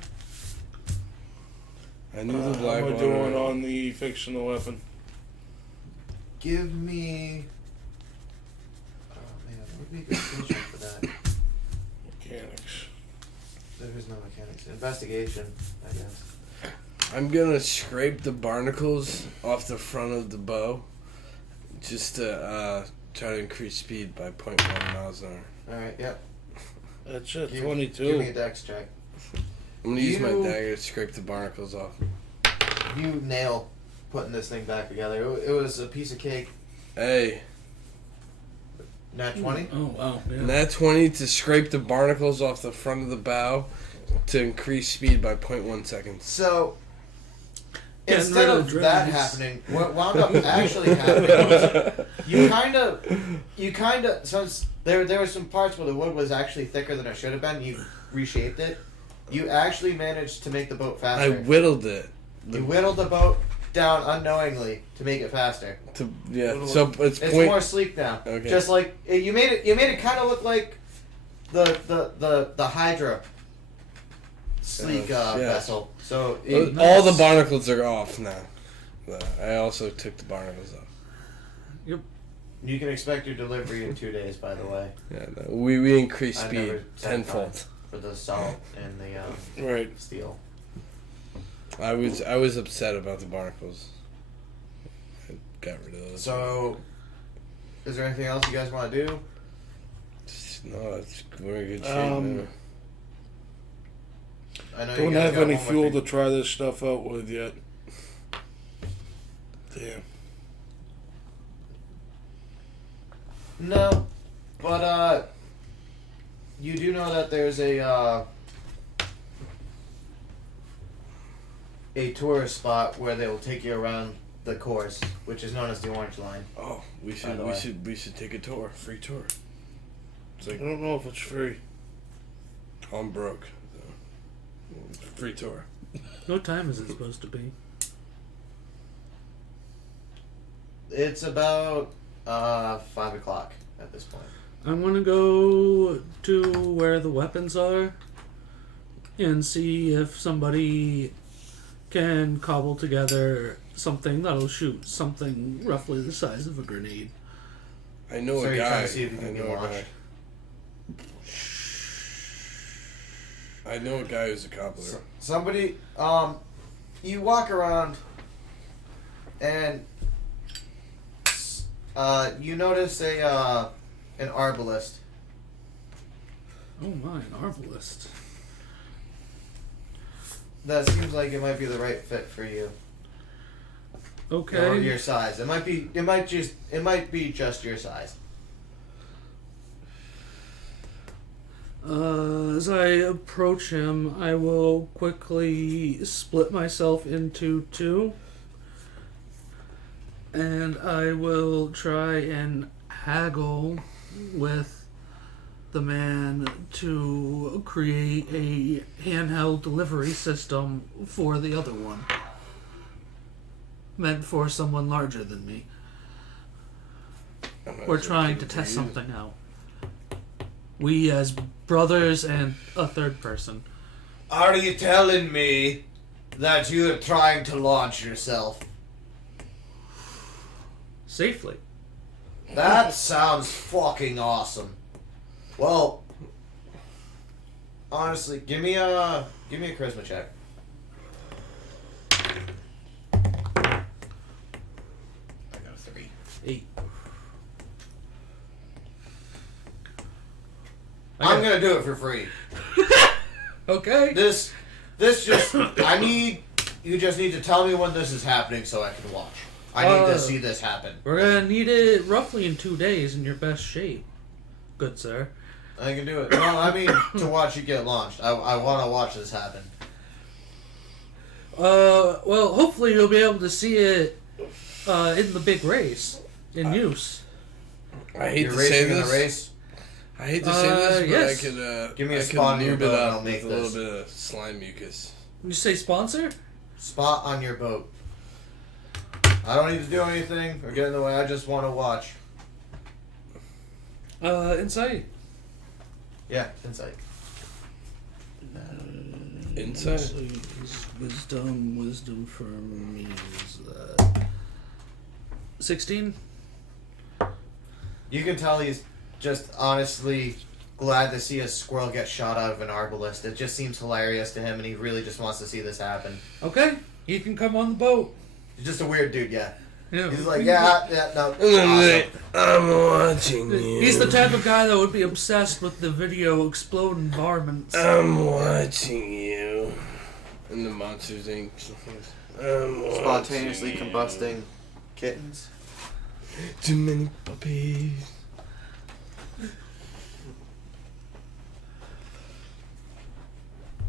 I knew the How black am I water. doing on the fixing the weapon? Give me. Oh man, what would be a good skill check for that? Mechanics. There is no mechanics. Investigation, I guess. I'm gonna scrape the barnacles off the front of the bow, just to try to increase speed by 0.1 miles an hour. All right. Yep. That's it. Give 22. me a dex check. I'm gonna use my You- dagger to scrape the barnacles off. You nail putting this thing back together. It was a piece of cake. Hey, Nat 20. Oh wow. Yeah. nat 20 to scrape the barnacles off the front of the bow to increase speed by 0.1 seconds. So Getting instead rid of of that dregs. happening, what wound up actually happening was you kind of since there were some parts where the wood was actually thicker than it should have been. You reshaped it. You actually managed to make the boat I faster. whittled it. You whittled the boat down unknowingly to make it faster. So it's It's point. more sleek now. Okay. Just like you made it kind of look like the Hydra sleek Yeah. vessel. So All the barnacles are off now. I also took the barnacles off. you can expect your delivery in 2 days. By the way, Yeah, no, we increased I speed never said tenfold. for the salt and the Right. steel. I was upset about the barnacles. I got rid of those. So, is there anything else you guys want to do? No, we're in good shape. Um, now. I know Don't you guys have got any one more fuel thing. to try this stuff out with yet. Damn. No, but you do know that there's a tourist spot where they will take you around the course, which is known as the Orange Line. Oh, we By should the we way. should we should take a tour, free tour. It's I like don't know if it's free. I'm broke. So. Free tour. What time is it supposed to be? It's about 5 o'clock at this point. I'm gonna go to where the weapons are and see if somebody can cobble together something that'll shoot something roughly the size of a grenade. I know So a you're guy. trying to see if you I can know get a launched. guy. I know a guy who's a cobbler. Somebody, you walk around and you notice an arbalist. Oh my, an arbalist. That seems like it might be the right fit for you. Or Okay. your size. It might be just your size. As I approach him, I will quickly split myself into 2 and I will try and haggle with the man to create a handheld delivery system for the other one. Meant for someone larger than me. We're trying to test something out. We as brothers and a third person. Are you telling me that you are trying to launch yourself? Safely. That sounds fucking awesome. Well, honestly, give me a charisma check. I got a 3. 8. I'm gonna do it for free. Okay. This just you just need to tell me when this is happening so I can watch. I need to see this happen. We're gonna need it roughly in 2 days in your best shape. Good sir. I can do it. No, I mean to watch you get launched. I want to watch this happen. Well, hopefully you'll be able to see it in the big race in use. I hate You're to say racing in a this. race. I hate to say this, but yes. I could Give me a I spot could in your lube boat it and up I'll make with a this. little bit of slime mucus. You say sponsor? Spot on your boat. I don't need to do anything or get in the way. I just want to watch. Insight. Yeah, insight. Inside. Wisdom for me is that 16. You can tell he's just honestly glad to see a squirrel get shot out of an arbalist. It just seems hilarious to him, and he really just wants to see this happen. Okay, you can come on the boat. He's just a weird dude, yeah. Yeah. He's like, yeah, no. And then Awesome. I'm watching you. He's the type of guy that would be obsessed with the video explode environments. I'm watching you. And the Monsters Inc. I'm Spontaneously watching you. combusting kittens. Too many puppies.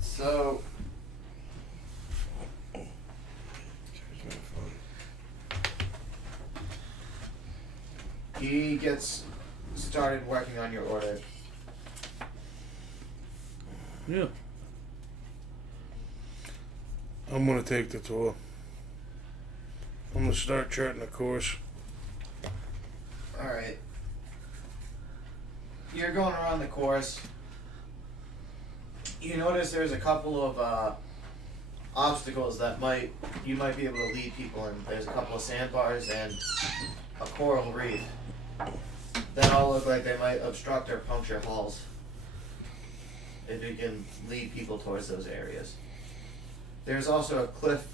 So, he gets started working on your order. Yeah. I'm gonna take the tour. I'm gonna start charting the course. Alright. You're going around the course. You notice there's a couple of obstacles that you might be able to lead people in. There's a couple of sandbars and a coral reef that all look like they might obstruct or puncture hulls. If you can lead people towards those areas. There's also a cliff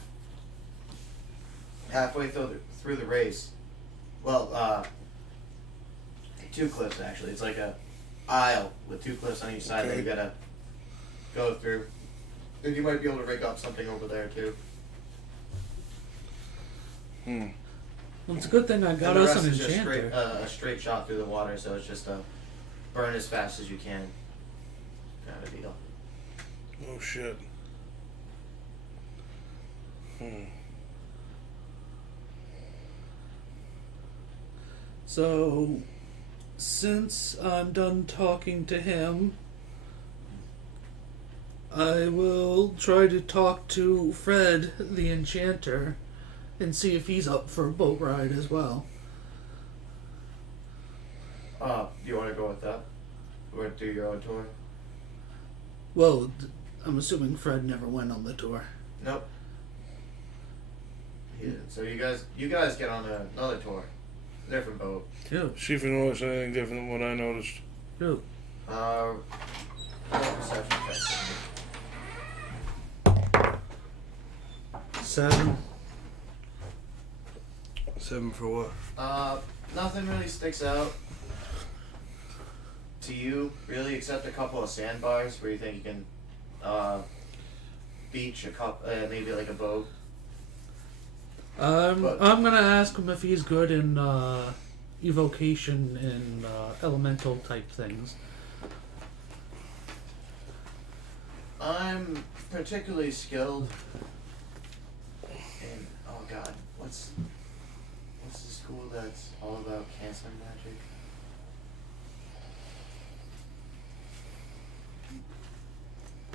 halfway through the race. Well, 2 cliffs actually. It's like a aisle with 2 cliffs on each side that you gotta go through. And you might be able to rig up something over there too. Well, it's a good thing I got And the us rest an is just enchanter. a straight shot through the water, so it's just a burn as fast as you can kind of deal. Oh shit. So, since I'm done talking to him, I will try to talk to Fred the Enchanter and see if he's up for a boat ride as well. Do you want to go with that? Or do your own tour? Well, I'm assuming Fred never went on the tour. Nope. He didn't. So you guys get on another tour. Different boat. Yeah, See if you notice anything different than what I noticed. yeah. Perception check. 7. 7 for what? Nothing really sticks out to you, really, except a couple of sandbars where you think you can beach a couple, maybe like a boat. I'm But- gonna ask him if he's good in evocation and elemental type things. I'm particularly skilled in, oh god, what's What's the school that's all about cancer magic?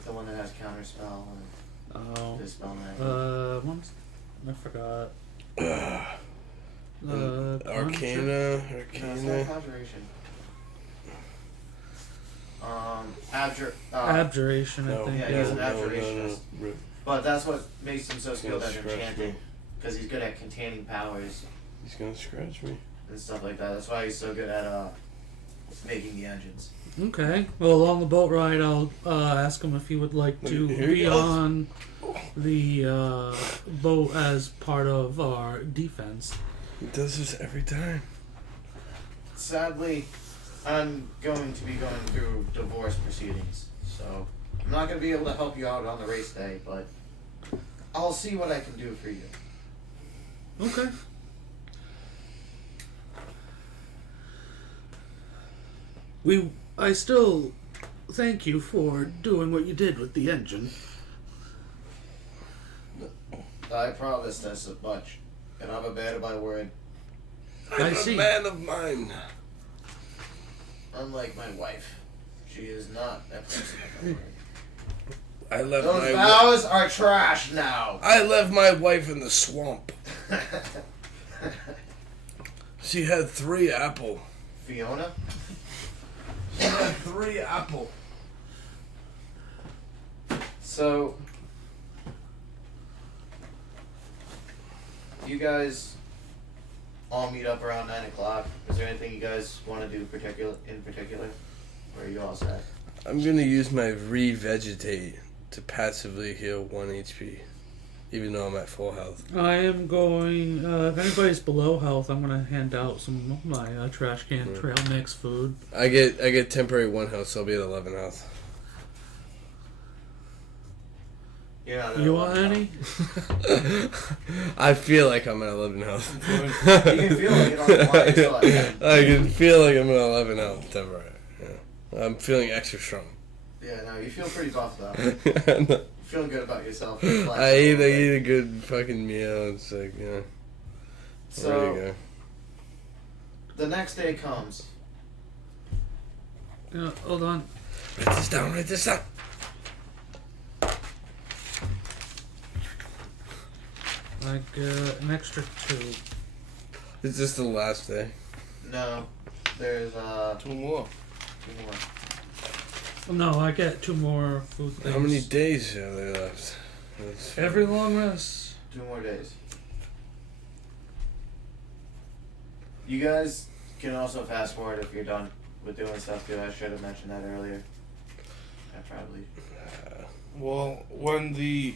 The one that has counterspell and Oh. dispel magic. Once I forgot. Arcana. No, it's not conjuration. Abjuration, I No, think. yeah, Yeah, he's an abjurationist. no. But that's what makes him so skilled at Scratch enchanting. me. Because he's good at containing powers He's gonna scratch me. and stuff like that. That's why he's so good at making the engines. Okay. Well, along the boat ride, I'll ask him if he would like to Here he be goes. on the boat as part of our defense. He does this every time. Sadly, I'm going to be going through divorce proceedings, so I'm not going to be able to help you out on the race day, but I'll see what I can do for you. Okay. I still thank you for doing what you did with the engine. I promised as much, and I'm a man of my word. I I'm see. a man of mine. Unlike my wife, she is not a person of my word. I left Those my vows are trash now. I left my wife in the swamp. She had 3 apple. Fiona? She had 3 apple. So, you guys all meet up around 9 o'clock. Is there anything you guys want to do in particular? Or are you all set? I'm gonna use my revegetate to passively heal 1 HP, even though I'm at full health. I am going. If anybody's below health, I'm going to hand out some of my trash can trail mix food. I get temporary 1 health, so I'll be at 11 health. You're not You want any? I feel like I'm at 11 health. You can feel like it on the line. So I can feel like I'm at 11 health temporary. Yeah. I'm feeling extra strong. yeah, no, you feel pretty buff though. I You're feeling good about yourself. eat a good fucking meal. It's like, yeah. Ready to So, go. the next day comes. Hold on. Write this down, write this down. Like an extra 2. Is this the last day? No, there's 2 more. 2 more. No, I get 2 more food things. How many days are there left? That's Every long rest. 2 more days. You guys can also fast forward if you're done with doing stuff too. I should have mentioned that earlier. I probably. Well, when the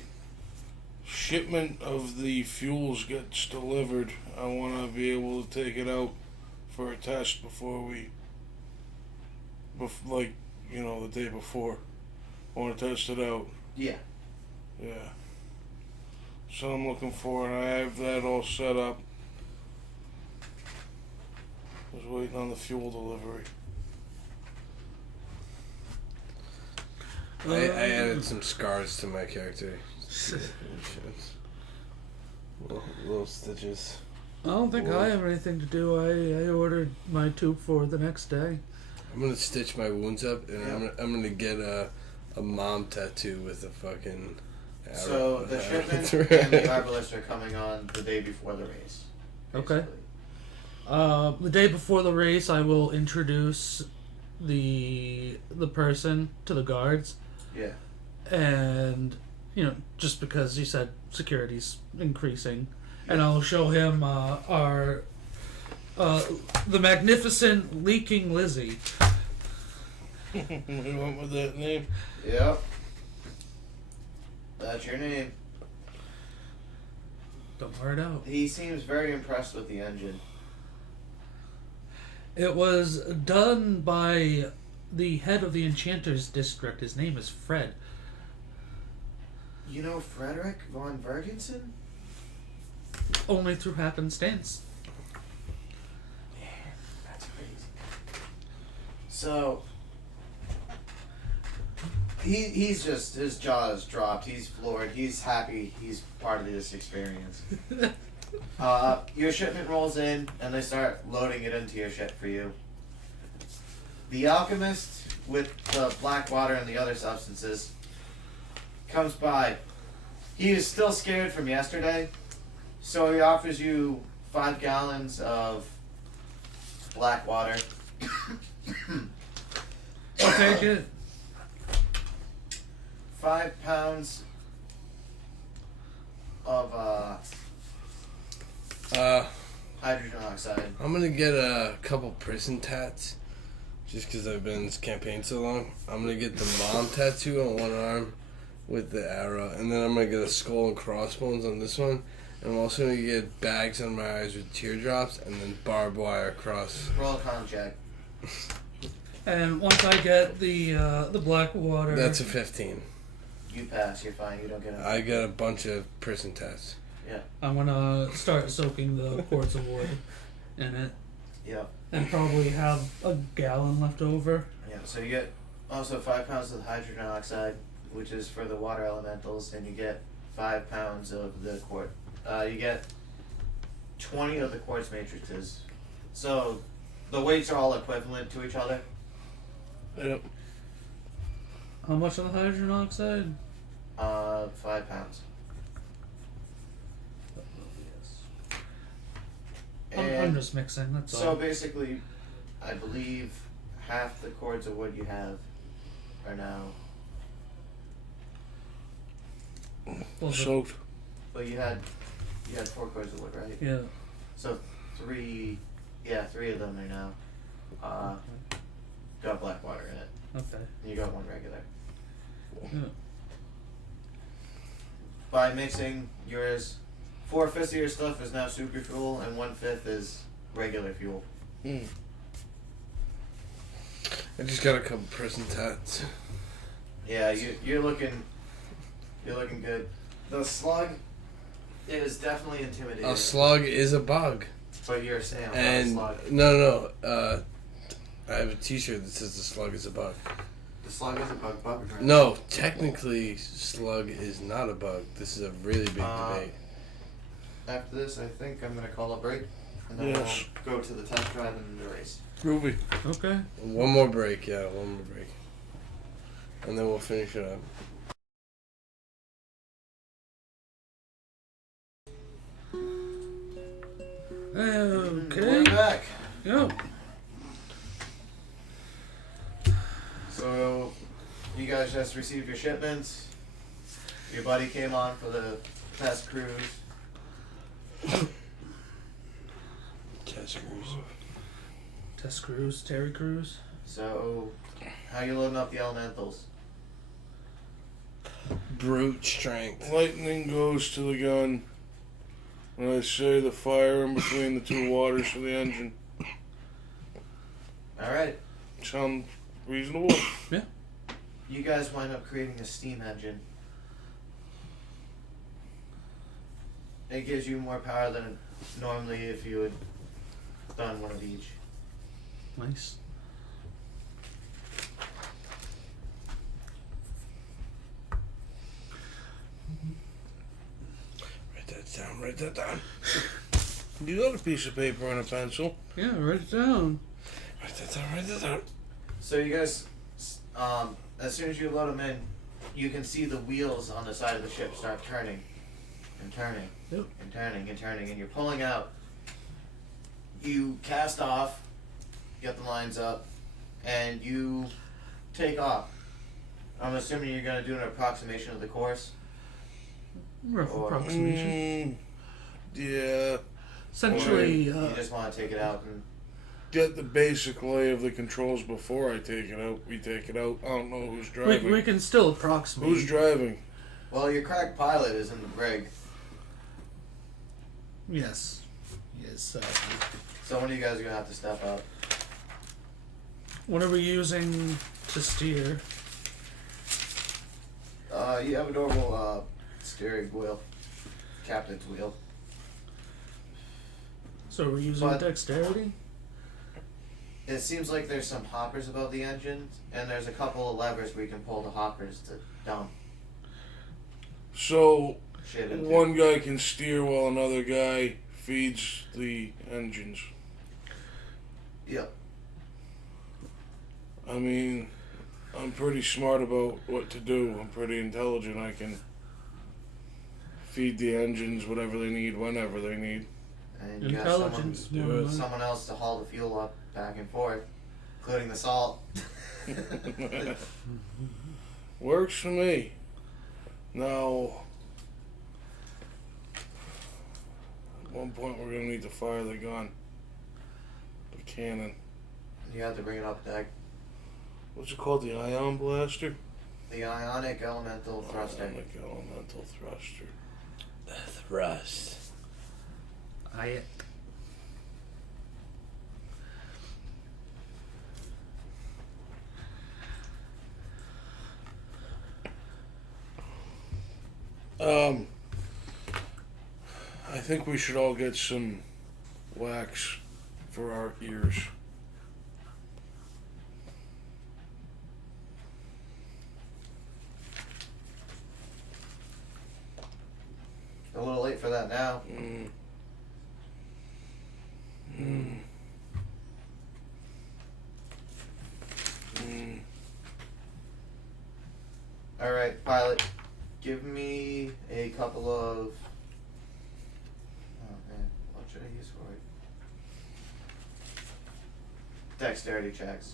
shipment of the fuels gets delivered, I want to be able to take it out for a test before we, like, you know, the day before. I want to test it out. Yeah. Yeah. So I'm looking for it. I have that all set up. I was waiting on the fuel delivery. I added some scars to my character. Little stitches. I don't think I have anything to do. I ordered my tube for the next day. I'm gonna stitch my wounds up, and I'm gonna get a mom tattoo with a fucking. So arrow. the shipment and the arbalist are coming on the day before the race. Okay. basically. The day before the race, I will introduce the person to the guards, Yeah. and just because you said security's increasing, and I'll show him the magnificent Leaking Lizzie. We went with that name. Yep. That's your name. Don't wear it out. He seems very impressed with the engine. It was done by the head of the Enchanters District. His name is Fred. You know Frederick von Vergensen? Only through happenstance. That's crazy. So he's just, his jaw is dropped. He's floored. He's happy. He's part of this experience. Your shipment rolls in, and they start loading it into your ship for you. The alchemist with the black water and the other substances comes by. He is still scared from yesterday, so he offers you 5 gallons of black water. I'll take it. 5 pounds of hydrogen oxide. I'm gonna get a couple prison tats, just because I've been in this campaign so long. I'm gonna get the mom tattoo on one arm with the arrow, and then I'm gonna get a skull and crossbones on this one. And I'm also gonna get bags on my eyes with teardrops, and then barbed wire across. Roll a con check. And once I get the black water, That's a 15. You pass. You're fine. You don't get a. I got a bunch of prison tats. I'm gonna start soaking the cords of wood in it, Yeah. and probably have a gallon left over. Yeah. So you get also 5 pounds of hydrogen oxide, which is for the water elementals, and you get 5 pounds of the quartz. You get 20 of the quartz matrices. So the weights are all equivalent to each other. Yep. How much of the hydrogen oxide? 5 pounds. I'm And just mixing. That's so all. basically, I believe half the cords of wood you have are now. Well, the- Soaked. Well, you had 4 cords of wood, right? yeah. So 3 of them are now got black water in it. Okay. And you got 1 regular. Yeah. By mixing yours, 4/5 of your stuff is now super fuel, and 1/5 is regular fuel. Mm. I just got a couple prison tats. Yeah, you're looking good. The slug is definitely intimidating. A slug is a bug. But you're Sam, not a And slug. no, I have a T-shirt that says the slug is a bug. The slug is a bug, right? No, technically, slug is not a bug. This is a really big debate. After this, I think I'm gonna call a break, and then Yes. we'll go to the test drive and the race. Groovy. Okay. One more break, and then we'll finish it up. Okay. We're back. Yeah. So, you guys just received your shipments. Your buddy came on for the test cruise. Test screws. Test Cruise, Terry Cruise. So, how you loading up the elementals? Brute strength. Lightning goes to the gun. When I say the fire in between the 2 waters for the engine. Alright, Sound reasonable? you guys wind up creating a steam engine. It gives you more power than normally if you had done one of each. Nice. Write that down. You got a piece of paper and a pencil. Yeah, write it down. Write that down. So you guys, as soon as you load them in, you can see the wheels on the side of the ship start turning, and turning, Yep. and turning, and turning, and you're pulling out. You cast off, get the lines up, and you take off. I'm assuming you're going to do an approximation of the course. Rough Or- approximation. Yeah. Essentially, You just want to take it out and. Get the basic lay of the controls before I take it out. We take it out. I don't know who's driving. we can still approximate. Who's driving? Well, your crack pilot is in the brig. Yes. Yes. So one of you guys are going to have to step up. What are we using to steer? You have a normal steering wheel. Captain's wheel. So we're using But- dexterity? It seems like there's some hoppers above the engine, and there's a couple of levers we can pull the hoppers to dump So shit into. one guy can steer while another guy feeds the engines. Yep. I mean, I'm pretty smart about what to do. I'm pretty intelligent. I can feed the engines whatever they need, whenever they need. And you got someone, Intelligence. do more it. than- someone else to haul the fuel up back and forth, including the salt. Works for me. Now, at one point we're gonna need to fire the gun, the cannon. You have to bring it up deck. What's it called? The ion blaster? The ionic elemental thruster. Ionic elemental thruster. Thrust. I I think we should all get some wax for our ears. A little late for that now. Mm. Mm. Mm. Alright, pilot. Give me a couple of. Oh man, what should I use for it? Dexterity checks.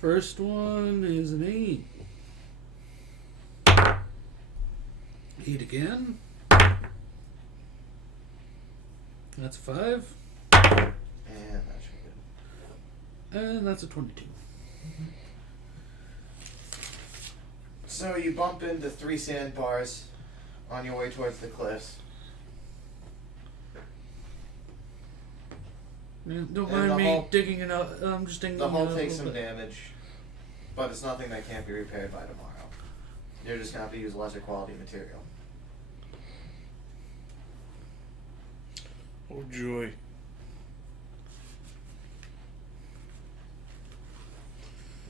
First one is an 8. 8 again. That's 5. And that should be good. And that's a 22. So you bump into 3 sandbars on your way towards the cliffs. Yeah, don't And mind the me hull- digging it out. I'm just digging The it hull out a takes little some bit. damage, but it's nothing that can't be repaired by tomorrow. You're just gonna have to use lesser quality material. Oh joy.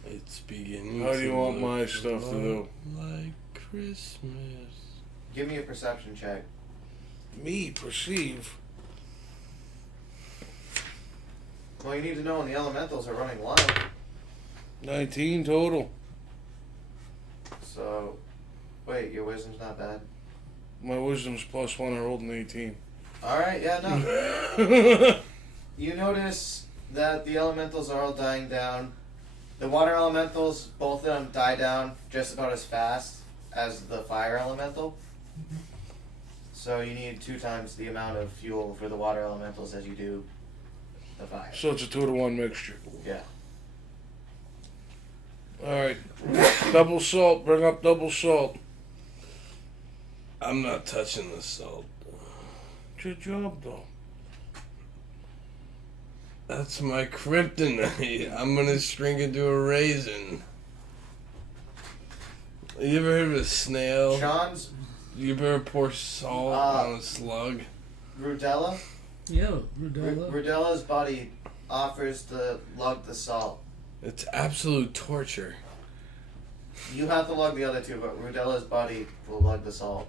It's beginning. How do you to want look my a stuff to lot do? Like Christmas. Give me a perception check. Me perceive. Well, you need to know when the elementals are running low. 19 total. So, wait, your wisdom's not bad. My wisdom's +1. I rolled an 18. Alright, yeah, no. You notice that the elementals are all dying down. The water elementals, both of them die down just about as fast as the fire elemental. So you need 2 times the amount of fuel for the water elementals as you do the fire. So it's a 2-to-1 mixture. Yeah. Alright. Double salt. Bring up double salt. I'm not touching the salt. Good job, though. That's my kryptonite. I'm gonna shrink into a raisin. You ever heard of a snail? Sean's You ever pour salt on a slug? Rudella. Yo, Rudella. Rudella's buddy offers to lug the salt. It's absolute torture. You have to lug the other 2, but Rudella's buddy will lug the salt.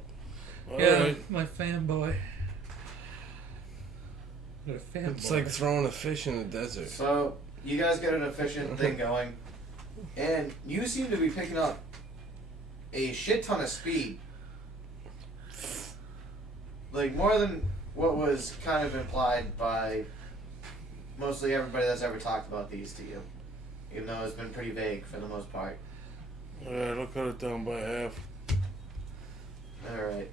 Yeah, Alright. my fanboy. What a fanboy. It's like throwing a fish in the desert. So you guys get an efficient thing going, and you seem to be picking up a shit ton of speed, like more than what was kind of implied by mostly everybody that's ever talked about these to you, even though it's been pretty vague for the most part. Alright, I'll cut it down by half. All right,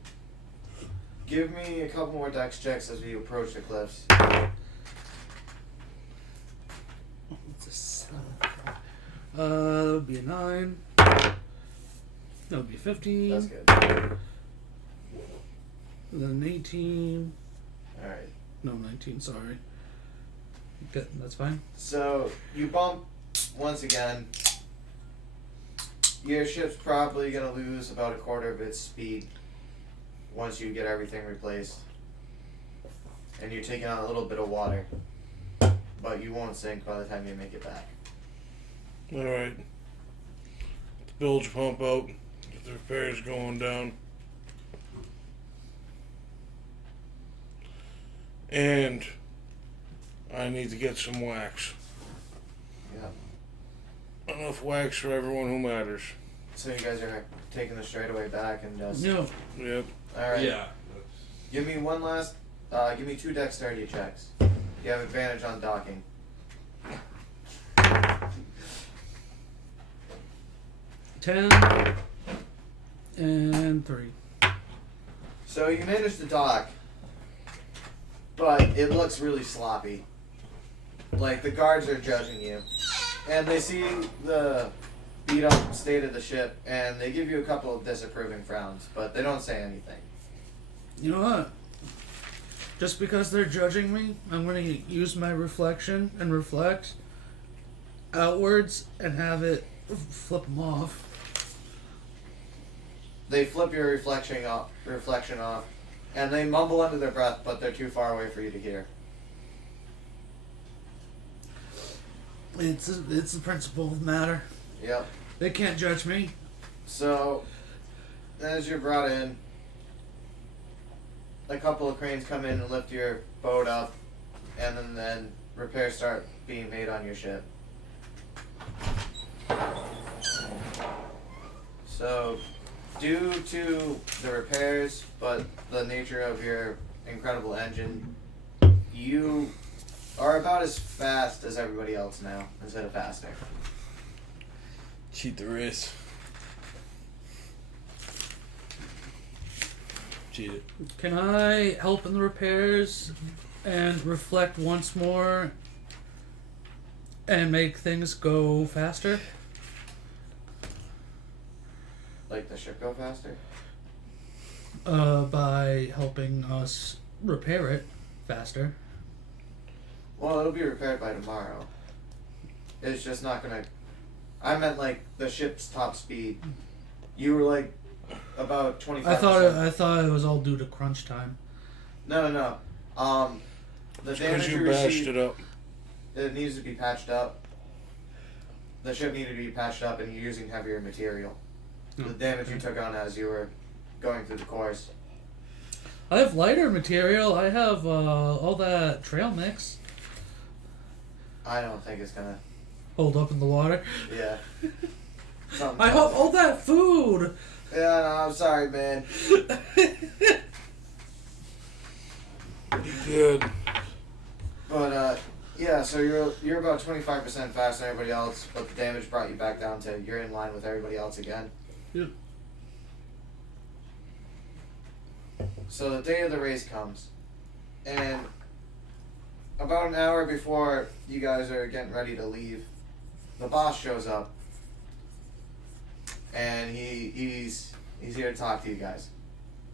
give me a couple more dex checks as we approach the cliffs. It's a 7. That would be a 9. That would be a 15. That's good. And then an 18. All right. No, 19, sorry. Good, that's fine. So you bump once again. Your ship's probably gonna lose about a quarter of its speed once you get everything replaced. And you're taking on a little bit of water. But you won't sink by the time you make it back. Alright. The bilge pump out. Get the repairs going down. And I need to get some wax. Yeah. Enough wax for everyone who matters. So you guys are taking the straightaway back and just. No. Yep. All right. Yeah. Give me one last. Give me 2 dexterity checks. You have advantage on docking. 10 and 3. So you managed to dock, but it looks really sloppy. Like the guards are judging you, and they see the beat up state of the ship, and they give you a couple of disapproving frowns, but they don't say anything. You know what? Just because they're judging me, I'm going to use my reflection and reflect outwards and have it flip them off. They flip your reflection off, and they mumble under their breath, but they're too far away for you to hear. It's the principle of the matter. Yep. They can't judge me. So, as you're brought in, a couple of cranes come in and lift your boat up, and then repairs start being made on your ship. So, due to the repairs, but the nature of your incredible engine, you are about as fast as everybody else now, instead of faster. Cheat the race. Cheat it. Can I help in the repairs and reflect once more and make things go faster? Like the ship go faster? By helping us repair it faster. Well, it'll be repaired by tomorrow. It's just not gonna. I meant like the ship's top speed. You were like about 25%. I thought it was all due to crunch time. No. The damage Because you you bashed received, it up. it needs to be patched up. The ship needed to be patched up, and you're using heavier material. The damage you took on as you were going through the course. I have lighter material. I have all that trail mix. I don't think it's gonna. Hold up in the water. Yeah. Something I have all that food. Yeah, no, I'm sorry, man. Good. But yeah, so you're about 25% faster than everybody else, but the damage brought you back down to you're in line with everybody else again. Yep. So the day of the race comes, and about an hour before you guys are getting ready to leave, the boss shows up, and he's here to talk to you guys.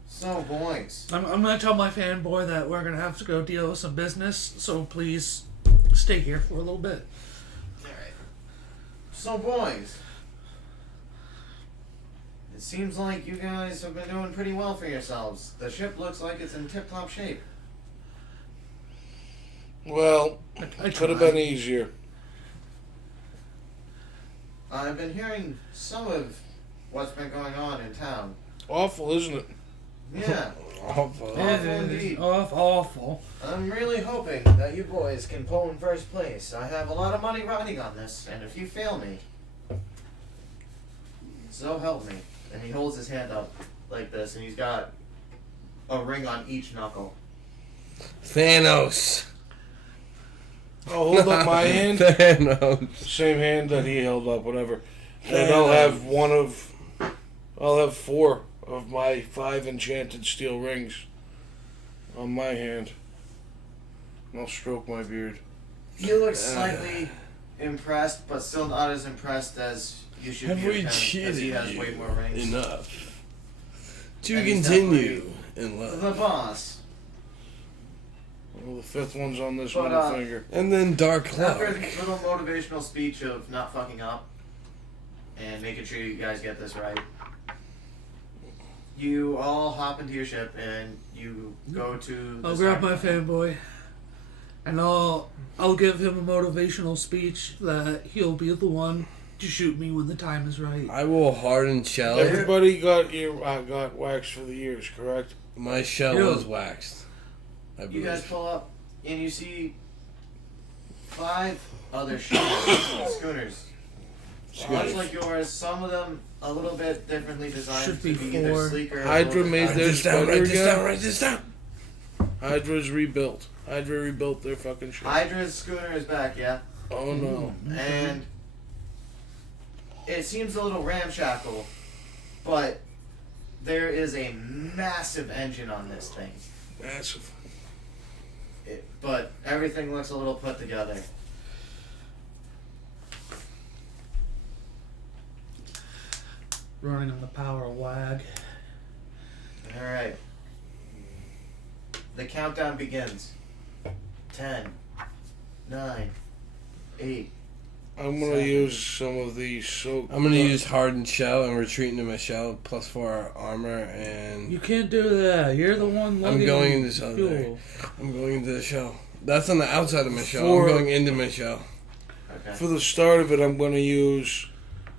So, boys. I'm gonna tell my fanboy that we're gonna have to go deal with some business, so please stay here for a little bit. Alright. So, boys. It seems like you guys have been doing pretty well for yourselves. The ship looks like it's in tip-top shape. Well, I could have tried. been easier. I've been hearing some of what's been going on in town. Awful, isn't it? Yeah, Awful. It awful is indeed. awful. I'm really hoping that you boys can pull in first place. I have a lot of money riding on this, and if you fail me, so help me. And he holds his hand up like this, and he's got a ring on each knuckle. Thanos. I'll hold up my hand. Thanos. Same hand that he held up, whatever. And I'll have I'll have 4 of my 5 enchanted steel rings on my hand. And I'll stroke my beard. He looks slightly impressed, but still not as impressed as you should Have be of we him, as he cheated has you way more rings. enough to And he's continue in love? The boss. Well, the 5th one's on this But, middle finger. And then Dark After Clark. a little motivational speech of not fucking up and making sure you guys get this right, you all hop into your ship and you go to the I'll grab my starting line. fanboy, and I'll give him a motivational speech that he'll be the one to shoot me when the time is right. I will harden shell. Everybody got wax for the ears, correct? My shell Yeah. was waxed. I You believe. guys pull up and you see 5 other schooners. Much like yours, some of them a little bit differently designed Should to be be either 4. sleeker or a Hydra little bit made Write faster. their this down, spider write this again? down, write this down. Hydra's rebuilt. Hydra rebuilt their fucking ship. Hydra's schooner is back, yeah. Oh no. And it seems a little ramshackle, but there is a massive engine on this thing. Massive. But everything looks a little put together. Running on the power of WAG. Alright. The countdown begins. 10, 9, 8. I'm gonna 7. use some of the soak. I'm gonna use hardened shell and retreat into my shell plus 4 armor and You can't do that. You're the one I'm lugging going into this other fuel. I'm going into the shell. That's on the outside of my shell. For- I'm going into my shell. Okay. For the start of it, I'm gonna use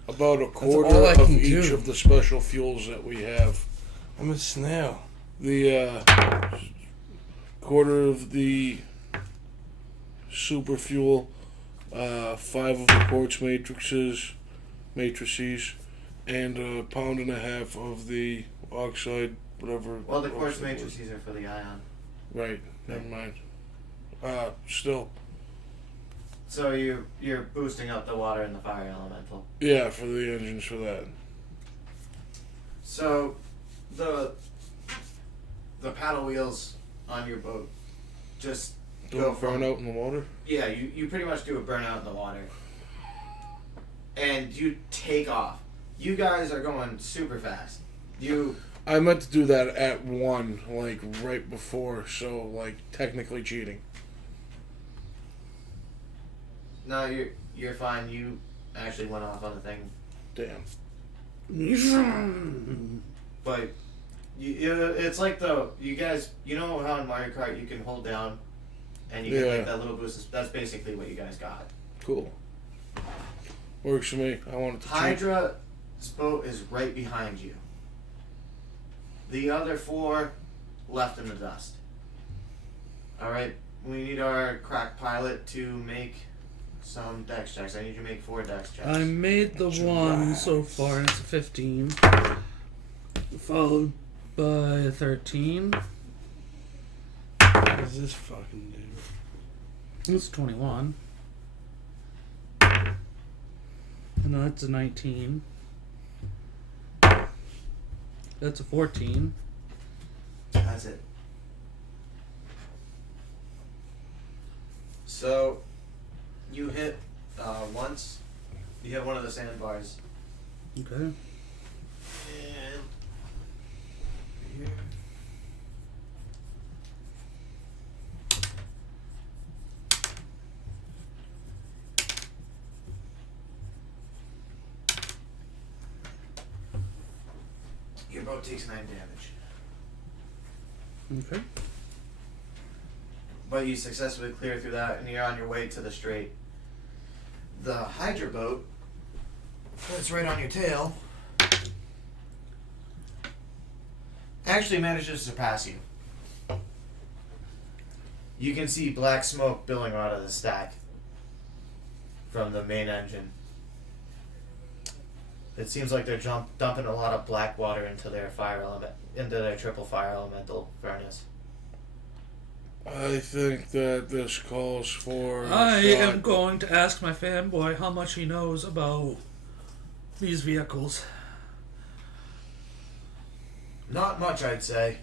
about a all quarter I of can each do. of the special fuels that we have. I'm a snail. The quarter of the super fuel, 5 of the quartz matrices, and a pound and a half of the oxide, whatever. Well, the quartz oxide was. matrices are for the ion. Right. Never mind. Still, So you're boosting up the water and the fire elemental. yeah, for the engines for that. So the paddle wheels on your boat just go Don't from burn out in the water. Yeah, you pretty much do a burnout in the water. And you take off. You guys are going super fast. I meant to do that at 1, like right before, so like technically cheating. No, you're fine. You actually went off on the thing. Damn. But it's like you guys, you know how in Mario Kart you can hold down and you get Yeah. like that little boost. That's basically what you guys got. Cool. Works for me. I want it to cheat. Hydra's boat is right behind you. The other 4 left in the dust. Alright, we need our crack pilot to make some dex checks. I need you to make 4 dex checks. I made the one so far, and it's a 15. Followed by a 13. What does this fucking do? It's 21. And that's a 19. That's a 14. That's it. So, you hit once. You hit one of the sandbars. Okay. And here. Your boat takes 9 damage. Okay. But you successfully clear through that and you're on your way to the strait. The Hydra boat that's right on your tail actually manages to surpass you. You can see black smoke billowing out of the stack from the main engine. It seems like they're dumping a lot of black water into their triple fire elemental furnace. I think that this calls for. a I shot. am going to ask my fanboy how much he knows about these vehicles. Not much, I'd say.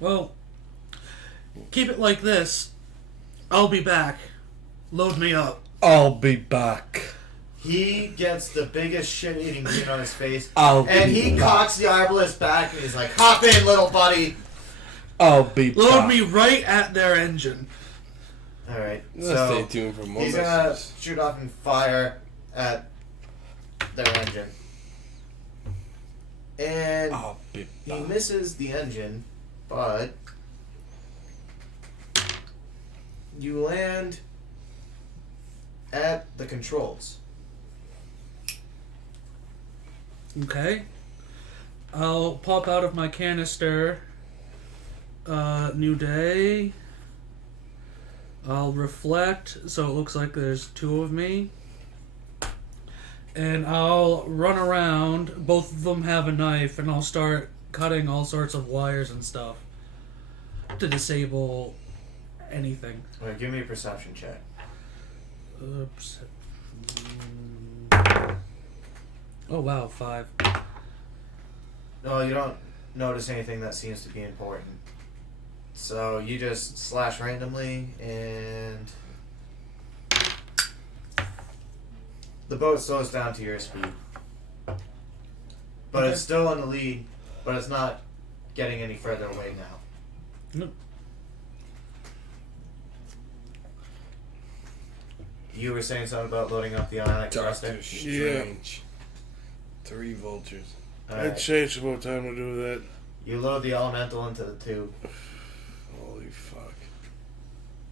Well, keep it like this. I'll be back. Load me up. I'll be back. He gets the biggest shit-eating grin on his face, I'll and be he back. cocks the arbalist back, and he's like, "Hop in, little buddy." I'll be Load back. me right at their engine. All right, Let's so stay tuned for more he's gonna messages. shoot off and fire at their engine, and I'll be he back. misses the engine, but you land at the controls. Okay. I'll pop out of my canister. New day. I'll reflect, so it looks like there's two of me. And I'll run around. Both of them have a knife, and I'll start cutting all sorts of wires and stuff to disable anything. Wait, give me a perception check. Oops. Oh wow, 5. No, you don't notice anything that seems to be important. So you just slash randomly, and the boat slows down to your speed. But it's still in the lead, but it's not getting any further away now. Nope. You were saying something about loading up the ionic cluster? Doctor Strange. 3 vultures. I'd Alright. say it's about time to do that. You load the elemental into the tube. Holy fuck.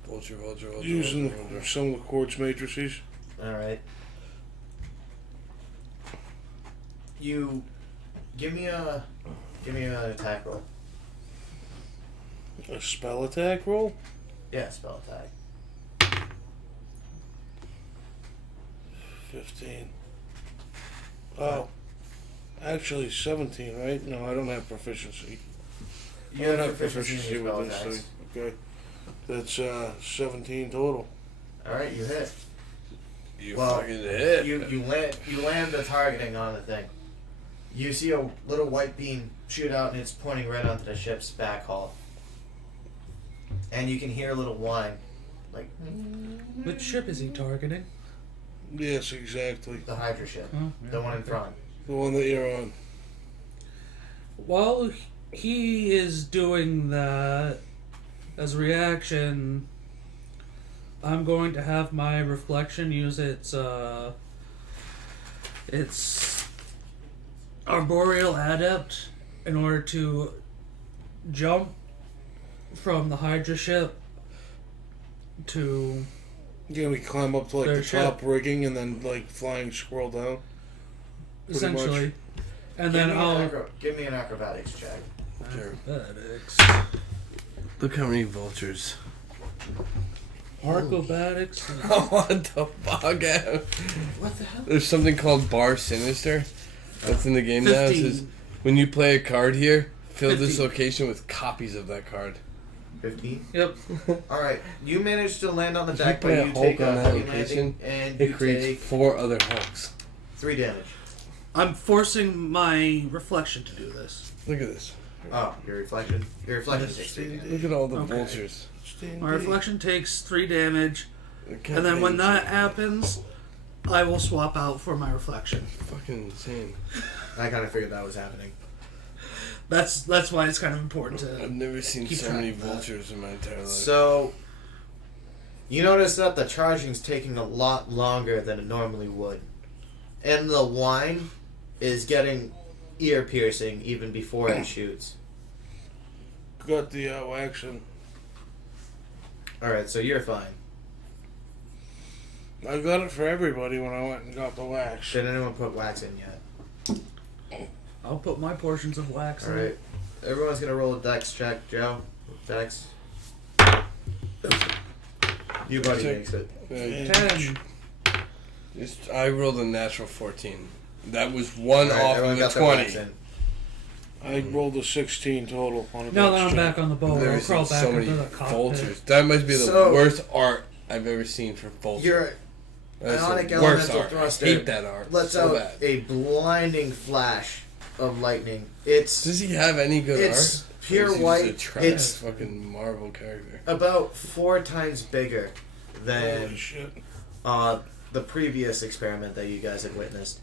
Vulture. Using vulture. some of the quartz matrices. Alright. You give me an attack roll. A spell attack roll? Yeah, spell attack. 15. Oh. Actually, 17, right? No, I don't have proficiency. You I don't have have proficiency in your spell with this attacks. thing. Okay. That's 17 total. Alright, you hit. You Well, fucking hit. You land the targeting on the thing. You see a little white beam shoot out, and it's pointing right onto the ship's back hull. And you can hear a little whine, like Which ship is he targeting? Yes, exactly. the Hydra ship, Huh? the one in front. The one that you're on. While he is doing that, as a reaction, I'm going to have my reflection use its arboreal adept in order to jump from the Hydra ship to Yeah, we climb up to like Their the top rigging and then like flying squirrel down. Pretty much. essentially, and then I'll Give me an acrobatics check. Sure. acrobatics. Look how many vultures. Acrobatics. What the fuck? What the hell? There's something called Bar Sinister. That's in the game now. It 15. says, when you play a card here, fill this 15. location with copies of that card. 15. Yep. All right, you managed to land on the If you deck, but play a you Hulk take on a that heavy location, landing, and It you creates take 4 other Hulks. 3 damage. I'm forcing my reflection to do this. Look at this. Oh, your reflection takes 3 damage. Look at all the Okay. vultures. My reflection takes 3 damage, Look and then when how that happens, I will swap out for my reflection. fucking insane. I kind of figured that was happening. That's why it's kind of important I've to. never seen Keep so track many of that. vultures in my entire life. So, you notice that the charging's taking a lot longer than it normally would. And the whine is getting ear piercing even before it shoots. Got the waxing. Alright, so you're fine. I got it for everybody when I went and got the wax. Did anyone put wax in yet? I'll put my portions of wax in. Alright. Everyone's gonna roll a dex check, Joe. Dex. You buddy Check. makes it. Ten. I rolled a natural 14. That was one Alright, off everyone of the got their wax 20. in. I rolled a 16 total on a Now dex that I'm check. back on the boat, I've I'll never crawl seen back so many into the cockpit. vultures. That must be the So- worst art I've ever seen for vultures. Your That's ionic the worst elemental art. thruster I hate that art lets so out bad. a blinding flash of lightning. It's Does he have any good it's art? pure Or is he just white. a trash It's fucking Marvel character. about 4 times bigger Holy than shit. the previous experiment that you guys have witnessed,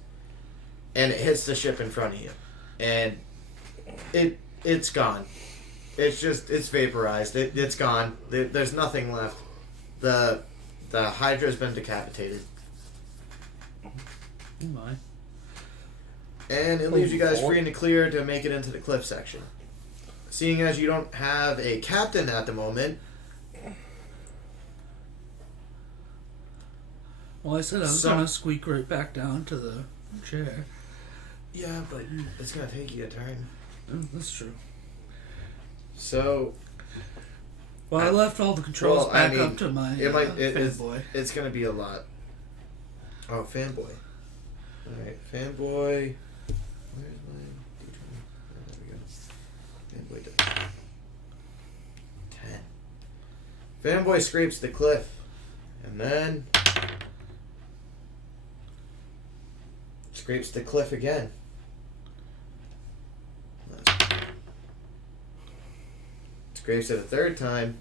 and it hits the ship in front of you, and it's gone. It's vaporized. It's gone. There's nothing left. The Hydra's been decapitated, Oh my. and it leaves you guys free and clear to make it into the cliff section. Seeing as you don't have a captain at the moment, Well, I said I was So- gonna squeak right back down to the chair. Yeah, but it's gonna take you a turn. That's true. So Well, I left all the controls Well, I back mean, up to my fanboy. it's gonna be a lot. Oh, fanboy. Alright, fanboy. Where's my D20? Oh, there we go. Fanboy does 10. Fanboy scrapes the cliff. And then scrapes the cliff again. Scrapes it a third time.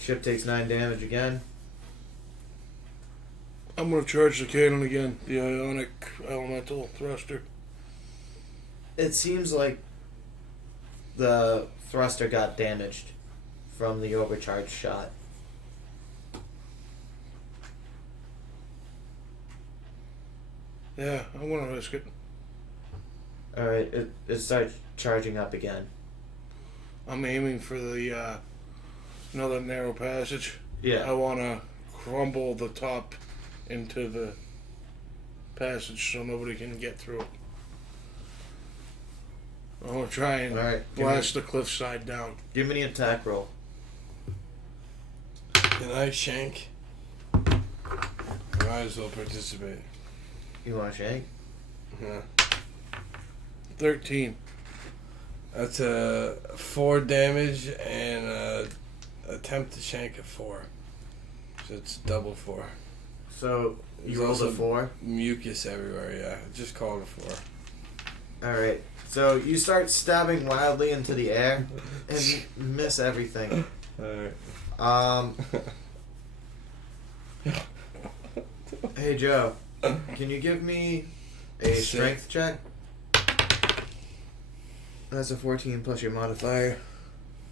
Ship takes 9 damage again. I'm gonna charge the cannon again. The ionic elemental thruster. It seems like the thruster got damaged from the overcharged shot. Yeah, I'm gonna risk it. Alright, it starts charging up again. I'm aiming for the another narrow passage. I Yeah. wanna crumble the top into the passage so nobody can get through it. I wanna try and Alright, blast the cliffside down. give me an attack roll. Can I shank? Might as well participate. You want to shank? Yeah. 13. That's a 4 damage and attempt to shank a 4. So it's double 4. So, There's you rolled a also 4? Mucus everywhere, yeah. Just call it a 4. Alright, so you start stabbing wildly into the air and you miss everything. Alright. Hey Joe, can you give me a strength check? That's a 14 plus your modifier.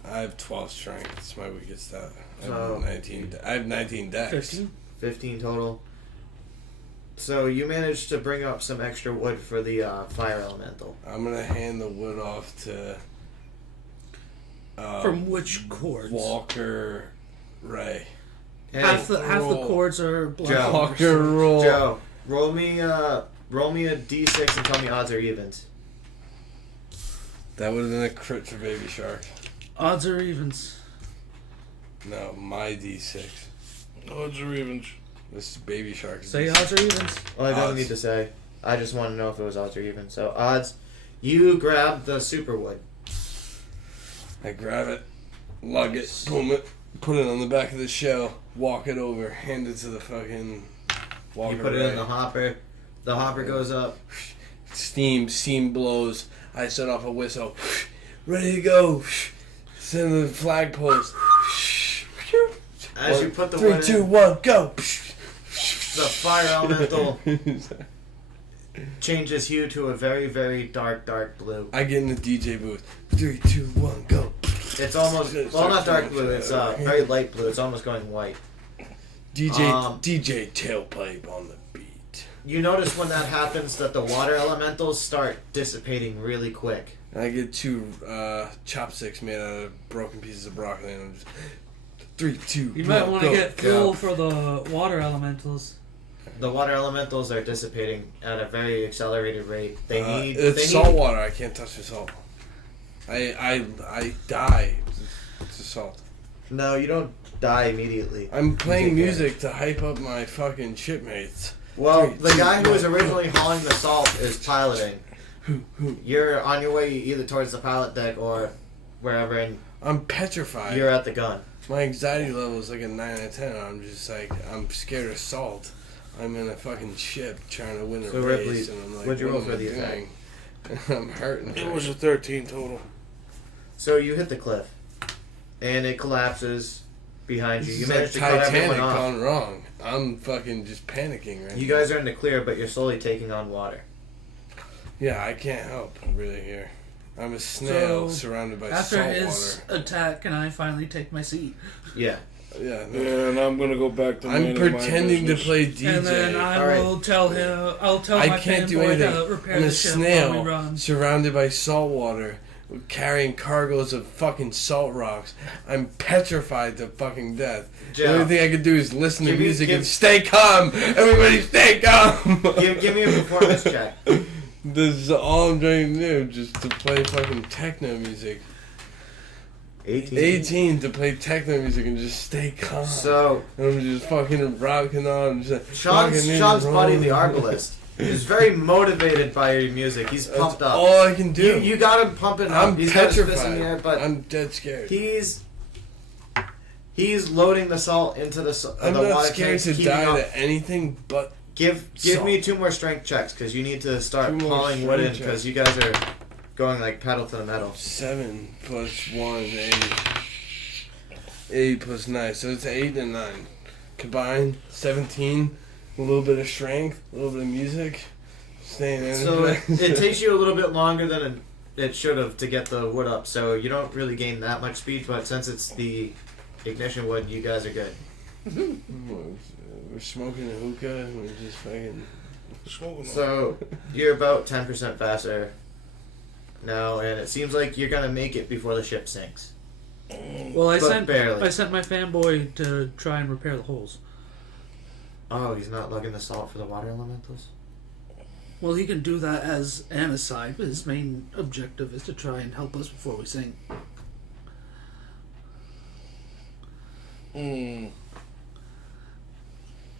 I have 12 strength. It's my weakest stat. I So- have 19. I have 19 dex. 15? 15 total. So you managed to bring up some extra wood for the fire elemental. I'm gonna hand the wood off to From which cords? Walker Ray. Hey, Half the roll. cords are black. Joe. Walker roll. Joe, roll me a d6 and tell me odds or evens. That would have been a crit for Baby Shark. Odds or evens? No, my D6. Odds or evens. This is Baby Shark. Say odds or evens. Well, I don't Odds. need to say. I just want to know if it was odds or evens. So odds, you grab the super wood. I grab it, lug it, boom it, put it on the back of the shell, walk it over, hand it to the fucking Walker You put it Ray. in the hopper. The hopper goes up. Steam blows. I set off a whistle. Ready to go. Send the flagpoles. As you put the 3, wood 2, in, 1, go. the fire elemental changes hue to a very, very dark blue. I get in the DJ booth. 3, 2, 1, go. It's almost, well, not dark blue. It's very light blue. It's almost going white. DJ tailpipe on the beat. You notice when that happens that the water elementals start dissipating really quick. And I get 2 chopsticks made out of broken pieces of broccoli, and I'm just 3, 2. You might 1, want to go, get go. fuel for the water elementals. The water elementals are dissipating at a very accelerated rate. They need. It's they salt need, water. I can't touch the salt. I die to salt. No, you don't die immediately. I'm playing take music to hype up my fucking shipmates. Well, 3, the 2, guy who was 1. originally hauling the salt is piloting. You're on your way either towards the pilot deck or wherever, and I'm petrified. you're at the gun. My anxiety level is like a 9 out of 10. I'm just like, I'm scared of salt. I'm in a fucking ship trying to win a So, race, Ripley, and I'm like, what'd you roll what for am I the attack? doing? I'm hurting. It was a 13 total. So you hit the cliff, and it collapses behind you. You It's managed like to cut everyone Titanic off. gone wrong. I'm fucking just panicking right You now. guys are in the clear, but you're slowly taking on water. Yeah, I can't help really here. I'm a snail So, surrounded by After salt his water. attack, can I finally take my seat? Yeah. Yeah. No. And I'm gonna go back to I'm minding my pretending to business. play DJ. And then I All right. will tell him. I'll tell I my can't do fanboy anything. to repair I'm the a ship while we snail run. surrounded by salt water, carrying cargoes of fucking salt rocks. I'm petrified to fucking death. The Joe, only thing I can do is listen to Give me- music give- and stay calm. Everybody stay calm. give me a performance check. This is all I'm trying to do, just to play fucking techno music. 18 to play techno music and just stay calm. So, And I'm just fucking rocking on. Just Sean's buddy, the arbalist, is very motivated by your music. He's That's pumped up. all I can do. You got him pumping up. I'm He's got his fist in petrified. the air, but I'm dead scared. he's loading the salt into the I'm the not water scared tanks, to keeping die up. to anything but Give Salt. me 2 more strength checks because you need to start 2 more pulling wood in strength because you guys are going like pedal to the metal. 7 plus 1, 8. 8 plus 9, so it's 8 and 9. Combined, 17. A little bit of strength, a little bit of music. Staying in. So it takes you a little bit longer than it should have to get the wood up. So you don't really gain that much speed, but since it's the ignition wood, you guys are good. We're smoking a hookah and we're just fucking. Smoking So you're about 10% faster now, and it seems like you're gonna make it before the ship sinks. Well, I But barely. sent my fanboy to try and repair the holes. Oh, he's not lugging the salt for the water elementals? Well, he can do that as an aside, but his main objective is to try and help us before we sink.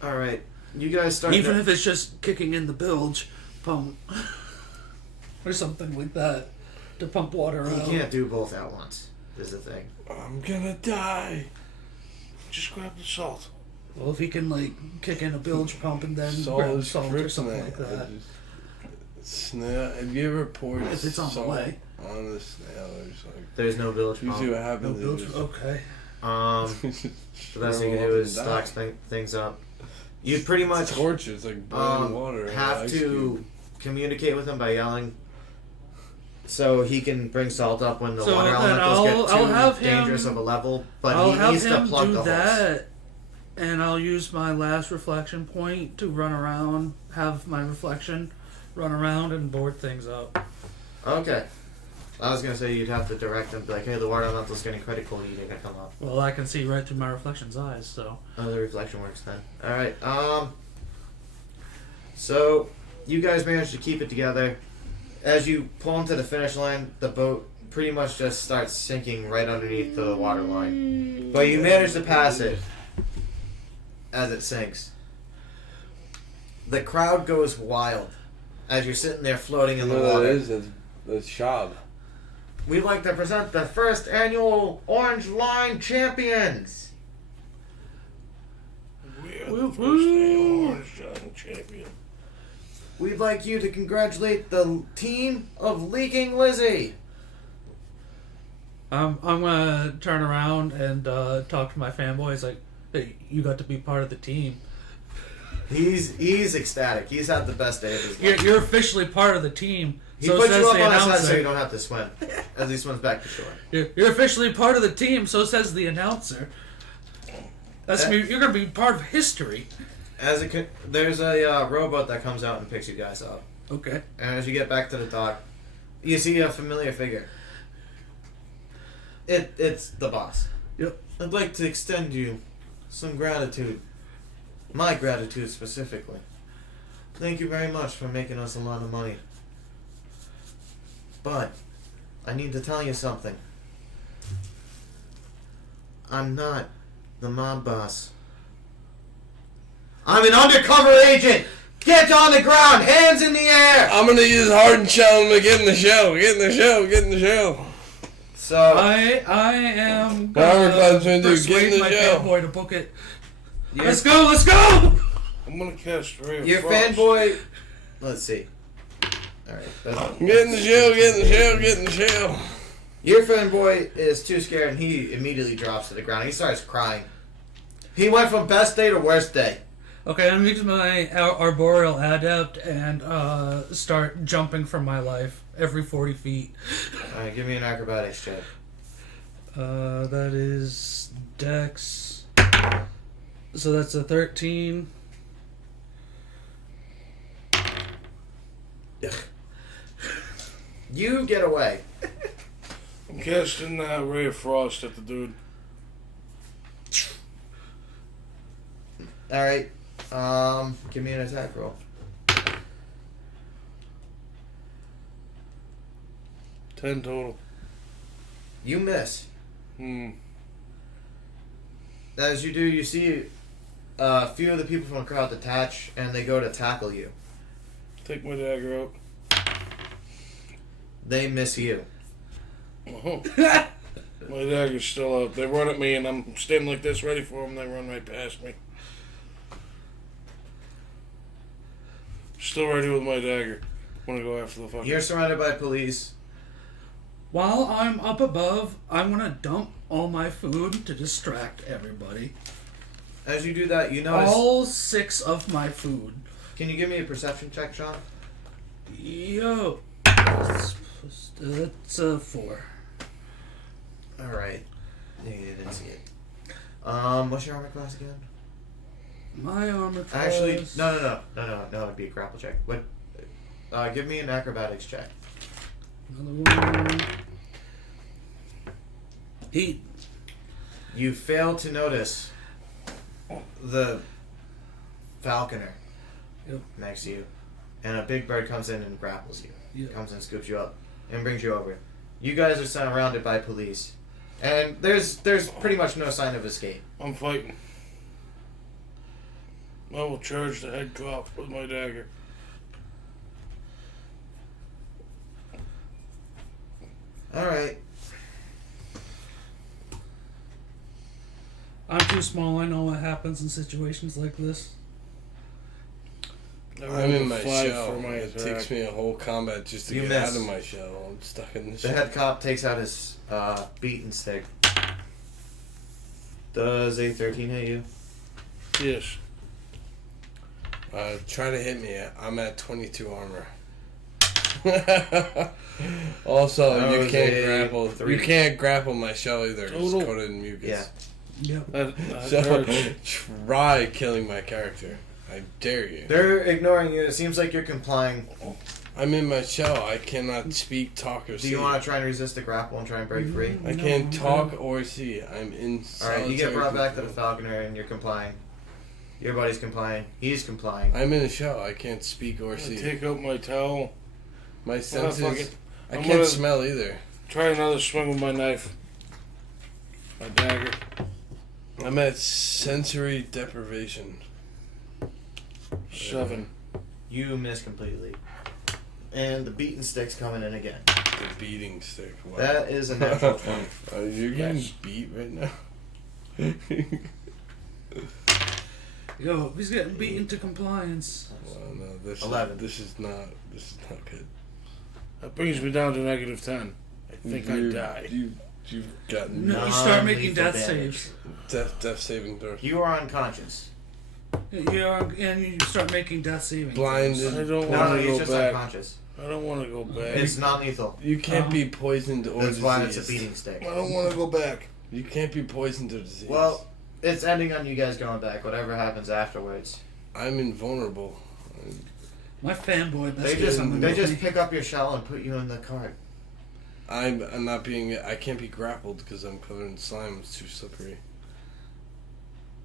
Alright, you guys start. Even if it's just kicking in the bilge pump or something like that to pump water You out. can't do both at once, is the thing. I'm gonna die. Just grab the salt. Well, if he can like kick in a bilge pump and then Salt grab is salt or something kryptonite. like that. Snail. Have you ever poured If it's on the salt way. on a snail or something? There's no village Usually what pump. No happens bilge. is Okay. The best you can do is stock things up. You pretty much torture. It's like boiling water. have ice to cube. communicate with him by yelling, so he can bring salt up when the So water then elementals I'll get have too dangerous him- of a level. But I'll he have needs to him plug do the holes. that, and I'll use my last reflection point to run around, have my reflection run around and board things up. Okay. I was gonna say you'd have to direct him, be like, "Hey, the water elemental's getting critical. You need to come up." Well, I can see right through my reflection's eyes, so. Oh, the reflection works then. All right. So you guys managed to keep it together. As you pull into the finish line, the boat pretty much just starts sinking right underneath the water line. But you manage to pass it as it sinks. The crowd goes wild as you're sitting there floating in the water. That's Shab. We'd like to present the first annual Orange Line Champions. We are the first Orange Line champion. We'd like you to congratulate the team of Leaking Lizzie. I'm gonna turn around and talk to my fanboys like, hey, you got to be part of the team. He's ecstatic. He's had the best day of his life. You're officially part of the team. He so puts says you up the on his side announcer. so you don't have to swim. As he swims back to shore. You're officially part of the team, so says the announcer. You're gonna be part of history. There's a rowboat that comes out and picks you guys up. Okay. And as you get back to the dock, you see a familiar figure. It's the boss. Yep. I'd like to extend you some gratitude. My gratitude specifically. Thank you very much for making us a lot of money. But I need to tell you something. I'm not the mob boss. I'm an undercover agent! Get on the ground! Hands in the air! I'm gonna use Hardened Shell to get in the show. Get in the show. Get in the show. So, I am Whatever gonna Cloud's gonna do, get persuade in the my show. fanboy to book it. your, Let's go! Let's go! I'm gonna cast Ray of your Frost. fanboy... Let's see. Alright. Get in the show. Get in the show. Get in the show. Your fanboy is too scared and he immediately drops to the ground. He starts crying. He went from best day to worst day. Okay, I'm using my arboreal adept and start jumping for my life. every 40 feet. Alright, give me an acrobatics check. That is Dex. So that's a 13. You get away. I'm casting Ray of Frost at the dude. Alright. Give me an attack roll. 10 total. You miss. As you do, you see a few of the people from the crowd detach, and they go to tackle you. Take my dagger out. They miss you. Oh. My dagger's still out. They run at me, and I'm standing like this, ready for them. They run right past me. Still ready with my dagger. Want to go after the fucker. You're surrounded by police. While I'm up above, I'm gonna dump all my food to distract everybody. As you do that, you notice. All 6 of my food. Can you give me a perception check, Sean? Yo. That's a 4. Alright. You didn't see it. What's your armor class again? My armor class. Actually, no, it'd be a grapple check. What? Give me an acrobatics check. Another one. 8. You fail to notice the falconer Yep. next to you, and a big bird comes in and grapples you. Yep. Comes and scoops you up and brings you over. You guys are surrounded by police, and there's pretty much no sign of escape. I'm fighting. I will charge the head cop with my dagger. All right. I'm too small. I know what happens in situations like this. I I'm rolled in a my 5 shell. for my It attack. takes me a whole combat just to You get miss. out of my shell. I'm stuck in this. The head cop takes out his beaten stick. Does a 13 hit you? Yes. Try to hit me. I'm at 22 armor. Also, That you was can't a grapple. 3. You can't grapple my shell either. It's Total. coated in mucus. Yeah. Yep. That So hurts. try killing my character. I dare you. They're ignoring you. It seems like you're complying. I'm in my shell. I cannot speak, talk, or Do see. you want to try and resist the grapple and try and break free? I can't talk or see. I'm in. Alright, you get solitary brought back to the confinement. falconer and you're complying. Your buddy's complying. He's complying. I'm in a shell. I can't speak or I see. take out my towel. My fuck senses. it. I I'm can't gonna- smell either. Try another swing with my knife. My dagger. I'm at sensory deprivation. 7. You miss completely. And the beaten stick's coming in again. The beating stick. Wow. That is a natural 20. Are you getting Yes. beat right now? Yo, he's getting beaten to compliance. Well, no, this 11. This is not good. That brings me down to -10. I think I You- died. You've gotten No, you start making Non-lethal death damage. saves. death saving throws. You are unconscious. And you start making death savings. Blinded. I don't No, want to he's go just back. unconscious. I don't want to go back. It's not lethal. You can't be poisoned or That's why it's a diseased. beating stick. I don't want to go back. You can't be poisoned or diseased. Well, it's ending on you guys going back. Whatever happens afterwards. I'm invulnerable. My fanboy best They just friend they with just me. pick up your shell and put you in the cart. I'm not being. I can't be grappled because I'm covered in slime. It's too slippery.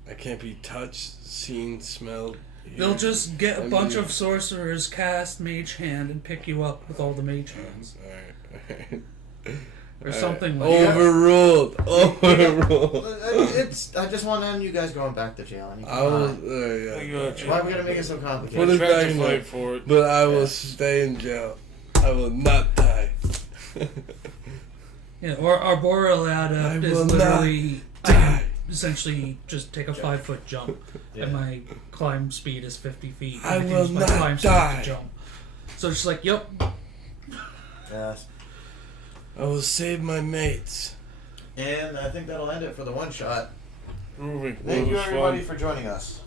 I can't be touched, seen, smelled. They'll just get a I'm bunch you. of sorcerers, cast Mage Hand, and pick you up with all the Mage Hands. Alright. Or something like that. Overruled. Overruled. It's. I just want to end you guys going back to jail. And you I will. can't. I Yeah. got you. Why are we gonna make it so Put I complicated? it tried back to in fight there. for it. But I will stay in jail. I will not die. Yeah, or Arboreal I is will literally die. essentially just take a 5-foot jump, and my climb speed is 50 feet. I and will use my not climb speed to die. Jump. So it's just like, yep. Yes. I will save my mates. And I think that'll end it for the one shot. Groovy. Thank It you was everybody fun. for joining us.